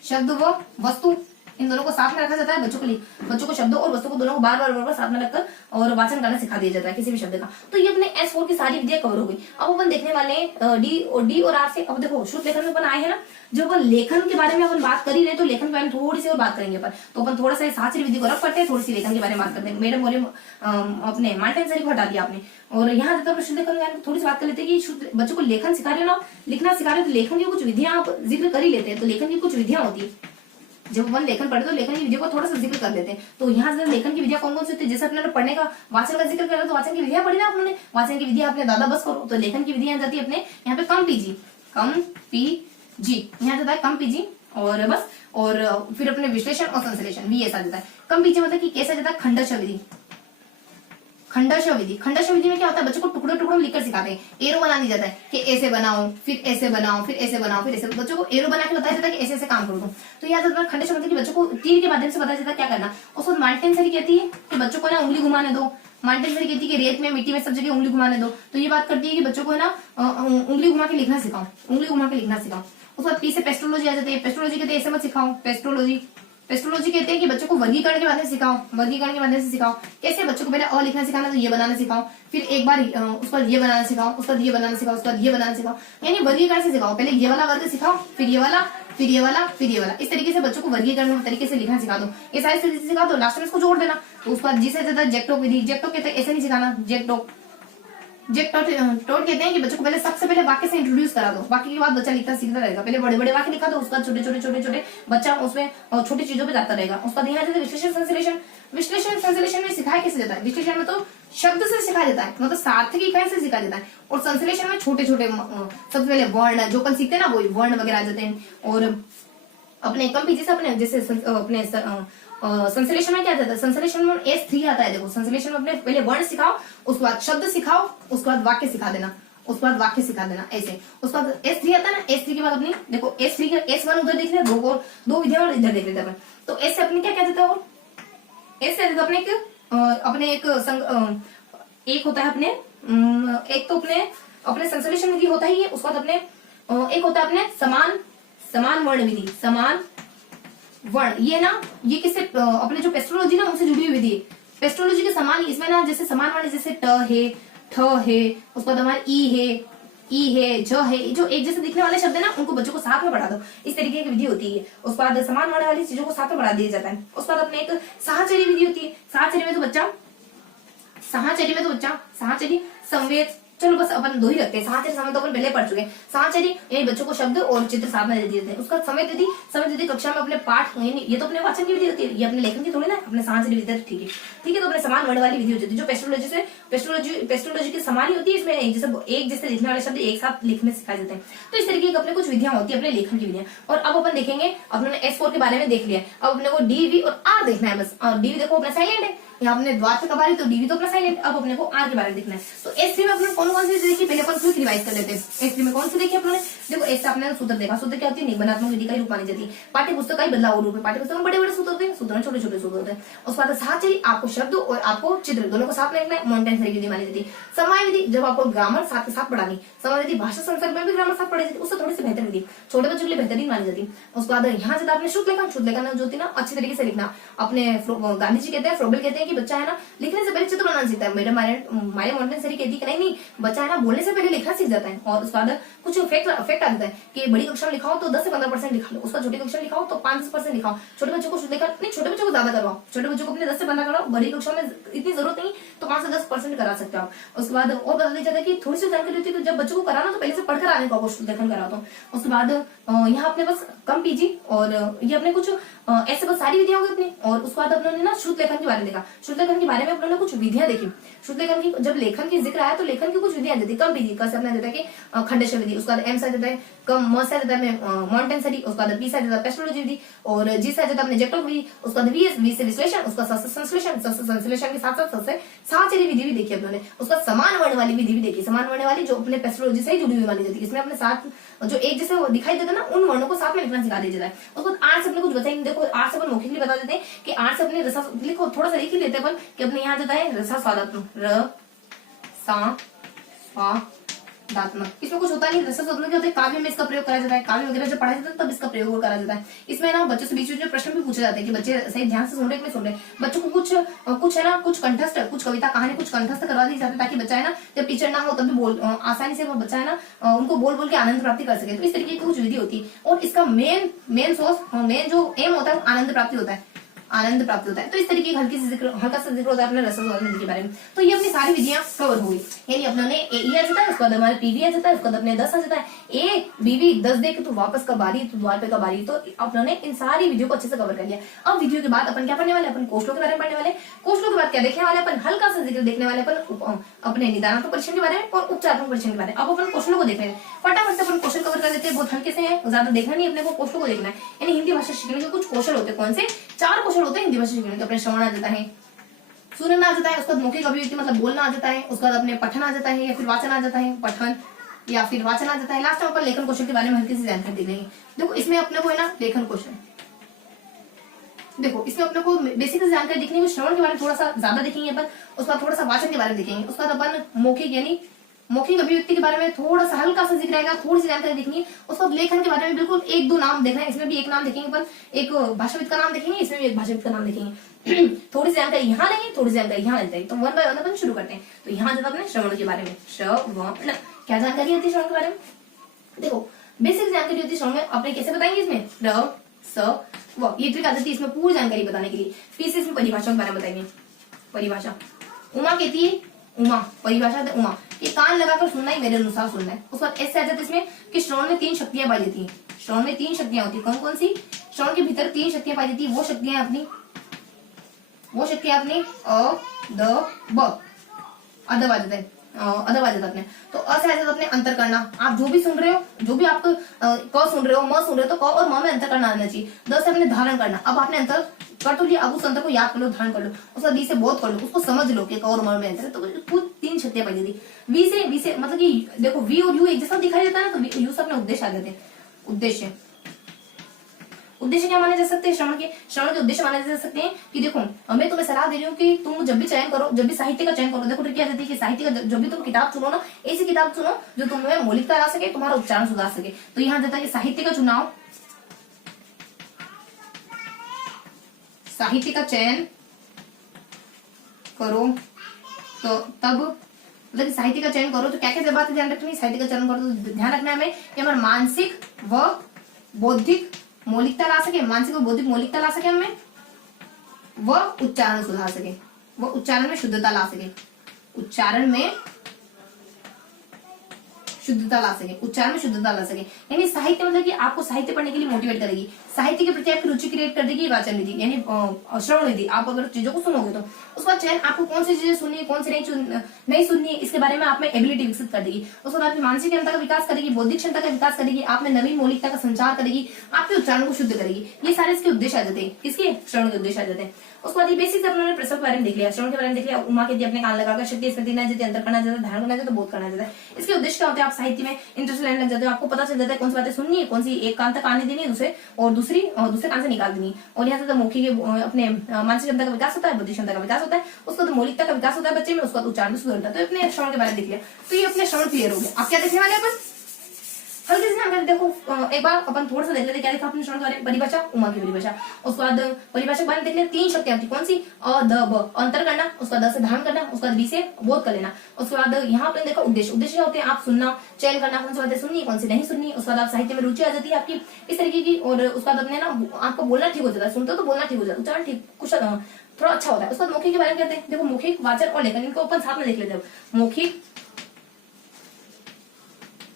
शब्द व वस्तु, इन दोनों को साथ में रखा जाता है, बच्चों को शब्दों और वस्तुओं को दोनों को बार बार साथ में रखकर और वाचन करना सिखा दिया जाता है किसी भी शब्द का। तो ये अपने S4 की सारी विधियां कवर हो गई। अब अपन देखने वाले हैं डी और आर से। अब देखो शुद्ध लेखन में अपन आए हैं ना, जब अपन लेखन के बारे में अपन बात कर ही रहे तो लेखन के बारे में थोड़ी सी और बात करेंगे अपन। तो अपन थोड़ा सा साक्षरी विधि को रख करते हैं, थोड़ी सी लेखन के बारे में बात करते हैं। मैडम बोले अपने मार्टिन सर को हटा दिया आपने, और यहाँ जब शुद्ध लेखन में थोड़ी सी बात कर लेते हैं कि शुद्ध बच्चों को लेखन सिखा रहे हो ना, लिखना सिखा रहे हो, तो लेखन की कुछ विधियां आप जिक्र कर ही लेते हैं। तो लेखन की कुछ विधियां होती है, जब अपन लेखन पढ़ते तो लेखन की विधियों को थोड़ा सा जिक्र कर लेते हैं। तो यहाँ से लेखन की विधियां कौन कौन सी होती है, जैसे अपने पढ़ने का वाचन का जिक्र करा तो वाचन की विधियां पढ़ी ना आपने, वाचन की विधियां अपने दादा बस करो। तो लेखन की विधियां जाती है अपने यहाँ पे कम पीजी, यहाँ जाता है कम पीजी और बस, और फिर अपने विश्लेषण और संश्लेषण भी ऐसा जाता है। कम पीजी मतलब कि कैसा जाता है, खंडश विधि। खंडश विधि में क्या होता है, बच्चों को टुकड़ों टुकड़ों में लिखकर सिखाते हैं। एरो बना दिया जाता है कि ऐसे बनाओ, फिर ऐसे बनाओ, फिर ऐसे बनाओ, फिर ऐसे, बच्चों को एरो बना के बताया जाता है कि ऐसे ऐसे काम करो। तो याद रखना खंडश मतलब कि बच्चों को तीर के माध्यम से बताया जाता है क्या करना। उसको मार्टेंसरी कहती है कि बच्चों को ना उंगली घुमाने दो। मार्टेंसरी कहती है कि रेत में, मिट्टी में, सब जगह उंगली घुमाने दो। तो ये बात करती है कि बच्चों को ना उंगली घुमा के लिखना सिखाओ, उंगली घुमा के लिखना सिखाओ। उसके बाद पी से पेस्ट्रोलॉजी आ जाती है। पेस्ट्रोलॉजी कहते हैं ऐसे मत सिखाओ, पेस्ट्रोलॉजी कहते हैं कि बच्चों को वर्गीकरण के माध्यम से सिखाओ, वर्गीकरण के माध्यम से सिखाओ। कैसे बच्चों को पहले अ लिखना सिखाना, तो ये बनाना सिखाओ, फिर एक बार उस पर ये बनाना सिखाओ, उस पर ये बनाना सिखाओ, उस पर ये बनाना सिखाओ, यानी वर्गीकरण से सिखाओ। पहले ये वाला वर्ग सिखाओ, फिर ये वाला, फिर ये वाला, फिर ये वाला। इस तरीके से बच्चों को वर्गीकरण तरीके से लिखना सिखा दो। ये सारी चीजें सिखा दो, लास्ट में इसको जोड़ देना। तो उसके बाद जिसे जाता है जेक्टोक विधि। जेक्टोक कहते हैं ऐसे नहीं सिखाना, जेक्टोक कहते हैं कि बच्चों को पहले सबसे पहले वाक्य से इंट्रोड्यूस करा दो, वाक्य के बाद बच्चा लिखता सीखता रहेगा। पहले बड़े बड़े वाक्य लिखा दो, उसके बाद छोटे बच्चा उसमें छोटी चीजों पे जाता रहेगा। उसका यहाँ जाता है विश्लेषण संश्लेषण में सिखाया कैसे जाता है। विश्लेषण में तो शब्द से सिखाया जाता है, मतलब सार्थक इकाई से सिखाया जाता है। और संश्लेषण में छोटे सबसे पहले वर्ण जो अपन सीखते हैं ना, वो वर्ण वगैरह आ जाते हैं। और अपने कम पीछे से अपने जैसे अपने संश्लेषण में क्या जाता है, संश्लेषण में S3 आता है। देखो संश्लेषण में अपने पहले वर्ण सिखाओ, उसके बाद शब्द सिखाओ, उसके बाद वाक्य सिखा देना, उसके बाद वाक्य सिखा देना ऐसे। उसके बाद S3 आता है ना, S3 के बाद अपनी देखो S3 का S1 उधर देख लिया, दो विधियां और इधर देख लेते हैं। तो S से अपने क्या कहते हैं, और S से अपने एक होता है अपने एक तो अपने संश्लेषण विधि होता ही है। उसके बाद अपने एक होता है अपने समान वर्ण विधि, समान वर्ण। ये ना ये किससे अपने जो पेस्ट्रोलॉजी ना उनसे जुड़ी हुई विधि है। पेस्ट्रोलॉजी के समान इसमें ना जैसे समान वर्ण जैसे ट है, ठ है, उसके बाद हमारे ई है, ज है, जो एक जैसे दिखने वाले शब्द है ना उनको बच्चों को साथ में पढ़ा दो। इस तरीके की विधि होती है। उसके बाद समान वर्ण वाली चीजों को साथ में पढ़ा दिया जाता है। उसके बाद अपने एक साहचर्य विधि होती है। साहचर्य में तो बच्चा संवेद, चलो बस अपन दो ही रखते हैं। साहचर्य समय तो अपन पहले पढ़ चुके हैं। साहचर्य यानी बच्चों को शब्द और चित्र साथ में दे दिए जाते हैं। उसका समय दीदी कक्षा में अपने पाठ, ये तो अपने वाचन की विधि होती है, ये अपने लेखन की थोड़ी ना, अपने साहचर्य विधि। ठीक है। तो अपने समान वर्ण वाली विधि होती है जो पेस्ट्रोलॉजी की समान ही होती है। इसमें एक जैसे लिखने वाले शब्द एक साथ लिखने सिखाए जाते हैं। तो इस तरीके की अपने कुछ विधियां होती है अपने लेखन की विधियां। और अब अपन देखेंगे, अपने S4 के बारे में देख लिया, अब अपने को DV और R देखना है बस। और DV देखो अपना साइलेंट है, यहाँ अपने द्वार से कबारी, तो DV तो अपना साइलेंट। अब अपने को R के बारे में देखना है। तो S3 में अपने कौन सी देखिए, पहले अपन क्विक रिवाइज कर लेते हैं। S3 में कौन सी देखिए अपने, देखो S से आपने सूत्र देखा। सूत्र क्या होती है, निबंधात्मक विधि का रूप मानी जाती है। पाठ्य पुस्तक का ही बदलाव रूप है। पाठ्य पुस्तक में बड़े बड़े सूत्र होते हैं, सूत्र में छोटे छोटे सूत्र होते हैं। उसके बाद साहचर्य, आपको शब्द और आपको चित्र दोनों को साथ में लिखना है। मॉन्टेसरी विधि मानी जाती है। समय विधि जब आपको ग्रामर साथ के साथ पढ़ानी, समय विधि भाषा संसर्ग में भी ग्रामर साथ पढ़ाई जाती है, उससे थोड़ी सी बेहतर विधि, छोटे बच्चों के लिए बेहतरीन मानी जाती है। उसके बाद यहाँ से आपने शुद्ध लेखन जो होती है ना अच्छी तरीके से लिखना। अपने गांधी जी कहते हैं, फ्रोबेल कहते हैं कि बच्चा है ना लिखने से पहले चित्र बनाना सीखता है। मेरे मारे मॉन्टेसरी कहती है कि नहीं बच्चा है ना बोलने से पहले लिखना सीख जाता है। और उसके बाद कुछ इफेक्ट आ जाता है कि बड़ी कक्षा में लिखाओ तो 10 से 15% लिखा लो, उसका छोटी कक्षा में लिखाओ तो 5% लिखाओ। छोटे बच्चों को शुद्ध लेखन नहीं, छोटे बच्चों को ज्यादा करवाओ, छोटे बच्चों को अपने 10 से 15 कराओ, बड़ी कक्षा में इतनी जरूरत नहीं तो 5 से 10% करा सकते हो। उसके बाद और बता दिया जाता है कि थोड़ी सी जानकारी होती है तो जब बच्चों को कराना तो पहले से पढ़कर आने को शुद्ध लेखन करा दो। उसके बाद यहाँ अपने बस कम पीजी और ये अपने कुछ ऐसे बस सारी विधियां होगी अपनी। और उसके बाद अपने ना शुद्ध लेखन के बारे में देखा। शुद्ध लेखन के बारे में अपने कुछ विधियां देखी। शुद्ध लेखन की जब लेखन की जिक्र आया तो लेखन की कुछ विधियां देती। कम पीजी का से अपना देता है कि खंडश विधि, उसके बाद M से देता है कम, म से देता है मॉन्टेसरी, उसके बाद P से देता है पेस्ट्रोलॉजी विधि, और G से देता है अपने जेक्टोक विधि, उसके बाद V से विश्लेषण, उसका संश्लेषण के साथ साथ साहचर्य विधि भी देखी अपने। उसका समान वर्ण वाली विधि भी देखी। समान वर्ण वाली जो अपने पेस्ट्रोलॉजी से ही जुड़ी हुई मानी जाती है। इसमें अपने साथ जो एक जैसे दिखाई देता है ना उन वर्णों को साथ में लिखना सिखा दिया जाता है। उसको R से अपने कुछ बताएंगे। देखो R से अपन मौखिकली बता देते हैं कि R से अपने रसा लिखो, थोड़ा सा लिख ही लेते हैं अपन कि अपने यहाँ जाता है रसा स्वादात्मक, र सा स्वा दात्मक, इसमें कुछ होता नहीं, रसस्वप्न क्या होता है, काव्य में इसका प्रयोग करा जाता है, काव्य वगैरह जब पढ़ाया जाता है तब इसका प्रयोग करा जाता है। इसमें ना बच्चों से बीच में प्रश्न भी पूछे जाते हैं कि बच्चे सही ध्यान से सुन रहे कि नहीं सुन रहे। बच्चों को कुछ है ना, कुछ कंठस्थ, कुछ कविता कहानी कुछ कंठस्थ करवा दी जाती है, ताकि बच्चा है ना जब टीचर ना हो तब भी आसानी से वो बच्चा है ना उनको बोल बोल के आनंद प्राप्ति कर सके। तो इस तरीके की कुछ विधि होती है, और इसका मेन जो एम होता है वो आनंद प्राप्ति होता है, आनंद प्राप्त होता है। तो इस तरीके का हल्का सा जिक्र होता है अपने रसस्वप्न के बारे में। तो ये अपनी सारी विधियां कवर हुई, यानी अपने ए आ जाता है, उसके बाद हमारे पीवी आ जाता है, उसके बाद अपने 10 आ जाता है। ए बीवी 10 दे के तो वापस कब आ रही, तो द्वार पे कब आ रही। तो अपने इन सारी विधियों को अच्छे से कवर कर लिया। अब विधियों के बाद अपन क्या पढ़ने वाले, अपन कोष्ठों के बारे में पढ़ने वाले। कोष्ठों के बाद क्या देखने वाले अपन, हल्का सा जिक्र देखने वाले अपन अपने निदानात्मक परीक्षण के बारे में और उपचारात्मक परीक्षण के बारे में। अब अपन क्वेश्चनों को देख रहे हैं, फटाफट से अपन क्वेश्चन कवर कर देते हैं, बहुत हल्के से है, ज्यादा देखना नहीं अपने को, क्वेश्चन को देखना है। यानी हिंदी भाषा सीखने के कुछ कौशल होते हैं, कौन से 4 कौशल होते हैं हिंदी भाषा सीखने के। अपने श्रवण आ जाता है, सुनना आ जाता है, उसके बाद मौखिक अभिव्यक्ति मतलब बोलना आ जाता है, उसके बाद अपने पठन आ जाता है या फिर वाचन आ जाता है, पठन या फिर वाचन आ जाता है। लास्ट में अपन लेखन कौशल के बारे में हल्की सी जानकारी देख लेंगे। देखो इसमें अपने को है ना लेखन कौशल, देखो इसमें अपने को बेसिक जानकारी दिखनी है, श्रवण के बारे में थोड़ा सा ज्यादा देखेंगे अपन, उसके बाद थोड़ा सा वाचन के बारे में देखेंगे, उसके बाद अपन मौखिक यानी मौखिक अभिव्यक्ति के बारे में थोड़ा सा हल्का सा जिक्र आएगा, थोड़ी सी जानकारी देखनी है। उसके बाद लेखन के बारे में बिल्कुल 1-2 नाम देखना है, इसमें भी एक नाम देखेंगे अपन, एक भाषाविद का नाम देखेंगे, इसमें भी एक भाषाविद का नाम देखेंगे। थोड़ी सी जानकारी यहाँ लेंगे, थोड़ी सी जानकारी यहाँ लेते हैं। तो 1 बाय 1 अपन शुरू करते हैं। तो यहाँ जाता अपने श्रवण के बारे में, श्रवण क्या जानकारी होती है श्रवण के बारे में। देखो बेसिक जानकारी होती है श्रवण में, अपने कैसे बताएंगे इसमें र स व, ये ट्रिक आ जाती है इसमें पूरी जानकारी बताने के लिए। फिर से इसमें परिभाषा के बारे में बताएंगे। परिभाषा उमा कहती है, उमा परिभाषा है उमा, ये कान लगाकर सुनना ही मेरे अनुसार सुनना है। उसके बाद ऐसे आ जाता है इसमें कि श्रवण में 3 शक्तियां पाई जाती है। श्रवण में 3 शक्तियां होती है, कौन कौन सी, श्रवण के भीतर 3 शक्तियां पाई जाती है। वो शक्तियां अपनी अ द ब, अदब आ जाता है, अदब आ जाता है अपने। तो अ से आ जाता अपने अंतर करना, आप जो भी सुन रहे हो, जो भी आप क सुन रहे हो, म सुन रहे हो, तो क और म में अंतर करना आना चाहिए। द से अपने धारण करना, अब आपने अंतर कर तो लिया, अब उस अंतर को याद कर लो, धारण कर लो। उसका दी से बोध कर लो, उसको समझ लो कि क और म में अंतर है। तो कुल 3 शक्तियां पाई जाती। वी से मतलब कि देखो वी और यू एक जैसा दिखाई देता है ना, तो यू से अपने उद्देश्य आ जाते हैं। उद्देश्य क्या माने जा सकते हैं, श्रवण के उद्देश्य माने जा सकते हैं कि देखो मैं तुम्हें सलाह दे रही हूँ कि तुम जब भी चयन करो, जब भी साहित्य का चयन करो, देखो ट्रिक क्या जाती है कि साहित्य का जब भी तुम किताब चुनो ना, ऐसी किताब चुनो जो तुम्हें मौलिकता ला सके, तुम्हारा उच्चारण सुधार सके। तो यहाँ जाता है कि साहित्य का चुनाव, साहित्य का चयन करो, तो तब मतलब साहित्य का चयन करो तो क्या क्या बातें ध्यान रखनी है। साहित्य का चयन करो तो ध्यान रखना है हमें कि हमारा मानसिक व बौद्धिक मौलिकता ला सके, मानसिक और बौद्धिक मौलिकता ला सके हमें, व उच्चारण सुधार सके, वो उच्चारण में शुद्धता ला सके, उच्चारण में शुद्धता ला सके, उच्चारण में शुद्धता ला सके। यानी साहित्य मतलब कि आपको साहित्य पढ़ने के लिए मोटिवेट करेगी, साहित्य के प्रति आपकी रुचि क्रिएट कर देगी वाचन विधि यानी श्रवण विधि। आप अगर चीजों को सुनोगे तो उसका चयन आपको कौन सी चीजें सुननी है, कौन सी नहीं सुननी है, इसके बारे में आप में एबिलिटी विकसित कर देगी। उसके बाद आपकी मानसिक क्षमता का विकास करेगी, बौद्धिक क्षमता का विकास करेगी, आप में नवीन मौलिकता का संचार करेगी, आपके उच्चारण को शुद्ध करेगी। ये सारे इसके उद्देश्य आ जाते हैं, किसके श्रवण के उद्देश्य आ जाते हैं। उसके बाद बेसिक अपने प्रसव के बारे में देख लिया, श्रवण के बारे में देख लिया। उमा के अपने कान लगाकर शक्ति स्मृति ना जाती, अंतर करना जाता, धारण करना जाता, बोध करना जाता है। इसके उद्देश्य क्या होते हैं, आप साहित्य में इंटरेस्ट लेने लग जाते हो, आपको पता चल जाता है कौन सी बातें सुननी है, कौन सी एक कान तक आने देनी है, दूसरे कान से निकाल देनी। और यहाँ से मौखिक अपने मानसिक क्षमता का विकास होता है, बुद्धि क्षमता का विकास होता है, उसका तो मौलिकता का विकास होता है बच्चे में, उसका उच्चारण भी सुधरता है। तो अपने श्रवण के बारे में देख लिया। तो ये अपने श्रवण क्लियर हो गया। आप क्या देखने वाले अपन हल्के से अगर देखो एक बार अपन थोड़ा सा देख लेते क्या देखा अपने श्रवण के बारे में। परिभाषा उमा की परिभाषा, उसके बाद परिभाषा के बारे में देख लिया। 3 शक्तियां होती, कौन सी, अ द ब, अंतर करना, उसका द से धारण करना, उसका बी से बोध कर लेना। उसके बाद यहाँ पे देखो उद्देश्य क्या होते हैं, आप सुनना, चयन करना, कौन सी बातें सुननी, कौन सी नहीं सुननी। उसके बाद आप साहित्य में रुचि आ जाती है आपकी इस तरीके की। और उसके बाद अपने ना आपको बोलना ठीक हो जाता है, सुनते हो तो बोलना ठीक हो जाता है, उच्चारण ठीक कुछ थोड़ा अच्छा होता है। उसके बाद मौखिक के बारे में कहते हैं, देखो मौखिक, वाचन और लेखन, इनको अपन साथ में देख लेते हैं।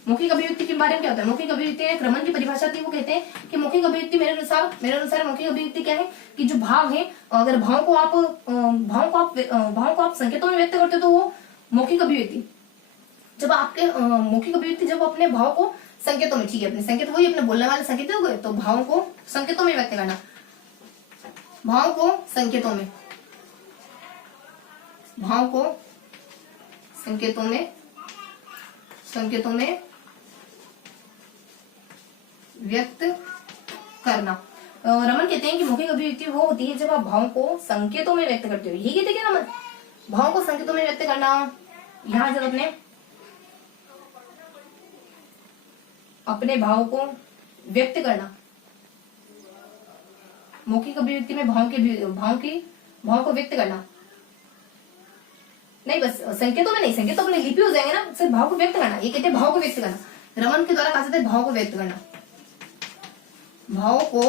मौखिक अभिव्यक्ति के बारे में क्या होता है, मौखिक अभिव्यक्ति क्रमण की परिभाषा थी, वो कहते हैं कि मौखिक अभिव्यक्ति मेरे अनुसार मौखिक अभिव्यक्ति क्या है कि जो भाव है, अगर भाव को आप संकेतों में व्यक्त करते हो तो वो मौखिक अभिव्यक्ति। जब आपके मौखिक अभिव्यक्ति जब अपने भाव को संकेतों में, ठीक है, अपने संकेत वही अपने बोलने वाले संकेत हो गए, तो भाव को संकेतों में व्यक्त करना, भाव को संकेतों में व्यक्त करना। रमन कहते हैं कि मौखिक अभिव्यक्ति वो होती है जब आप भाव को संकेतों में व्यक्त करते हो। यही कहते हैं रमन, भाव को संकेतों में व्यक्त करना। यहाँ जब अपने अपने भाव को व्यक्त करना। मौखिक अभिव्यक्ति में भाव को व्यक्त करना नहीं, बस संकेतों में नहीं, संकेत तो अपने लिपि हो जाएंगे ना, सिर्फ भाव को व्यक्त करना। ये कहते हैं भाव को व्यक्त करना, रमन के द्वारा कहा जाता है भाव को व्यक्त करना, भाव को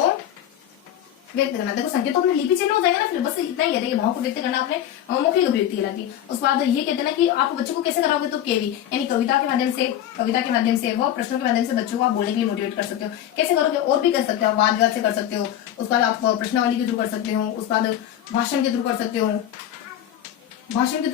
व्यक्त करना। देखो संकेत तो अपने लिपि चिन्ह हो जाएगा ना, फिर बस इतना ही कहते हैं कि भाव को व्यक्त करना अपने मौखिक अभिव्यक्ति कहलाती है। उसके बाद ये कहते हैं ना कि आप बच्चों को कैसे कराओगे, तो केवी यानी कविता के माध्यम से व प्रश्नों के माध्यम से बच्चों को आप बोलने के लिए मोटिवेट कर सकते हो। कैसे करोगे, और भी कर सकते हो, वाद विवाद से कर सकते हो, उसके बाद आप प्रश्नावली के थ्रू कर सकते हो, उसके बाद भाषण के थ्रू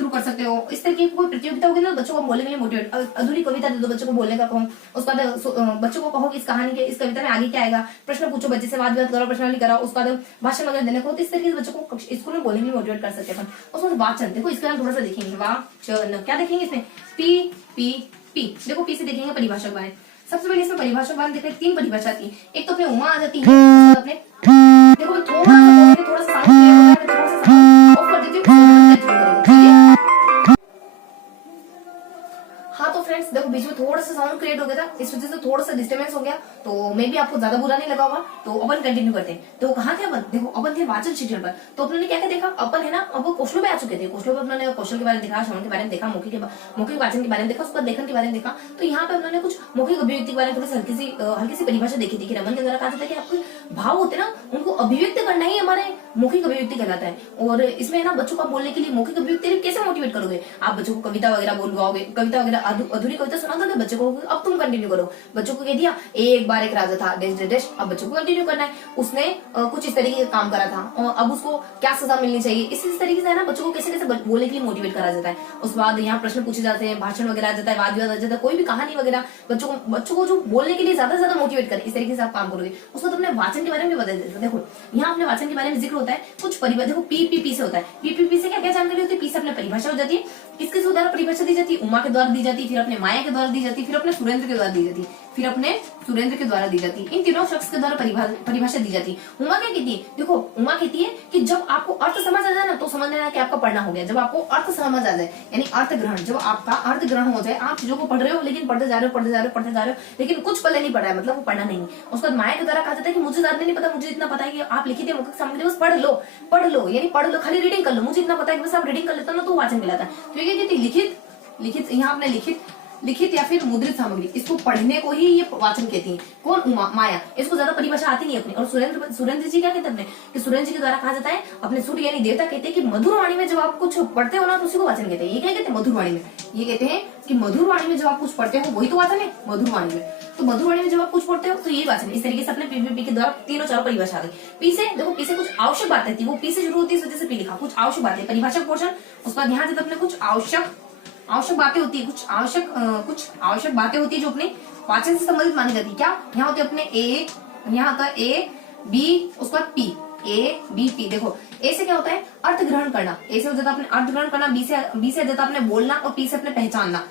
कर सकते हो, इस तरीके की कोई प्रतियोगिता होगी ना, बच्चों को बोलने के लिए मोटिवेट। अधूरी कविता दे दो, बच्चों को बोलने का कहो, उसके बाद बच्चों को कहो कि इस कहानी के, इस कविता में आगे क्या आएगा, प्रश्न पूछो बच्चे से, वाद विवाद करो, प्रश्नावली कराओ, उसके बाद भाषण वगैरह देने को। तो इस तरीके से बच्चों को स्कूल में बोलने के लिए मोटिवेट कर सकते हैं। उसके बाद वाचन, देखो इसके थोड़ा सा देखेंगे, वाचन क्या देखेंगे इसमें, पी पी पी। देखो पी से देखेंगे परिभाषा के बारे। सबसे पहले इसमें परिभाषा के बारे में देखें, 3 परिभाषा आती है। एक तो अपने उमा आ जाती है, अपने देखो थोड़ा सा साउंड ऑफ कर देती हूँ। हाँ तो फ्रेंड्स देखो बीच में थोड़ा सा साउंड क्रिएट हो गया था, इस वजह से थोड़ा सा डिस्टर्बेंस हो गया, तो मे भी आपको ज्यादा बुरा नहीं लगा होगा। तो अपन कंटिन्यू करते हैं। तो कहाँ थे अपन, देखो अपन थे वाचन शिक्षण पर। तो अपने क्या क्या देखा, अपन है ना अब कौशलों पे आ चुके थे। कौशलों पे अपने कौशल के बारे में देखा, श्रवण के बारे में देखा, मौखिक वाचन के बारे में देखा, उसके बाद लेखन के बारे में देखा। तो यहाँ पे उन्होंने कुछ मौखिक अभिव्यक्ति के बारे में थोड़ी हल्की सी परिभाषा देखी थी कि रमन के द्वारा कहा जाता है कि आपके भाव होते हैं ना, उनको अभिव्यक्त करना ही हमारे मौखिक अभिव्यक्ति कहलाता है। और इसमें ना बच्चों को बोलने के लिए मौखिक अभिव्यक्ति कैसे मोटिवेट करोगे, आप बच्चों को कविता वगैरह बोलवाओगे, कविता वगैरह अधूरी कविता सुना दोगे बच्चों को, अब तुम कंटिन्यू करो। बच्चों को कह दिया एक बार एक राजा था डैश डैश, अब बच्चों को कंटिन्यू करना है। उसने कुछ इस तरीके का काम करा था और अब उसको क्या सजा मिलनी चाहिए, इस तरीके से है ना बच्चों को कैसे कैसे बोलने के लिए मोटिवेट करा जाता है। उसके बाद यहाँ प्रश्न पूछे जाते हैं, भाषण वगैरह आ जाता है, वाद विवाद आ जाता है, कोई भी कहानी वगैरह बच्चों को जो बोलने के लिए ज्यादा से ज्यादा मोटिवेट करे, इस तरीके से आप काम करोगे। उसको तुमने वाचन के बारे में बता देते। देखो यहाँ अपने वाचन के बारे में जिक्र होता है, कुछ परिभाषा देखो पी से होता है। पी से क्या क्या जानकारी होती है, पी से अपने परिभाषा हो जाती है, किसके द्वारा परिभाषा दी जाती है, उमा के द्वारा दी जाती है, फिर अपने माया के द्वारा दी जाती है, फिर अपने सुरेंद्र के द्वारा दी जाती है, इन तीनों शख्स के द्वारा परिभाषा दी जाती है। उमा क्या कहती है, देखो उमा कहती है कि जब आपको अर्थ समझ आ जाए ना, तो समझ लेना कि आपका पढ़ना हो गया। जब आपको अर्थ समझ आ जाए यानी अर्थ ग्रहण, जब आपका अर्थ ग्रहण हो जाए, आप चीजों को पढ़ रहे हो लेकिन पढ़ते जा रहे हो लेकिन कुछ पल्ले नहीं पढ़ा है, मतलब वो पढ़ना नहीं। उसके बाद माया के द्वारा कहा जाता है कि मुझे ज्यादा नहीं पता, मुझे इतना पता है कि आप लिखित मौखिक सामग्री बस पढ़ लो यानी पढ़ लो, खाली रीडिंग कर लो, मुझे इतना पता है कि बस आप रीडिंग कर लेते हो ना, तो वाचन कहलाता है। तो ये कहती लिखित यहाँ आपने लिखित या फिर मुद्रित सामग्री, इसको पढ़ने को ही ये वाचन कहती है। कौन, उमा, माया, इसको ज्यादा परिभाषा आती नहीं अपनी। और सुरेंद्र जी क्या कहते हैं कि सुरेंद्र जी के द्वारा कहा जाता है, अपने सूर्य यानी देवता कहते हैं कि मधुर वाणी में जब आप कुछ पढ़ते हो ना, तो उसी को वाचन कहते हैं। ये क्या कहते हैं, मधुर वाणी में, ये कहते हैं कि मधुर वाणी में जब आप कुछ पढ़ते हो वही तो वाचन है, मधुर वाणी में। तो मधुर वाणी में जब आप कुछ पढ़ते हो तो ये वाचन है। इस तरीके से अपने पीपीपी के द्वारा 3-4 परिभाषा आ गई। पी से देखो, पी से कुछ आवश्यक बातें थी, वो पी से शुरू होती है, इस वजह से पी लिखा, कुछ आवश्यक बातें, परिभाषक पोर्शन। उसके बाद यहाँ जब अपने कुछ आवश्यक बातें होती है, कुछ आवश्यक बातें होती है जो अपने वाचन से संबंधित मानी जाती है। क्या यहाँ होते अपने ए, यहाँ होता है ए बी, उसके बाद पी, ए बी पी। देखो ए से क्या होता है, अर्थ ग्रहण करना, ए से हो जाता है अपने अर्थ ग्रहण करना, बी से जाता अपने बोलना, और पी से अपने पहचानना।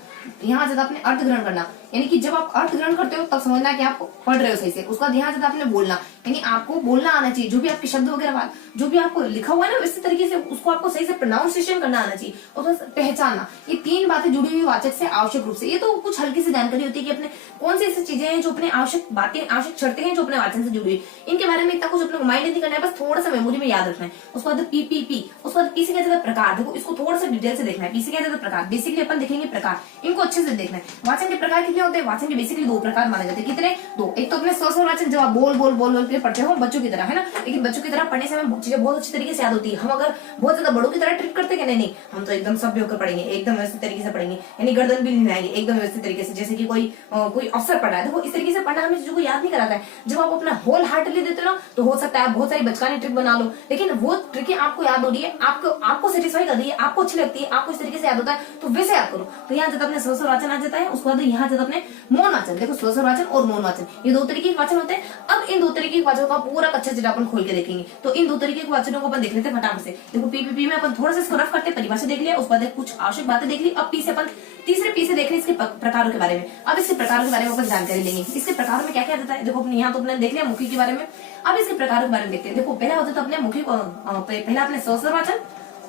यहाँ जाता अपने अर्थ ग्रहण करना, यानी कि जब आप अर्थ ग्रहण करते हो तब समझना कि आप पढ़ रहे हो सही से। उसका यहाँ जाता आपने बोलना, यानी आपको बोलना आना चाहिए, जो भी आपके शब्द वगैरह जो भी आपको लिखा हुआ है ना, इसी तरीके से उसको आपको सही से प्रोनाउंसिएशन करना आना चाहिए, और पहचानना। ये 3 बातें जुड़ी हुई वाचक से आवश्यक रूप से। ये तो कुछ हल्की सी जानकारी होती है कि अपने कौन सी ऐसी चीजें हैं जो अपने आवश्यक शर्तें हैं जो अपने वाचन से जुड़ी हुई, इनके बारे में इतना कुछ अपने माइंड नहीं करना है, बस थोड़ा सा मेमोरी में याद रखना है। उसके बाद पी, उसके बाद पी से क्या जाता है, प्रकार। देखो इसको थोड़ा सा डिटेल से देखना है। पी से क्या जाता है, प्रकार। बेसिकली अपन देखेंगे प्रकार, इनको अच्छे से देखना है। वाचन के प्रकार कितने होते हैं, वाचन के बेसिकली 2 प्रकार माने जाते हैं। कितने, 2। एक तो अपने स्व वाचन, जब आप बोल के पढ़ते हो बच्चों की तरह, है ना, लेकिन बच्चों की तरह पढ़ने से हमें चीजें बहुत अच्छी तरीके से याद होती है। हम अगर बहुत ज्यादा बड़ों की तरह ट्रीट करते हैं, नहीं, हम तो एकदम सभ्य होकर पढ़ेंगे, एकदम व्यवस्थित तरीके से पढ़ेंगे, यानी गर्दन भी नहीं हिलाएंगे, एकदम व्यवस्थित तरीके से, जैसे कि कोई अफसर पढ़ रहा है। देखो इस तरीके से पढ़ना हमें चीजों को याद नहीं कराता है। जब आप अपना होल हार्टली देते हो ना, तो हो सकता है आप बहुत सारी बचकानी ट्रिक बना लो, लेकिन वो ट्रिक आपको याद हो रही है, आपको सेटिस्फाई कर रही है, आपको अच्छी लगती है, आपको इस तरीके से याद होता है, तो वैसे याद करो। तो यहाँ जब अपने स्व वाचन आ जाता है, उसके बाद यहाँ जब अपने मौन वाचन। देखो स्व वाचन और मौन वाचन, ये 2 तरीके के वाचन होते हैं। अब इन 2 तरीके के वाचनों का पूरा कच्चा चिट्ठा अपन खोल के देखेंगे। तो इन 2 तरीके के वाचनों को अपन देख लेते हैं फटाफट से। देखो पीपीपी में अपन थोड़ा सा इसको रफ करते, परिभाषा देख लिया, उसके बाद कुछ आवश्यक बातें देख ली। अब पी से अपन तीसरे पी से देख रहे इसके प्रकारों के बारे में। अब इसके प्रकारों के बारे में अपन जानकारी लेंगे, इसके प्रकारों में क्या क्या रहता है। देखो अपने यहाँ तो अपने देख लिया मुखी के बारे में, अब इसके प्रकारों के बारे में देखते हैं। देखो पहला होता है अपने मुखी, पहला अपने स्व वाचन,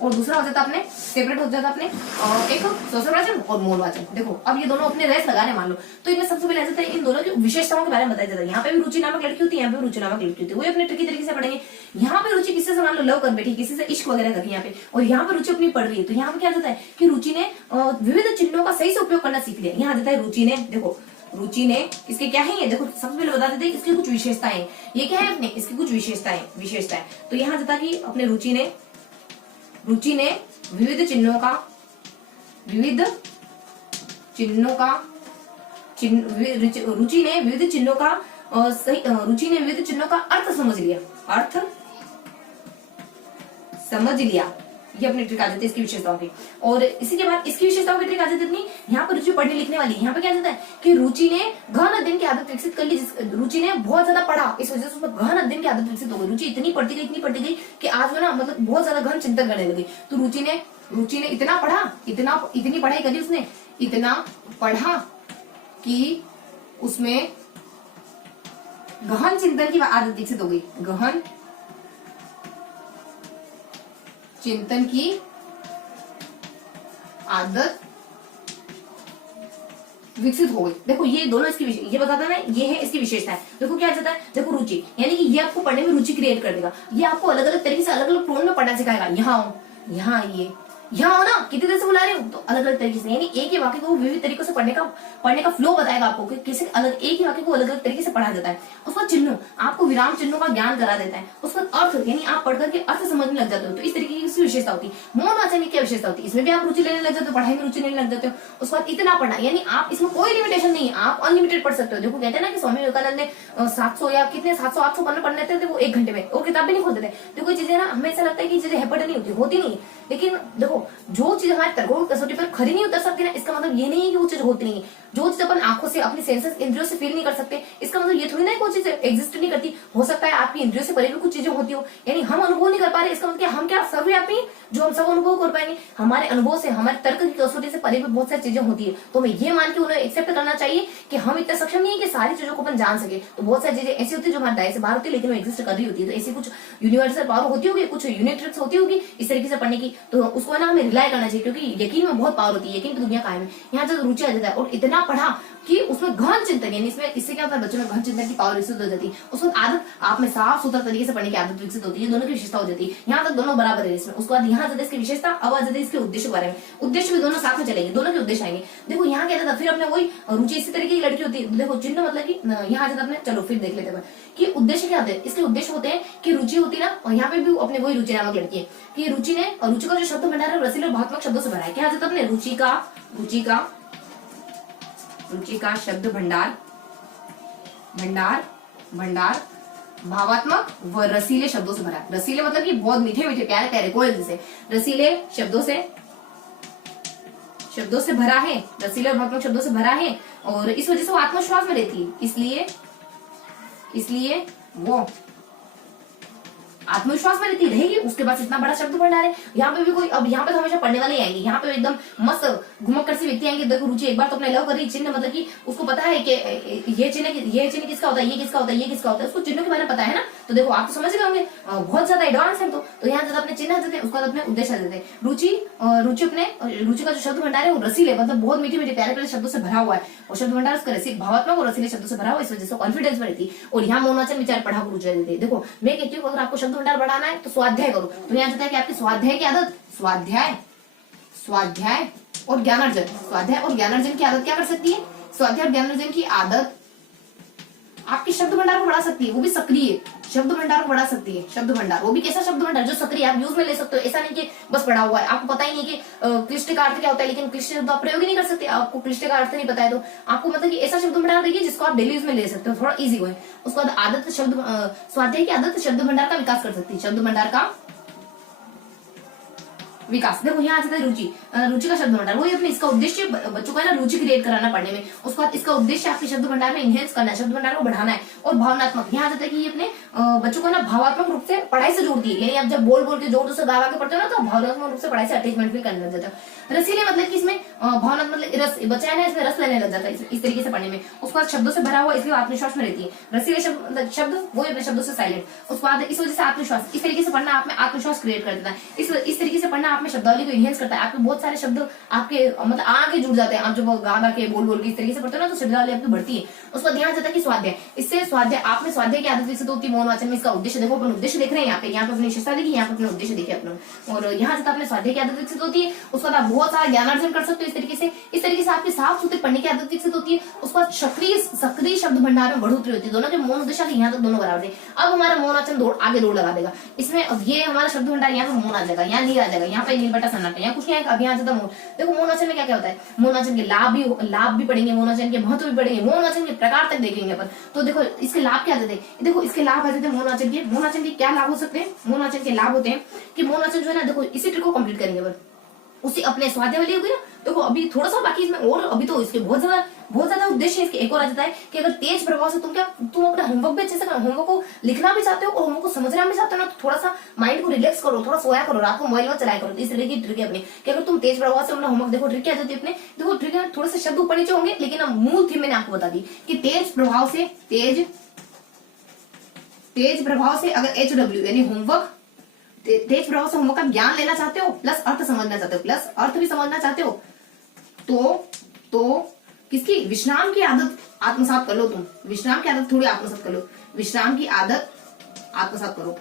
और दूसरा हो जाता अपने सेपरेट हो जाता अपने एक श्वसनवाचन और मौनवाचन। देखो अब ये दोनों अपने रेस लगा रहे मान लो, तो इनमें सबसे पहले आ जाता है इन दोनों की विशेषताओं के बारे में बताया जाता है। यहाँ पे भी रुचि नामक लड़की होती है, यहाँ पे भी रुचि नामक लड़की होती है, वही अपने ट्रिकी तरीके से पढ़ेंगे। यहाँ पे रुचि किसी से मान लो लव कर बैठी, किसी से इश्क वगैरह कर यहाँ पे, और यहाँ पे रुचि अपनी पढ़ रही है, तो यहाँ पे क्या जाता है कि रुचि ने विविध चिन्हों का सही से उपयोग करना सीख लिया। यहाँ जाता है रुचि ने, देखो रुचि ने इसके क्या है, ये देखो सबसे पहले बता देते हैं इसकी कुछ विशेषताएं, ये क्या है अपने इसकी कुछ विशेषताएं। तो यहाँ जाता कि अपने रुचि ने विविध चिन्हों का रुचि ने विविध चिन्हों का अर्थ समझ लिया। ये अपनी ट्रिक आ जाती है इसकी विशेषताओं की। और इसी के बाद इसकी विशेषताओं की ट्रिक आ जाती है अपनी, यहाँ पर रुचि पढ़ने लिखने वाली। यहाँ पे क्या जाता है कि रुचि ने गहन अध्ययन की आदत विकसित कर ली। रुचि ने बहुत ज्यादा पढ़ा, इस वजह से उसमें गहन अध्ययन की आदत विकसित हो गई। रुचि इतनी पढ़ती गई कि आज वो ना मतलब बहुत ज्यादा गहन चिंतन करने लगी। तो रुचि ने इतना पढ़ा, इतनी पढ़ाई करी उसने, इतना पढ़ा कि उसमें गहन चिंतन की आदत विकसित हो गई। गहन चिंतन की आदत विकसित हो गई। देखो ये दोनों इसकी ये बताता है ना, ये है इसकी विशेषता है। देखो क्या जाता है, देखो रुचि यानी कि ये आपको पढ़ने में रुचि क्रिएट कर देगा। ये आपको अलग अलग तरीके से अलग अलग टोन में पढ़ना सिखाएगा। यहाँ आइए, यहाँ हो ना, कितनी देर से बुला रही हूँ, तो अलग अलग तरीके से, यानी एक ही वाक्य को विविध तरीकों से पढ़ने का फ्लो बताएगा आपको कि कैसे एक ही वाक्य को अलग अलग तरीके से पढ़ा जाता है। उसका चिन्ह आपको विराम चिन्हों का ज्ञान करा देता है। उसका अर्थ यानी आप पढ़ करके अर्थ समझने लग जाते हो। तो इस तरीके की इसकी विशेषता होती है। मौन वाचन की क्या विशेषता होती है, इसमें भी आप रुचि लेने लग जाते हो, पढ़ाई में रुचि लेने लग जाते हो। उसके बाद इतना पढ़ना, यानी आप इसमें कोई लिमिटेशन नहीं है, आप अनलिमिटेड पढ़ सकते हो। देखो कहते हैं ना कि स्वामी विवेकानंद ने 700 या कितने 700-800 पन्ने पढ़ने थे वो 1 घंटे में, वो किताब भी नहीं खोलते थे। देखो ये चीजें ना हमें ऐसा लगता है कि चीजें हेपट नहीं होती नहीं, लेकिन देखो जो चीज हमारे तर्कों की कसौटी पर खरी नहीं उतर सकती ना, इसका मतलब ये नहीं है कि वो चीज होती नहीं है। जो चीज अपन आंखों से अपनी सेंसेस इंद्रियों से फील नहीं कर सकते, इसका मतलब ये थोड़ी ना कोई चीज एग्जिस्ट नहीं करती। हो सकता है आपकी इंद्रियों से परे भी कुछ चीजें होती हो, यानी हम अनुभव नहीं कर पा रहे, इसका मतलब हम क्या सर्वव्यापी जो हम सब अनुभव कर पाएंगे। हमारे अनुभव से, हमारे तर्क की कसौटी से परे भी बहुत सारी चीजें होती है। तो हमें ये मान के उन्हें एक्सेप्ट करना चाहिए कि हम इतना सक्षम नहीं है कि सारी चीजों को अपन जान सके। तो बहुत सारी चीजें ऐसी होती है जो हमारे दायरे से बाहर होती है, लेकिन वो एग्जिस्ट कर रही होती है। तो ऐसी कुछ यूनिवर्सल पावर होती होगी, कुछ यूनिट ट्रिक्स होती होगी इस तरीके से पढ़ने की, तो उसको ना हमें रिलाई करना चाहिए, क्योंकि यकीन में बहुत पावर होती है, यकीन की दुनिया कायम है। यहाँ तक रुचि आ जाता है और इतना पढ़ा कि उसमें गहन चिंतन, यानी इससे क्या होता है, बच्चों में गहन चिंतन की पावर विकसित हो जाती है। उसको आदत आप में साफ सुथरा तरीके से पढ़ने की आदत विकसित होती है। दोनों की विशेषता हो जाती है। यहाँ तक दोनों बराबर है इसमें। उसके बाद यहाँ जाते इसकी विशेषता, अब आ जाते इसके उद्देश्य के बारे में। उद्देश्य भी दोनों साथ में चलेंगे, दोनों के उद्देश्य आएंगे। देखो यहाँ क्या था, फिर अपने वही रुचि इसी तरीके की लड़की होती है। देखो चिन्ह मतलब कि यहाँ जाता अपने, चलो फिर देख लेते हैं कि उद्देश्य क्या होते हैं। इसके उद्देश्य होते हैं कि रुचि होती है ना, और यहाँ पे भी अपने वही रुचि नामक लड़की है कि रुचि का जो शब्द भंडार है रसीले और भावात्मक शब्दों से भरा है। क्या जाता अपने रुचि का शब्द भंडार भावात्मक व रसीले शब्दों से भरा है। रसीले मतलब कि बहुत मीठे मीठे प्यारे प्यारे कोयल जैसे, रसीले शब्दों से भरा है, रसीले और भावात्मक शब्दों से भरा है, और इस वजह से वो आत्मविश्वास में रहती है। इसलिए वो आत्मविश्वास में रहती रहेगी। उसके पास इतना बड़ा शब्द भंडार है। यहाँ पे भी कोई, अब यहाँ पे तो हमेशा पढ़ने वाले आएंगे, यहाँ पे एकदम मस्त घुमक्कर से व्यक्ति आएंगे। देखो रुचि एक बार तो अपने लव कर रही, चिन्ह मतलब कि उसको पता है कि ये चिन्ह किसका होता है, ये किसका होता है, ये किसका होता है, उसको चिन्हों के बारे में पता है ना। तो देखो आप तो समझ गए होंगे, बहुत ज्यादा एडवांस है। तो यहाँ जब अपने चिन्ह देते हैं, उसका अपने उद्देश्य देते हैं। रुचि का जो शब्द भंडार है वो रसीले मतलब बहुत मीठे मीठे प्यारे प्यारे शब्दों से भरा हुआ है, और शब्द भंडार उसका भावात्मक और रसीले शब्दों से भरा हुआ है। इस वजह से कॉन्फिडेंस में रहती है। और यहाँ मौनवाचन विचार पढ़ा को रुचि देते हैं। देखो मैं कहती हूँ अगर आपको शब्द भंडार बढ़ाना है तो स्वाध्याय करो। तो यहाँ जाता है कि आपकी स्वाध्याय की आदत, स्वाध्याय और ज्ञानार्जन की आदत क्या कर सकती है, स्वाध्याय और ज्ञानार्जन की आदत आपके शब्द भंडार को बढ़ा सकती है। वो भी सक्रिय शब्द भंडार को बढ़ा सकती है। शब्द भंडार वो भी कैसा शब्द भंडार जो सक्रिय आप यूज में ले सकते हो। ऐसा नहीं कि बस पढ़ा हुआ है, आपको पता ही नहीं कि क्लिष्ट का अर्थ क्या होता है, लेकिन क्लिष्ट शब्द आप प्रयोग ही नहीं कर सकते, आपको क्लिष्ट का अर्थ नहीं पता है। तो आपको मतलब कि ऐसा शब्द भंडार देखिए जिसको आप डेली यूज में ले सकते हो, थोड़ा इजी है। उसके बाद आदत स्वाध्याय की आदत शब्द भंडार का विकास कर सकती है। शब्द भंडार का विकास। देखो यहाँ आ जाता है रुचि, रुचि का शब्द भंडार, वही अपने इसका उद्देश्य बच्चों को है ना रुचि क्रिएट कराना पढ़ने में। उसके बाद इसका उद्देश्य आपके शब्द भंडार में इनहेंस करना है, शब्द भंडार को बढ़ाना है। और भावनात्मक, यहाँ आ जाता है कि ये अपने बच्चों को ना भावात्मक रूप से पढ़ाई से जोड़ती है, यानी आप जब बोल बोल के जोर से गा के पढ़ते हो ना तो भावनात्मक रूप से पढ़ाई से अटैचमेंट भी करने लग जाता है। रसीले मतलब कि इसमें भावनात्मक मतलब रस, बच्चा है ना इसमें रस लेने लग जाता है इस तरीके से पढ़ने में। उसके बाद शब्दों से भरा हुआ इसलिए आत्मविश्वास में रहती है। रसीले शब्द वो अपने शब्दों से साइलेंट। उसके बाद इस वजह से आत्मविश्वास, इस तरीके से पढ़ना आप में आत्मविश्वास क्रिएट कर देता है। इस तरीके से पढ़ना आप में शब्दावली को इनहेंस करता है। आपके बहुत सारे शब्द आपके मतलब आगे जुड़ जाते हैं। आप जब गा के बोल के इस तरीके से पढ़ते हो ना तो शब्दावली आपकी बढ़ती है। उसका ध्यान जाता है कि स्वाध्याय, इससे स्वाध्याय आप में स्वाध्याय की आदत विकसित होती है। मौन वाचन में इसका उद्देश्य देखो, अपन उद्देश्य देख रहे हैं यहाँ पे अपनी विशेषता देखिए, यहाँ पे अपने उद्देश्य देखिए अपना। और यहाँ से अपने स्वाध्याय की आदत विकसित होती है। उसके बाद आप बहुत सारा ज्ञानार्जन कर सकते हो इस तरीके से आपकी साफ सुथरे पढ़ने की आदत विकसित होती है। उसके बाद सक्रिय शब्द भंडार में बढ़ोतरी होती है। दोनों के मौन उद्देश्य यहाँ तक दोनों बराबर है। अब हमारा मौन वाचन आगे दौड़ लगा देगा इसमें। अब ये हमारा शब्द भंडार यहाँ पे मौन आ जाएगा, यहाँ नील आ जाएगा, यहाँ पे नील बटा सन्नाटा, यहाँ कुछ नहीं आएगा। अब यहाँ जाता मौन। देखो मौन वाचन में क्या क्या होता है, मौन वाचन के लाभ भी पढ़ेंगे, मौन वाचन के महत्व भी पढ़ेंगे, मौन वाचन के प्रकार तक देखेंगे अपन। तो देखो इसके लाभ क्या देते हैं, देखो इसके लाभ आ जाते हैं मौन वाचन के क्या लाभ हो सकते हैं। मौन वाचन के लाभ होते हैं कि मौन वाचन जो है ना, देखो इसी ट्रिक को कंप्लीट करेंगे अपन। उसी अपने स्वाध्याय वाली होगी ना, देखो अभी थोड़ा सा बाकी इसमें, और अभी तो इसके बहुत ज्यादा उद्देश्य इसके एक और आ जाता है कि अगर तेज प्रभाव से तुम अपना होमवर्क भी अच्छे से करो, होमवर्क को लिखना भी चाहते हो और होमवर्क को समझना भी चाहते हो ना, तो थोड़ा सा माइंड को रिलैक्स करो, थोड़ा सोया करो, रात को मोबाइल में चलाया करो। इस तरह की ट्रिक है अपनी कि अगर तुम तेज प्रभाव से अपना होमवर्क, देखो ट्रिक क्या जाती है अपने, देखो ट्रिक है थोड़े से शब्द ऊपर नीचे होंगे लेकिन मूल थीम मैंने आपको बता दी कि तेज प्रभाव से अगर HW यानी होमवर्क, तेज प्रभाव से होमवर्क का ज्ञान लेना चाहते हो प्लस अर्थ समझना चाहते हो, प्लस अर्थ भी समझना चाहते हो, तो किसकी विश्राम की आदत आत्मसात कर लो। तुम विश्राम की आदत थोड़ी आत्मसात कर लो, विश्राम की आदत आत्मसात करो,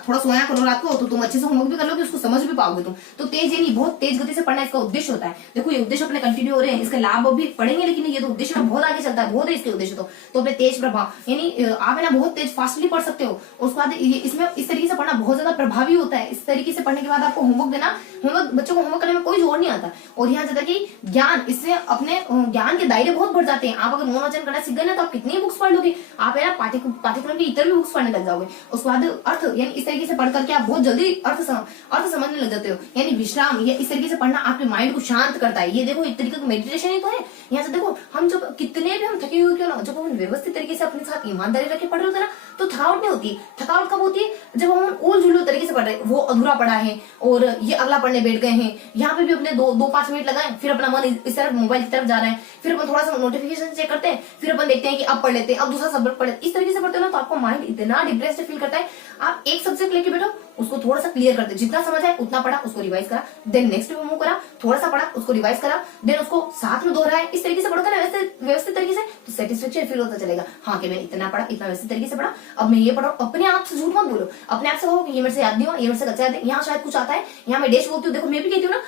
थोड़ा सोया करो रात को, तो तुम अच्छे से होमवर्क भी कर लोगे, उसको समझ भी पाओगे तुम। तो तेज यानी बहुत तेज गति से पढ़ना इसका उद्देश्य होता है। देखो ये उद्देश्य अपने कंटिन्यू हो रहे हैं, इसके लाभ भी पढ़ेंगे लेकिन ये तो उद्देश्य में बहुत आगे चलता है, बहुत है इसके उद्देश्य। तो अपने तेज प्रभाव यानी आप है ना बहुत तेज फास्टली पढ़ सकते हो। उसके बाद इसमें इस तरीके से पढ़ना बहुत ज्यादा प्रभावी होता है। इस तरीके से पढ़ने के बाद आपको होमवर्क देना, बच्चों को होमवर्क करने में कोई जोर नहीं आता। और यहाँ जाता कि ज्ञान, इससे अपने ज्ञान के दायरे बहुत बढ़ जाते हैं। आप अगर मौन वाचन करना सीख गए ना तो आप कितनी बुक्स पढ़ लोगे, आप है ना पाठ्यक्रम के इतर भी बुक्स पढ़ने लग जाओगे। उसके बाद अर्थ यानी इस तरीके से पढ़ करके आप बहुत जल्दी अर्थ समझने लग जाते हो। यानी विश्राम, ये इस तरीके से पढ़ना आपके माइंड को शांत करता है। ये देखो एक तरीके का मेडिटेशन ही तो है। यहाँ से देखो हम जब कितने भी हम थके हुए क्यों ना, जब हम व्यवस्थित तरीके से अपने साथ ईमानदारी रख के पढ़ रहे होते हैं ना तो थकावट नहीं होती। थकावट कब होती है, जब हम उल झुल तरीके से पढ़ रहे हैं, वो अधूरा पढ़ा है और ये अगला पढ़ने बैठ गए हैं, यहाँ पे भी अपने 2-5 मिनट लगाए, फिर अपना मन इस तरफ मोबाइल की तरफ जा रहा है, फिर अपन थोड़ा सा नोटिफिकेशन चेक करते हैं, फिर अपन देखते हैं कि अब पढ़ लेते हैं, अब दूसरा सब्जेक्ट पढ़ लेते। इस तरीके से पढ़ते हो ना तो आपको माइंड इतना डिप्रेस्ड फील करता है। आप एक सब्जेक्ट लेके बैठो, उसको थोड़ा सा क्लियर करते, जितना समझ आए उतना पढ़ा, उसको रिवाइज करा, देन नेक्स्ट पे मूव करा, थोड़ा सा पढ़ा, उसको रिवाइज करा, देन उसको साथ में दोहराया। इस तरीके से पढ़कर ना व्यवस्थित तरीके से तो सेटिस्फेक्शन फील होता चलेगा, हाँ कि मैंने इतना पढ़ा, इतना व्यवस्थित तरीके से पढ़ा, अब मैं ये पढ़ा। अपने आप से झूठ मत बोलो, अपने आप से कहो कि ये मेरे से याद नहीं हुआ, ये मेरे से कच्चा याद है, यहाँ शायद कुछ आता है, यहाँ मैं डैश बोलती हूँ। देखो मैं भी कहती हूँ ना,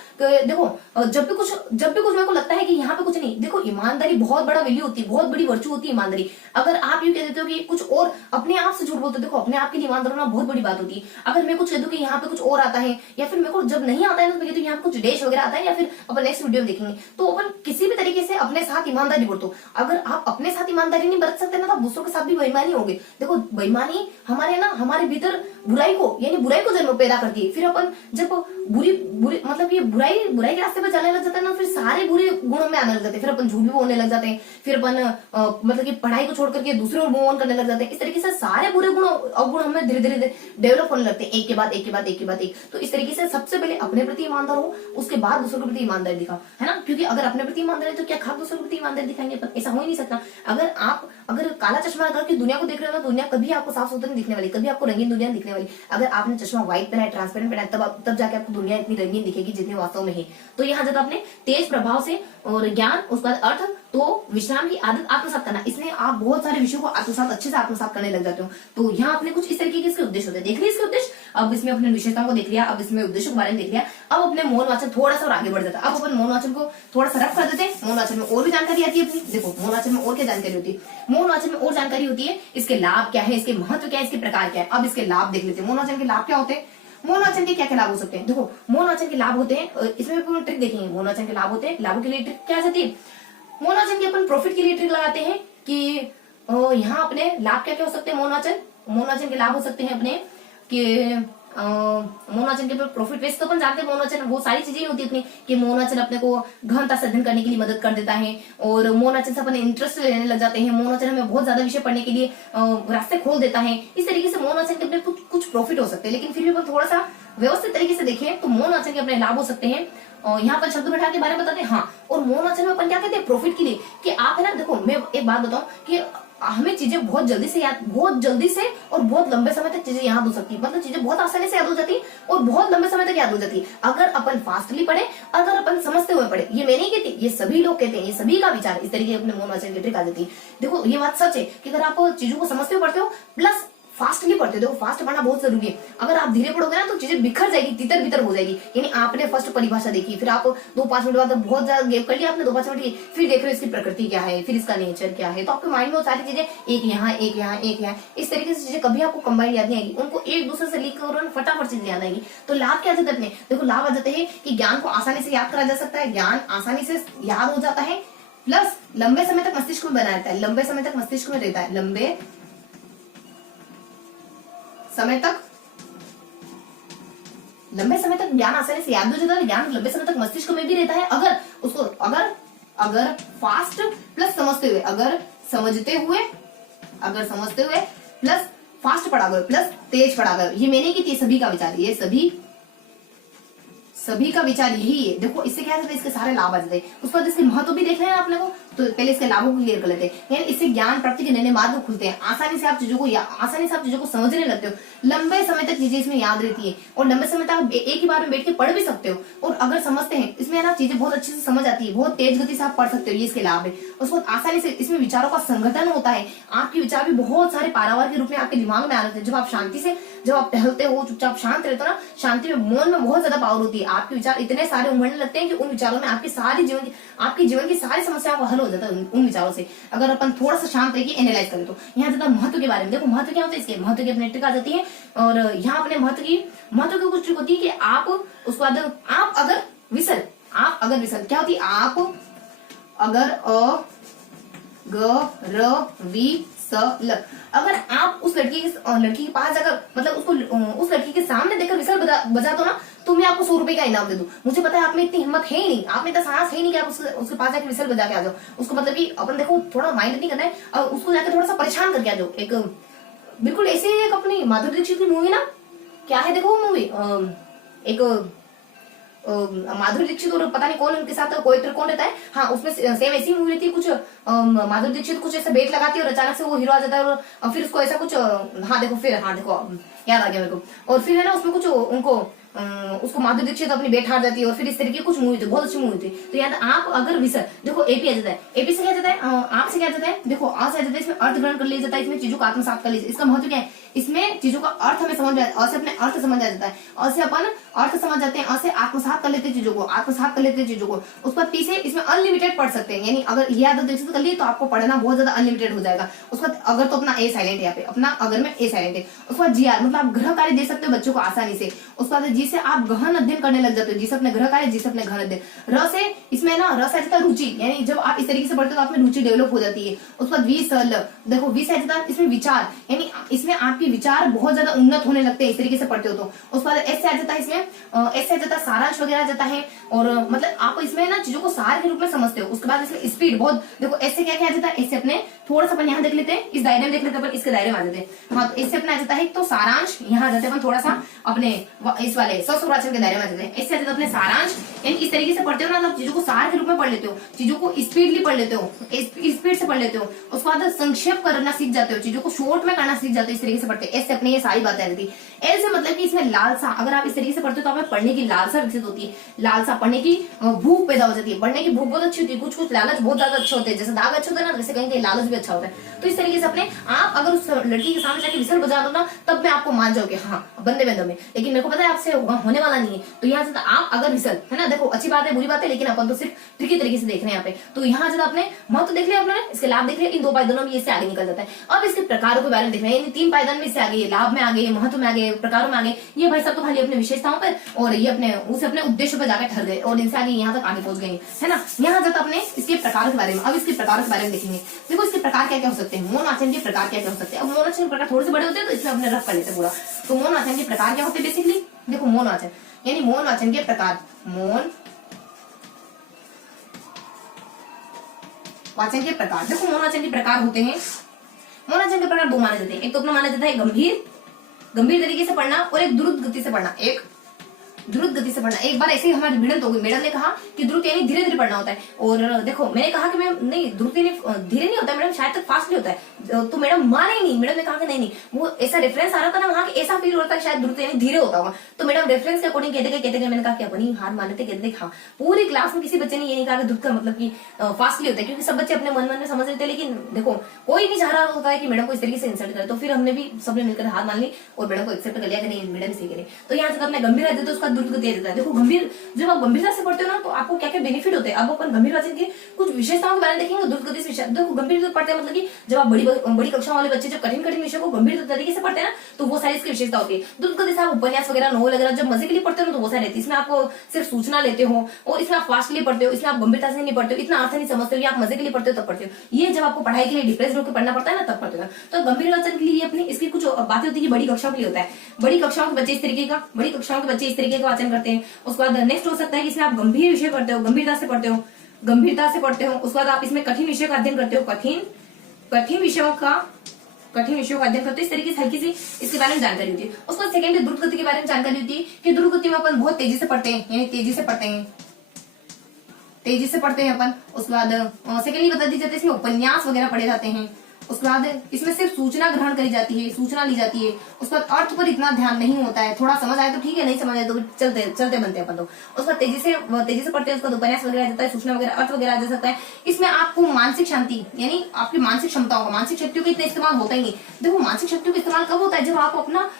देखो जब भी कुछ मेरे को लगता है कि यहाँ पे कुछ नहीं, देखो ईमानदारी बहुत बड़ा वैल्यू होती है, बहुत बड़ी वर्चू होती है ईमानदारी। अगर आप यूँ कह देते हो कि कुछ और, अपने आप से झूठ बोलते हो, देखो अपने आप के लिए ईमानदार होना बहुत बड़ी बात होती है। अगर मैं कुछ कह दूं कि यहाँ पे कुछ और आता है, या फिर मेरे को जब नहीं आता है तो मैं कहती हूँ यहाँ पे कुछ डैश वगैरह आता है, या फिर अपन नेक्स्ट वीडियो में देखेंगे, तो अपन किसी भी तरीके से अपने साथ ईमानदारी बरतो। अगर आप अपने साथ ईमानदारी नहीं बरत सकते ना तो आप दूसरों के साथ भी बेईमानी होगी। देखो बेईमानी हमारे भीतर बुराई को जन्म पैदा करती है। फिर अपन जब बुरी मतलब ये बुराई के रास्ते पर चलने लग जाता है ना, फिर सारे बुरे गुणों में आने लग जाते हैं, फिर अपन झूठ भी बोलने लग जाते हैं, फिर अपन मतलब कि पढ़ाई को छोड़ करके दूसरे और मूव ऑन करने लग जाते हैं। इस तरीके से सारे बुरे अवगुण हमें धीरे धीरे डेवलप होने लगते हैं, एक के बाद एक। तो इस तरीके से सबसे पहले अपने प्रति ईमानदार हो, उसके बाद दूसरों के प्रति ईमानदारी दिखाओ, है ना। क्योंकि अगर अपने प्रति ईमानदार है तो क्या खाक दूसरों के प्रति ईमानदारी दिखाएंगे अपन, ऐसा हो ही नहीं सकता। अगर काला चश्मा लगा के दुनिया को देख रहे हो ना, दुनिया कभी आपको साफ सुथरी दिखने वाली, कभी आपको रंगीन दुनिया दिखने वाली। अगर आपने चश्मा व्हाइट पहना है, ट्रांसपेरेंट पहना है, तब जाके आपको दुनिया इतनी रंगीन दिखेगी जितनी वास्तव में है। तो यहाँ जब आपने तेज प्रभाव से और ज्ञान, उसके बाद अर्थ, तो विश्राम की आदत आत्मसात करना, इसमें आप बहुत सारे विषयों को अच्छे से आत्मसात करने लग जाते हो। तो यहाँ अपने कुछ इस तरीके के इसके उद्देश्य होते हैं, देख लिया इसके उद्देश्य। अब इसमें अपने विशेषताओं को देख लिया, अब इसमें उद्देश्य के बारे में देख लिया। अब अपने मौन वाचन थोड़ा सा और आगे बढ़ जाता है। अब अपन मौन वाचन को थोड़ा सा रफ कर देते हैं। मौन वाचन में और भी जानकारी आती है अपनी। देखो मौन वाचन में और क्या जानकारी होती है, मौन वाचन में और जानकारी होती है इसके लाभ क्या है, इसके महत्व क्या है, इसके प्रकार क्या है। अब इसके लाभ देख लेते हैं। मौन वाचन के लाभ क्या होते हैं, मौन वाचन के क्या क्या लाभ हो सकते हैं। देखो मौन वाचन के लाभ होते हैं, इसमें पूरी ट्रिक देखेंगे। मौन वाचन के लाभ होते हैं, लाभों के लिए ट्रिक क्या जाती है। मौन वाचन के अपन प्रॉफिट के लिए ट्रिक लगाते हैं कि यहाँ अपने लाभ क्या क्या हो सकते हैं। मौन वाचन के लाभ हो सकते हैं अपने कि मोनाचन के प्रॉफिट बेस तो अपन जानते हैं, मोनाचन वो सारी चीजें होती है अपनी कि मोनाचन अपने को गहनता से अध्ययन करने के लिए मदद कर देता है और मोनाचन से अपन इंटरेस्ट लेने लग जाते हैं। मोनाचन हमें बहुत ज्यादा विषय पढ़ने के लिए रास्ते खोल देता है। इस तरीके से मोनाचन के अपने कुछ प्रॉफिट हो सकते हैं, लेकिन फिर भी अपन थोड़ा सा व्यवस्थित तरीके से देखें तो मोनाचन के अपने लाभ हो सकते हैं। और यहाँ पर शब्द बैठा के बारे में बताते हैं। हाँ, और मोनाचन में अपन क्या कहते हैं प्रॉफिट के लिए कि आप है ना, देखो मैं एक बात बताऊं कि हमें चीजें बहुत जल्दी से और बहुत लंबे समय तक चीजें याद हो सकती है। मतलब चीजें बहुत आसानी से याद हो जाती है और बहुत लंबे समय तक याद हो जाती है अगर अपन फास्टली पढ़े, अगर अपन समझते हुए पढ़े। ये मैं नहीं कहती, ये सभी लोग कहते हैं, ये सभी का विचार इस तरीके अपने मोनाचन की ट्रिक आ जाती है। देखो ये बात सच है कि अगर आप चीजों को समझते हुए पढ़ते हो प्लस फास्टली पढ़ते हो, देखो फास्ट पढ़ना बहुत जरूरी है। अगर आप धीरे पढ़ोगे ना तो चीजें बिखर जाएगी, तितर बितर हो जाएगी। यानी आपने फर्स्ट परिभाषा देखी, फिर आप 2-5 मिनट बाद बहुत ज्यादा गैप कर लिया आपने 2-5 मिनट की, फिर देख रहे हो इसकी प्रकृति क्या है, फिर इसका नेचर क्या है, तो आपके माइंड में वो सारी चीजें एक यहाँ एक यहाँ एक यहाँ इस तरीके से चीजें कभी आपको कंबाइन याद नहीं आएगी, उनको एक दूसरे से लिख कर फटाफट चीजें याद आएगी। तो लाभ क्या आ जाते हैं अपने, देखो लाभ आ जाते हैं कि ज्ञान को आसानी से याद करा जा सकता है, ज्ञान आसानी से याद हो जाता है, प्लस लंबे समय तक मस्तिष्क में बना रहता है, लंबे समय तक मस्तिष्क में रहता है, लंबे समय तक ज्ञान आसानी से याद हो जाता है, ज्ञान लंबे समय तक मस्तिष्क में भी रहता है। अगर फास्ट प्लस समझते हुए प्लस फास्ट पढ़ा गए प्लस तेज पढ़ा गए। ये मैंने की थी, सभी का विचार, ये सभी का विचार यही है। देखो इससे क्या है, इसके सारे लाभ आ जाते हैं। उस पर इसके महत्व भी देख रहे हैं आप लोगों, तो पहले इसके लाभों को क्लियर कर लेते हैं। यानी इससे ज्ञान प्राप्ति के नए मार्ग खुलते हैं, आसानी से आप चीजों को समझने लगते हो, लंबे समय तक चीजें इसमें याद रहती है और लंबे समय तक आप एक ही बार में बैठ के पढ़ भी सकते हो। और अगर समझते हैं इसमें ना चीजें बहुत अच्छे से समझ आती है, बहुत तेज गति से आप पढ़ सकते हो, ये इसके लाभ है। उसको आसानी से इसमें विचारों का संगठन होता है, आपके विचार भी बहुत सारे पारावार के रूप में आपके दिमाग में आ जाते हैं। जब आप टहलते हो, चुपचाप शांत रहते हो ना, शांति में मन में बहुत ज्यादा पावर होती है, आपके विचार इतने सारे उमड़ने लगते हैं कि उन विचारों में आपके जीवन की सारी समस्याओं का हल हो जाता है उन विचारों से, अगर अपन थोड़ा सा शांत रह के एनालाइज करें तो। यहाँ ज्यादा महत्व के बारे में देखो, महत्व क्या होता है इसके, महत्व की अपनी ट्रिक आ जाती है। और यहाँ अपने महत्व की कुछ ट्रिक होती है कि आप उसको आप अगर विसल क्या होती है, आप अगर अगर आप उस लड़की के पास जाकर, मतलब उस लड़की के सामने देखकर विसल बजा दो ना, तो मैं आपको 100 रुपए का इनाम दे दूं। मुझे पता है आप में इतनी हिम्मत है ही नहीं, आप में इतना साहस है ही नहीं कि आप उसके पास जाकर विसल बजा के आ जाओ। उसको मतलब कि अपन देखो थोड़ा माइंड नहीं करना है और उसको जाकर थोड़ा सा परेशान करके आ जाओ। एक बिल्कुल ऐसे एक अपनी माधुरी दीक्षित की मूवी ना, क्या है देखो वो मूवी, एक माधुरी दीक्षित और पता नहीं कौन उनके साथ कौन रहता है। हाँ, उसमें सेम ऐसी मूवी रहती है कुछ, माधुरी दीक्षित कुछ ऐसा बेट लगाती है और अचानक से वो हीरो आ जाता है और फिर उसको ऐसा कुछ देखो याद आ गया मेरे को। और फिर है ना उसमें कुछ उसको माधुरी दीक्षित अपनी बेट हार जाती है और फिर इस तरीके कुछ मूवी थी, बहुत अच्छी मूवी थी। तो याद आप अगर विसर देखो एपी आ जाता है, एपी से क्या जाता है, आप से क्या जाता है, देखो आ से आ जाता है, इसमें अर्थ ग्रहण कर लिया जाता है, इसमें चीजों को आत्मसात कर लिया। इसका महत्व क्या है, इसमें चीजों का अर्थ हमें समझ में और से अपने अर्थ समझ आ जाता है, और से अपन अर्थ समझ जाते हैं, और से आत्मसात कर लेते हैं चीजों को, उस पर पीछे इसमें अनलिमिटेड पढ़ सकते हैं। यानी अगर ये आदत विकसित कर ली तो आपको पढ़ना बहुत ज्यादा अनलिमिटेड हो जाएगा। उसके बाद अगर तो अपना ए साइलेंट है यहाँ पे, अपना अगर में ए साइलेंट है, उसके बाद जी मतलब आप गृह कार्य दे सकते हो बच्चों को आसानी से। उसके बाद जी से आप गहन अध्ययन करने लग जाते हो, जिसे अपने गृह कार्य, जिसे अपने गहन अध्ययन। र से इसमें ना रस आ जाता है रुचि, यानी जब आप इस तरीके से पढ़ते हो तो आप में रुचि डेवलप हो जाती है। उसके बाद वी सल, देखो वी से आ जाता है इसमें विचार, यानी इसमें आपके विचार बहुत ज्यादा उन्नत होने लगते हैं इस तरीके से पढ़ते हो तो। उसके बाद एस से आ जाता है, इसमें एस से आ जाता है सारांश वगैरह आ जाता है, और मतलब आप इसमें ना चीजों को सार के रूप में समझते हो। उसके बाद इसमें स्पीड बहुत, देखो एस से क्या क्या आ जाता है, इससे अपने थोड़ा सा अपन यहाँ देख लेते हैं, इस दायरे में देख लेते हैं अपन, इसके दायरे में आ जाते हैं। हाँ, तो इससे अपना आ जाता है तो सारांश, यहाँ आ जाते हैं अपन थोड़ा सा अपने इस वाले सौराचन के दायरे में आ जाते हैं। इससे आ जाता है अपने सारांश, यानी इस तरीके से पढ़ते हो ना, आप चीजों को सार के रूप में पढ़ लेते हो, चीजों को स्पीडली पढ़ लेते हो, स्पीड से पढ़ लेते हो। उसके बाद संक्षेप करना सीख जाते हो, चीजों को शॉर्ट में करना सीख जाते हो, इस तरीके से पढ़ते हैं। ऐसे अपने ये सारी बातें आ जाती है। ऐसे मतलब कि इसमें लालसा, अगर आप इस तरीके से पढ़ते हो तो हमें पढ़ने की लालसा विकसित होती है, लालसा पढ़ने की भूख पैदा हो जाती है। पढ़ने की भूख बहुत अच्छी होती है, कुछ लालच बहुत ज्यादा अच्छे होते हैं, जैसे दाग अच्छे होते हैं ना, वैसे कहीं लालच भी अच्छा होता है। तो इस तरीके से अपने आप अगर उस लड़की के सामने जाके विसल बजा दो ना, तब मैं आपको मान जाओगे हाँ बंदे में दम है। लेकिन मेरे को पता है आपसे होने वाला नहीं है। तो यहाँ से आप अगर रिजल्ट है ना, देखो अच्छी बात है बुरी बात है, लेकिन अपन तो सिर्फ ट्रिकी तरीके से देख रहे हैं यहाँ पे। तो यहाँ से आपने महत्व देख लिया आपने, इसके लाभ देख लिया, इन 2 पायदानों में इससे आगे निकल जाता है। अब इसके प्रकारों के बारे में देखना है, 3 पायदान में इससे आगे, लाभ में आगे, महत्व में आगे, प्रकारों में आगे। ये भाई सब तो खाली अपने विशेषताओं पर और ये अपने उद्देश्य पर जाकर ठहर गए और इनसे आगे यहाँ तक आगे पहुंच गए, है ना। यहाँ जाता अपने इसके प्रकार के बारे में, अब इसके प्रकार के बारे में देखेंगे। देखो इसके प्रकार क्या क्या हो सकते हैं, मौन आचरण के प्रकार क्या क्या हो सकते हैं। अब मौन आचरण के प्रकार थोड़े से बड़े होते हैं तो इसमें अपने रफ कर लेते हैं पूरा। तो मौन आचरण के प्रकार क्या होते हैं बेसिकली, देखो मौन आचरण यानी मौन आचरण के प्रकार, मौन वाचन के प्रकार। देखो मौन आचरण के प्रकार होते हैं, मौन आचरण के प्रकार 2 माने जाते हैं। एक तो अपना माना जाता है गंभीर तरीके से पढ़ना और एक द्रुत गति से पढ़ना, एक द्रुत गति से पढ़ना। एक बार ऐसे ही हमारी भिड़ंत हो गई, मैडम ने कहा कि द्रुत यानी धीरे धीरे पढ़ना होता है, और देखो मैंने कहा कि मैम नहीं द्रुत यानी धीरे नहीं होता मैडम, शायद तक फास्टली होता है। तो मैडम माने ही नहीं, मैडम ने कहा कि नहीं वो ऐसा रेफरेंस आ रहा था ना वहां, ऐसा फील होता है शायद द्रुत यानी धीरे होता होगा। तो मैडम रेफरेंस के अकॉर्डिंग कहते गए मैंने कहा कि अपनी हार माने थे, कहते हाँ। पूरी क्लास में किसी बच्चे ने ये नहीं कहा कि द्रुत का मतलब की फास्टली होता है, क्योंकि सब बच्चे अपने मन में समझ रहे थे, लेकिन देखो कोई नहीं चाह रहा होता है कि मैडम को इस तरीके से इंसल्ट करे। तो फिर हमने भी सबने मिलकर हार मान ली और मैडम को एक्सेप्ट कर लिया कि नहीं मैडम सही करे। तो यहाँ से अपने गंभीर रहते तो उसका द्रुत गति आ जाता है। देखो गंभीर, जब आप गंभीरता से पढ़ते हो ना तो आपको क्या क्या बेनिफिट होते हैं। अब अपन गंभीर वाचन के कुछ विशेषताओं के बारे में देखेंगे। द्रुत गति से देखो गंभीर पढ़ते हैं मतलब कि जब आप बड़ी कक्षा वाले बच्चे जब कठिन विषय को गंभीर तरीके से पढ़ते हैं ना तो वो सारी इसकी विशेषता होती है। द्रुत गति से आप उपन्यास वगैरह, नोवेल वगैरह जब मजे के लिए पढ़ते हो तो वो सारी रहती है। इसमें आपको सिर्फ सूचना लेते हो और इसमें आप फास्टली पढ़ते हो, इसमें आप गंभीरता से नहीं पढ़ते हो, इतना अर्थ नहीं समझते हो, आप मजे के लिए पढ़ते हो तब पढ़ते हो। ये जब आपको पढ़ाई के लिए डिप्रेस होकर पढ़ना पड़ता है ना तब पढ़ते हो। तो गंभीर वाचन के लिए अपनी इसकी कुछ बातें होती है कि बड़ी कक्षाओं के लिए होता है, बड़ी कक्षाओं के बच्चे इस तरीके का वाचन करते हैं। उसके बाद नेक्स्ट हो सकता है कि इसमें आप गंभीर विषय पढ़ते हो, गंभीरता से पढ़ते हो। उसके बाद आप इसमें कठिन विषय का अध्ययन करते हो, कठिन विषयों का अध्ययन करते हो। इस तरीके से हल्की सी इसके बारे में जानकारी होती है। उसके बाद सेकेंड द्रुत गति के बारे में जानकारी होती है कि द्रुत गति में अपन बहुत तेजी से पढ़ते हैं, यानी तेजी से पढ़ते हैं अपन। उसके बाद सेकेंडली बता दी जाती है इसमें उपन्यास वगैरह पढ़े जाते हैं। उसके बाद इसमें सिर्फ सूचना ग्रहण करी जाती है, सूचना ली जाती है। उसके बाद अर्थ पर इतना ध्यान नहीं होता है, थोड़ा समझ आए तो ठीक है, नहीं समझ आए तो चलते बनते हैं अपन तो। उसके बाद तेजी से पढ़ते हैं। उसका उपन्यास वगैरह आ जाता है, सूचना वगैरह, अर्थ वगैरह आ जा सकता है। इसमें आपको मानसिक शांति यानी आपकी मानसिक क्षमताओं का, मानसिक शक्तियों का इतना इस्तेमाल होता ही नहीं। देखो मानसिक शक्तियों का इस्तेमाल कब होता है, जब आप अपना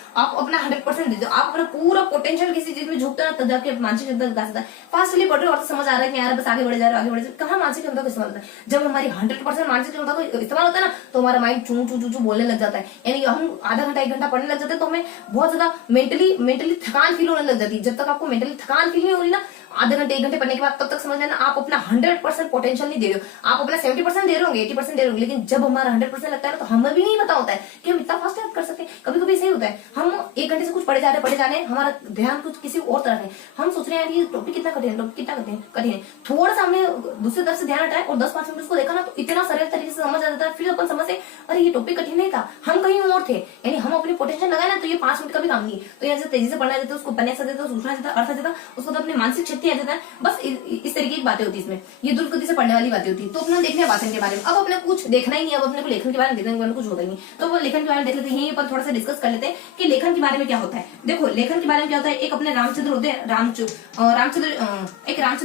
100% देते हो, आप अपना पूरा पोटेंशियल किसी चीज में झोंकते हो ना तब जाके मानसिक क्षमता विकास होता है। फास्टली पढ़ रहे हो और समझ आ रहा है कि यार बस आगे बढ़े जा रहे हो, कहाँ मानसिक क्षमता का इस्तेमाल होता है। जब हमारी 100% मानसिक क्षमता का इस्तेमाल होता है ना तो हमारा माइंड चू चू चू बोलने लग जाता है, यानी हम आधा घंटा 1 घंटा पढ़ने लग जाते हैं तो हमें बहुत ज्यादा मेंटली थकान फील होने लग जाती है। जब तक आपको मेंटली थकान फील नहीं हो रही ना आधे घंटे 1 घंटे पढ़ने के बाद, तब तक समझ लेना आप अपना 100% पोटेंशियल नहीं दे रहे हो। आप अपना 70% दे रहे होंगे, 80% दे रहे होंगे, लेकिन जब हमारा 100% लगता है ना तो हमें भी नहीं पता होता है कि हम इतना फास्ट याद कर सकते हैं। कभी कभी ऐसे ही होता है, हम 1 घंटे से कुछ पढ़े जा रहे हैं, हमारा ध्यान कुछ किसी और तरफ है। हम सोच रहे हैं ये टॉपिक कितना कठिन है, थोड़ा सा हमने दूसरी तरफ से ध्यान हटाए और 10-5 मिनट उसको देखा ना तो इतना सरल तरीके से समझ आ जाता है। फिर अपन समझते अरे ये टॉपिक कठिन नहीं था, हम कहीं और थे, यानी हम अपनी पोटेंशियल लगाए ना तो ये 5 मिनट का भी काम नहीं। तो यहाँ से तेजी से पढ़ना जाता है, उसको उपन्यास आ जाता है, सूचना जाता है, अर्थ आ जाता है, उसको तो अपनी मानसिक शक्ति आ जाता है। बस इस तरीके की बातें होती है इसमें, ये द्रुत गति से पढ़ने वाली बातें होती है। तो अपना देखने वाचन के बारे में, अब अपने कुछ देखना ही नहीं, अब अपने को लेखन के बारे में देखने के बारे में कुछ होता ही नहीं। तो वो लेखन के बारे में देख लेते हैं, यहीं पर थोड़ा सा डिस्कस कर लेते हैं कि लेखन के बारे में क्या होता है। देखो लेखन के बारे में क्या होता है, एक अपने रामचंद्र होते हैं, रामचंद्र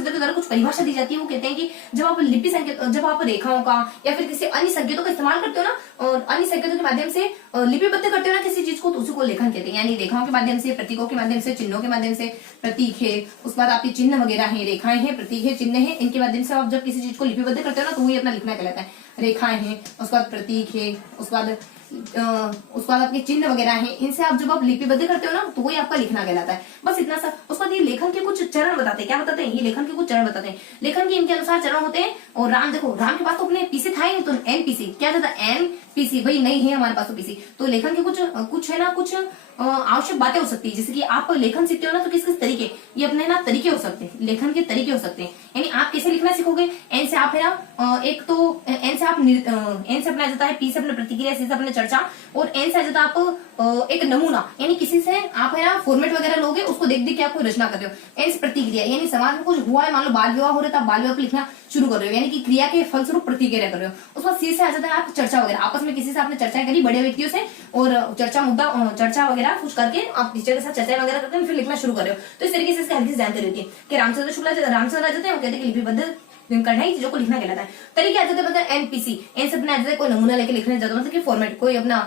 के द्वारा कुछ परिभाषा दी जाती है। वो कहते हैं कि जब आप लिपि संकेत, जब आप रेखाओं का या फिर किसी अन्य संकेतों का इस्तेमाल करते हो ना और अन्य संकेतों के माध्यम से लिपिबद्ध करते हो ना किसी चीज को, तो उसी को लेखन कहते हैं। यानी रेखाओं के माध्यम से, प्रतीकों के माध्यम से, चिन्हों के माध्यम से, प्रतीक है, उसके बाद आपके चिन्ह वगैरह है, रेखाएं हैं, प्रतीक है, चिन्ह है, इनके माध्यम से आप जब किसी चीज को लिपिबद्ध करते हो ना तो वही अपना लिखना कहलाता है। रेखाएं हैं, उसके बाद प्रतीक है, उसके बाद आपके चिन्ह वगैरह हैं, इनसे आप जब आप लिपिबद्ध करते हो ना तो वही आपका लिखना कहलाता है। बस इतना सा। उसके बाद ये लेखन के कुछ चरण बताते हैं, क्या बताते हैं, ये लेखन के कुछ चरण बताते हैं। लेखन के इनके अनुसार चरण होते हैं। और राम देखो, राम के पास तो अपने पीसी था ही नहीं, तो एनपीसी क्या था, एनपीसी भाई नहीं है हमारे पास तो पीसी। तो लेखन के कुछ है ना, कुछ आवश्यक बातें हो सकती है, जैसे कि आप लेखन सीखते हो ना तो किस किस तरीके, ये अपने ना तरीके हो सकते हैं, लेखन के तरीके हो सकते हैं। यानी आप कैसे लिखना सीखोगे, एन से आप है ना, एक तो एन से अपना जाता है, पी से अपने प्रतिक्रिया, सी से अपने चर्चा, और एन से आ जाता है आप एक नमूना, यानी किसी से आप है ना फॉर्मेट वगैरह लोगे, उसको देख देख के आप कोई रचना कर रहे हो। एन से प्रतिक्रिया, यानी समाज में कुछ हुआ है, मान लो बाल विवाह हो रहा था, बाल विवाह को लिखना शुरू कर रहे हो, यानी कि क्रिया के फलस्वरूप प्रतिक्रिया कर रहे हो। उसके बाद सी से आ जाता है आप चर्चा वगैरह, आपस में किसी से आपने चर्चा करी बड़े व्यक्तियों से, और चर्चा वगैरह कुछ करके आप टीचर के साथ चर्चा वगैरह करते हैं, फिर लिखना शुरू कर रहे हो। तो इस तरीके से इसकी हल्की से जानकारी होती है कि रामचंद्र आ जाते हैं, वो कहते हैं लिपिबद्ध जिन कठिनाई चीजों को लिखना कहलाता है। तरीके आ जाते हैं मतलब एनपीसी, एन से अपना आ जाता है कोई नमूना लेके लिखने जाता है, मतलब कि फॉर्मेट कोई अपना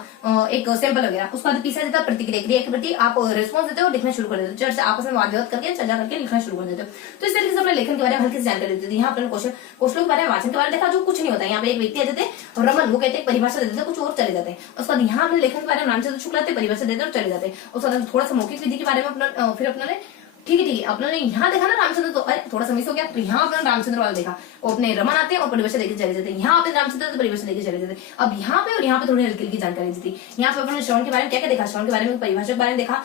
एक सैंपल वगैरह। उसके बाद पीछे आ जाता है प्रतिक्रिया, क्रिया के प्रति आप रिस्पॉन्स देते हो और लिखना शुरू कर देते हो, चर्चा आपस में वाद विवाद करके चर्चा करके लिखना शुरू कर देते हो। तो इस तरीके से अपने लेखन के बारे में हल्की सी जानकारी देते थे। यहाँ अपने क्वेश्चनों के बारे में, वाचन के बारे में देखा जो कुछ नहीं होता है। यहाँ पे एक व्यक्ति आ जाते हैं रमन, वो कहते हैं परिभाषा देते हैं कुछ और चले जाते हैं। उसके बाद यहाँ अपने लेखन के बारे में रामचंद्र शुक्ल आते हैं, परिभाषा देते हैं और चले जाते हैं। उसके बाद थोड़ा सा मौखिक विधि के बारे में अपना फिर अपना ठीक है अपने यहाँ देखा ना रामचंद्र, तो अरे थोड़ा सा मिस हो गया, तो यहाँ अपने रामचंद्र वाला देखा, वो अपने रमन आते हैं और परिभाषा देके चले जाते हैं। यहाँ अपने रामचंद्र तो परिभाषा देके चले जाते हैं। अब यहाँ पे और यहाँ पे थोड़ी हल्की हल्की जानकारी दी थी। यहाँ पे अपने श्रवण के बारे में क्या क्या देखा, श्रवण के बारे में परिभाषा के बारे में देखा,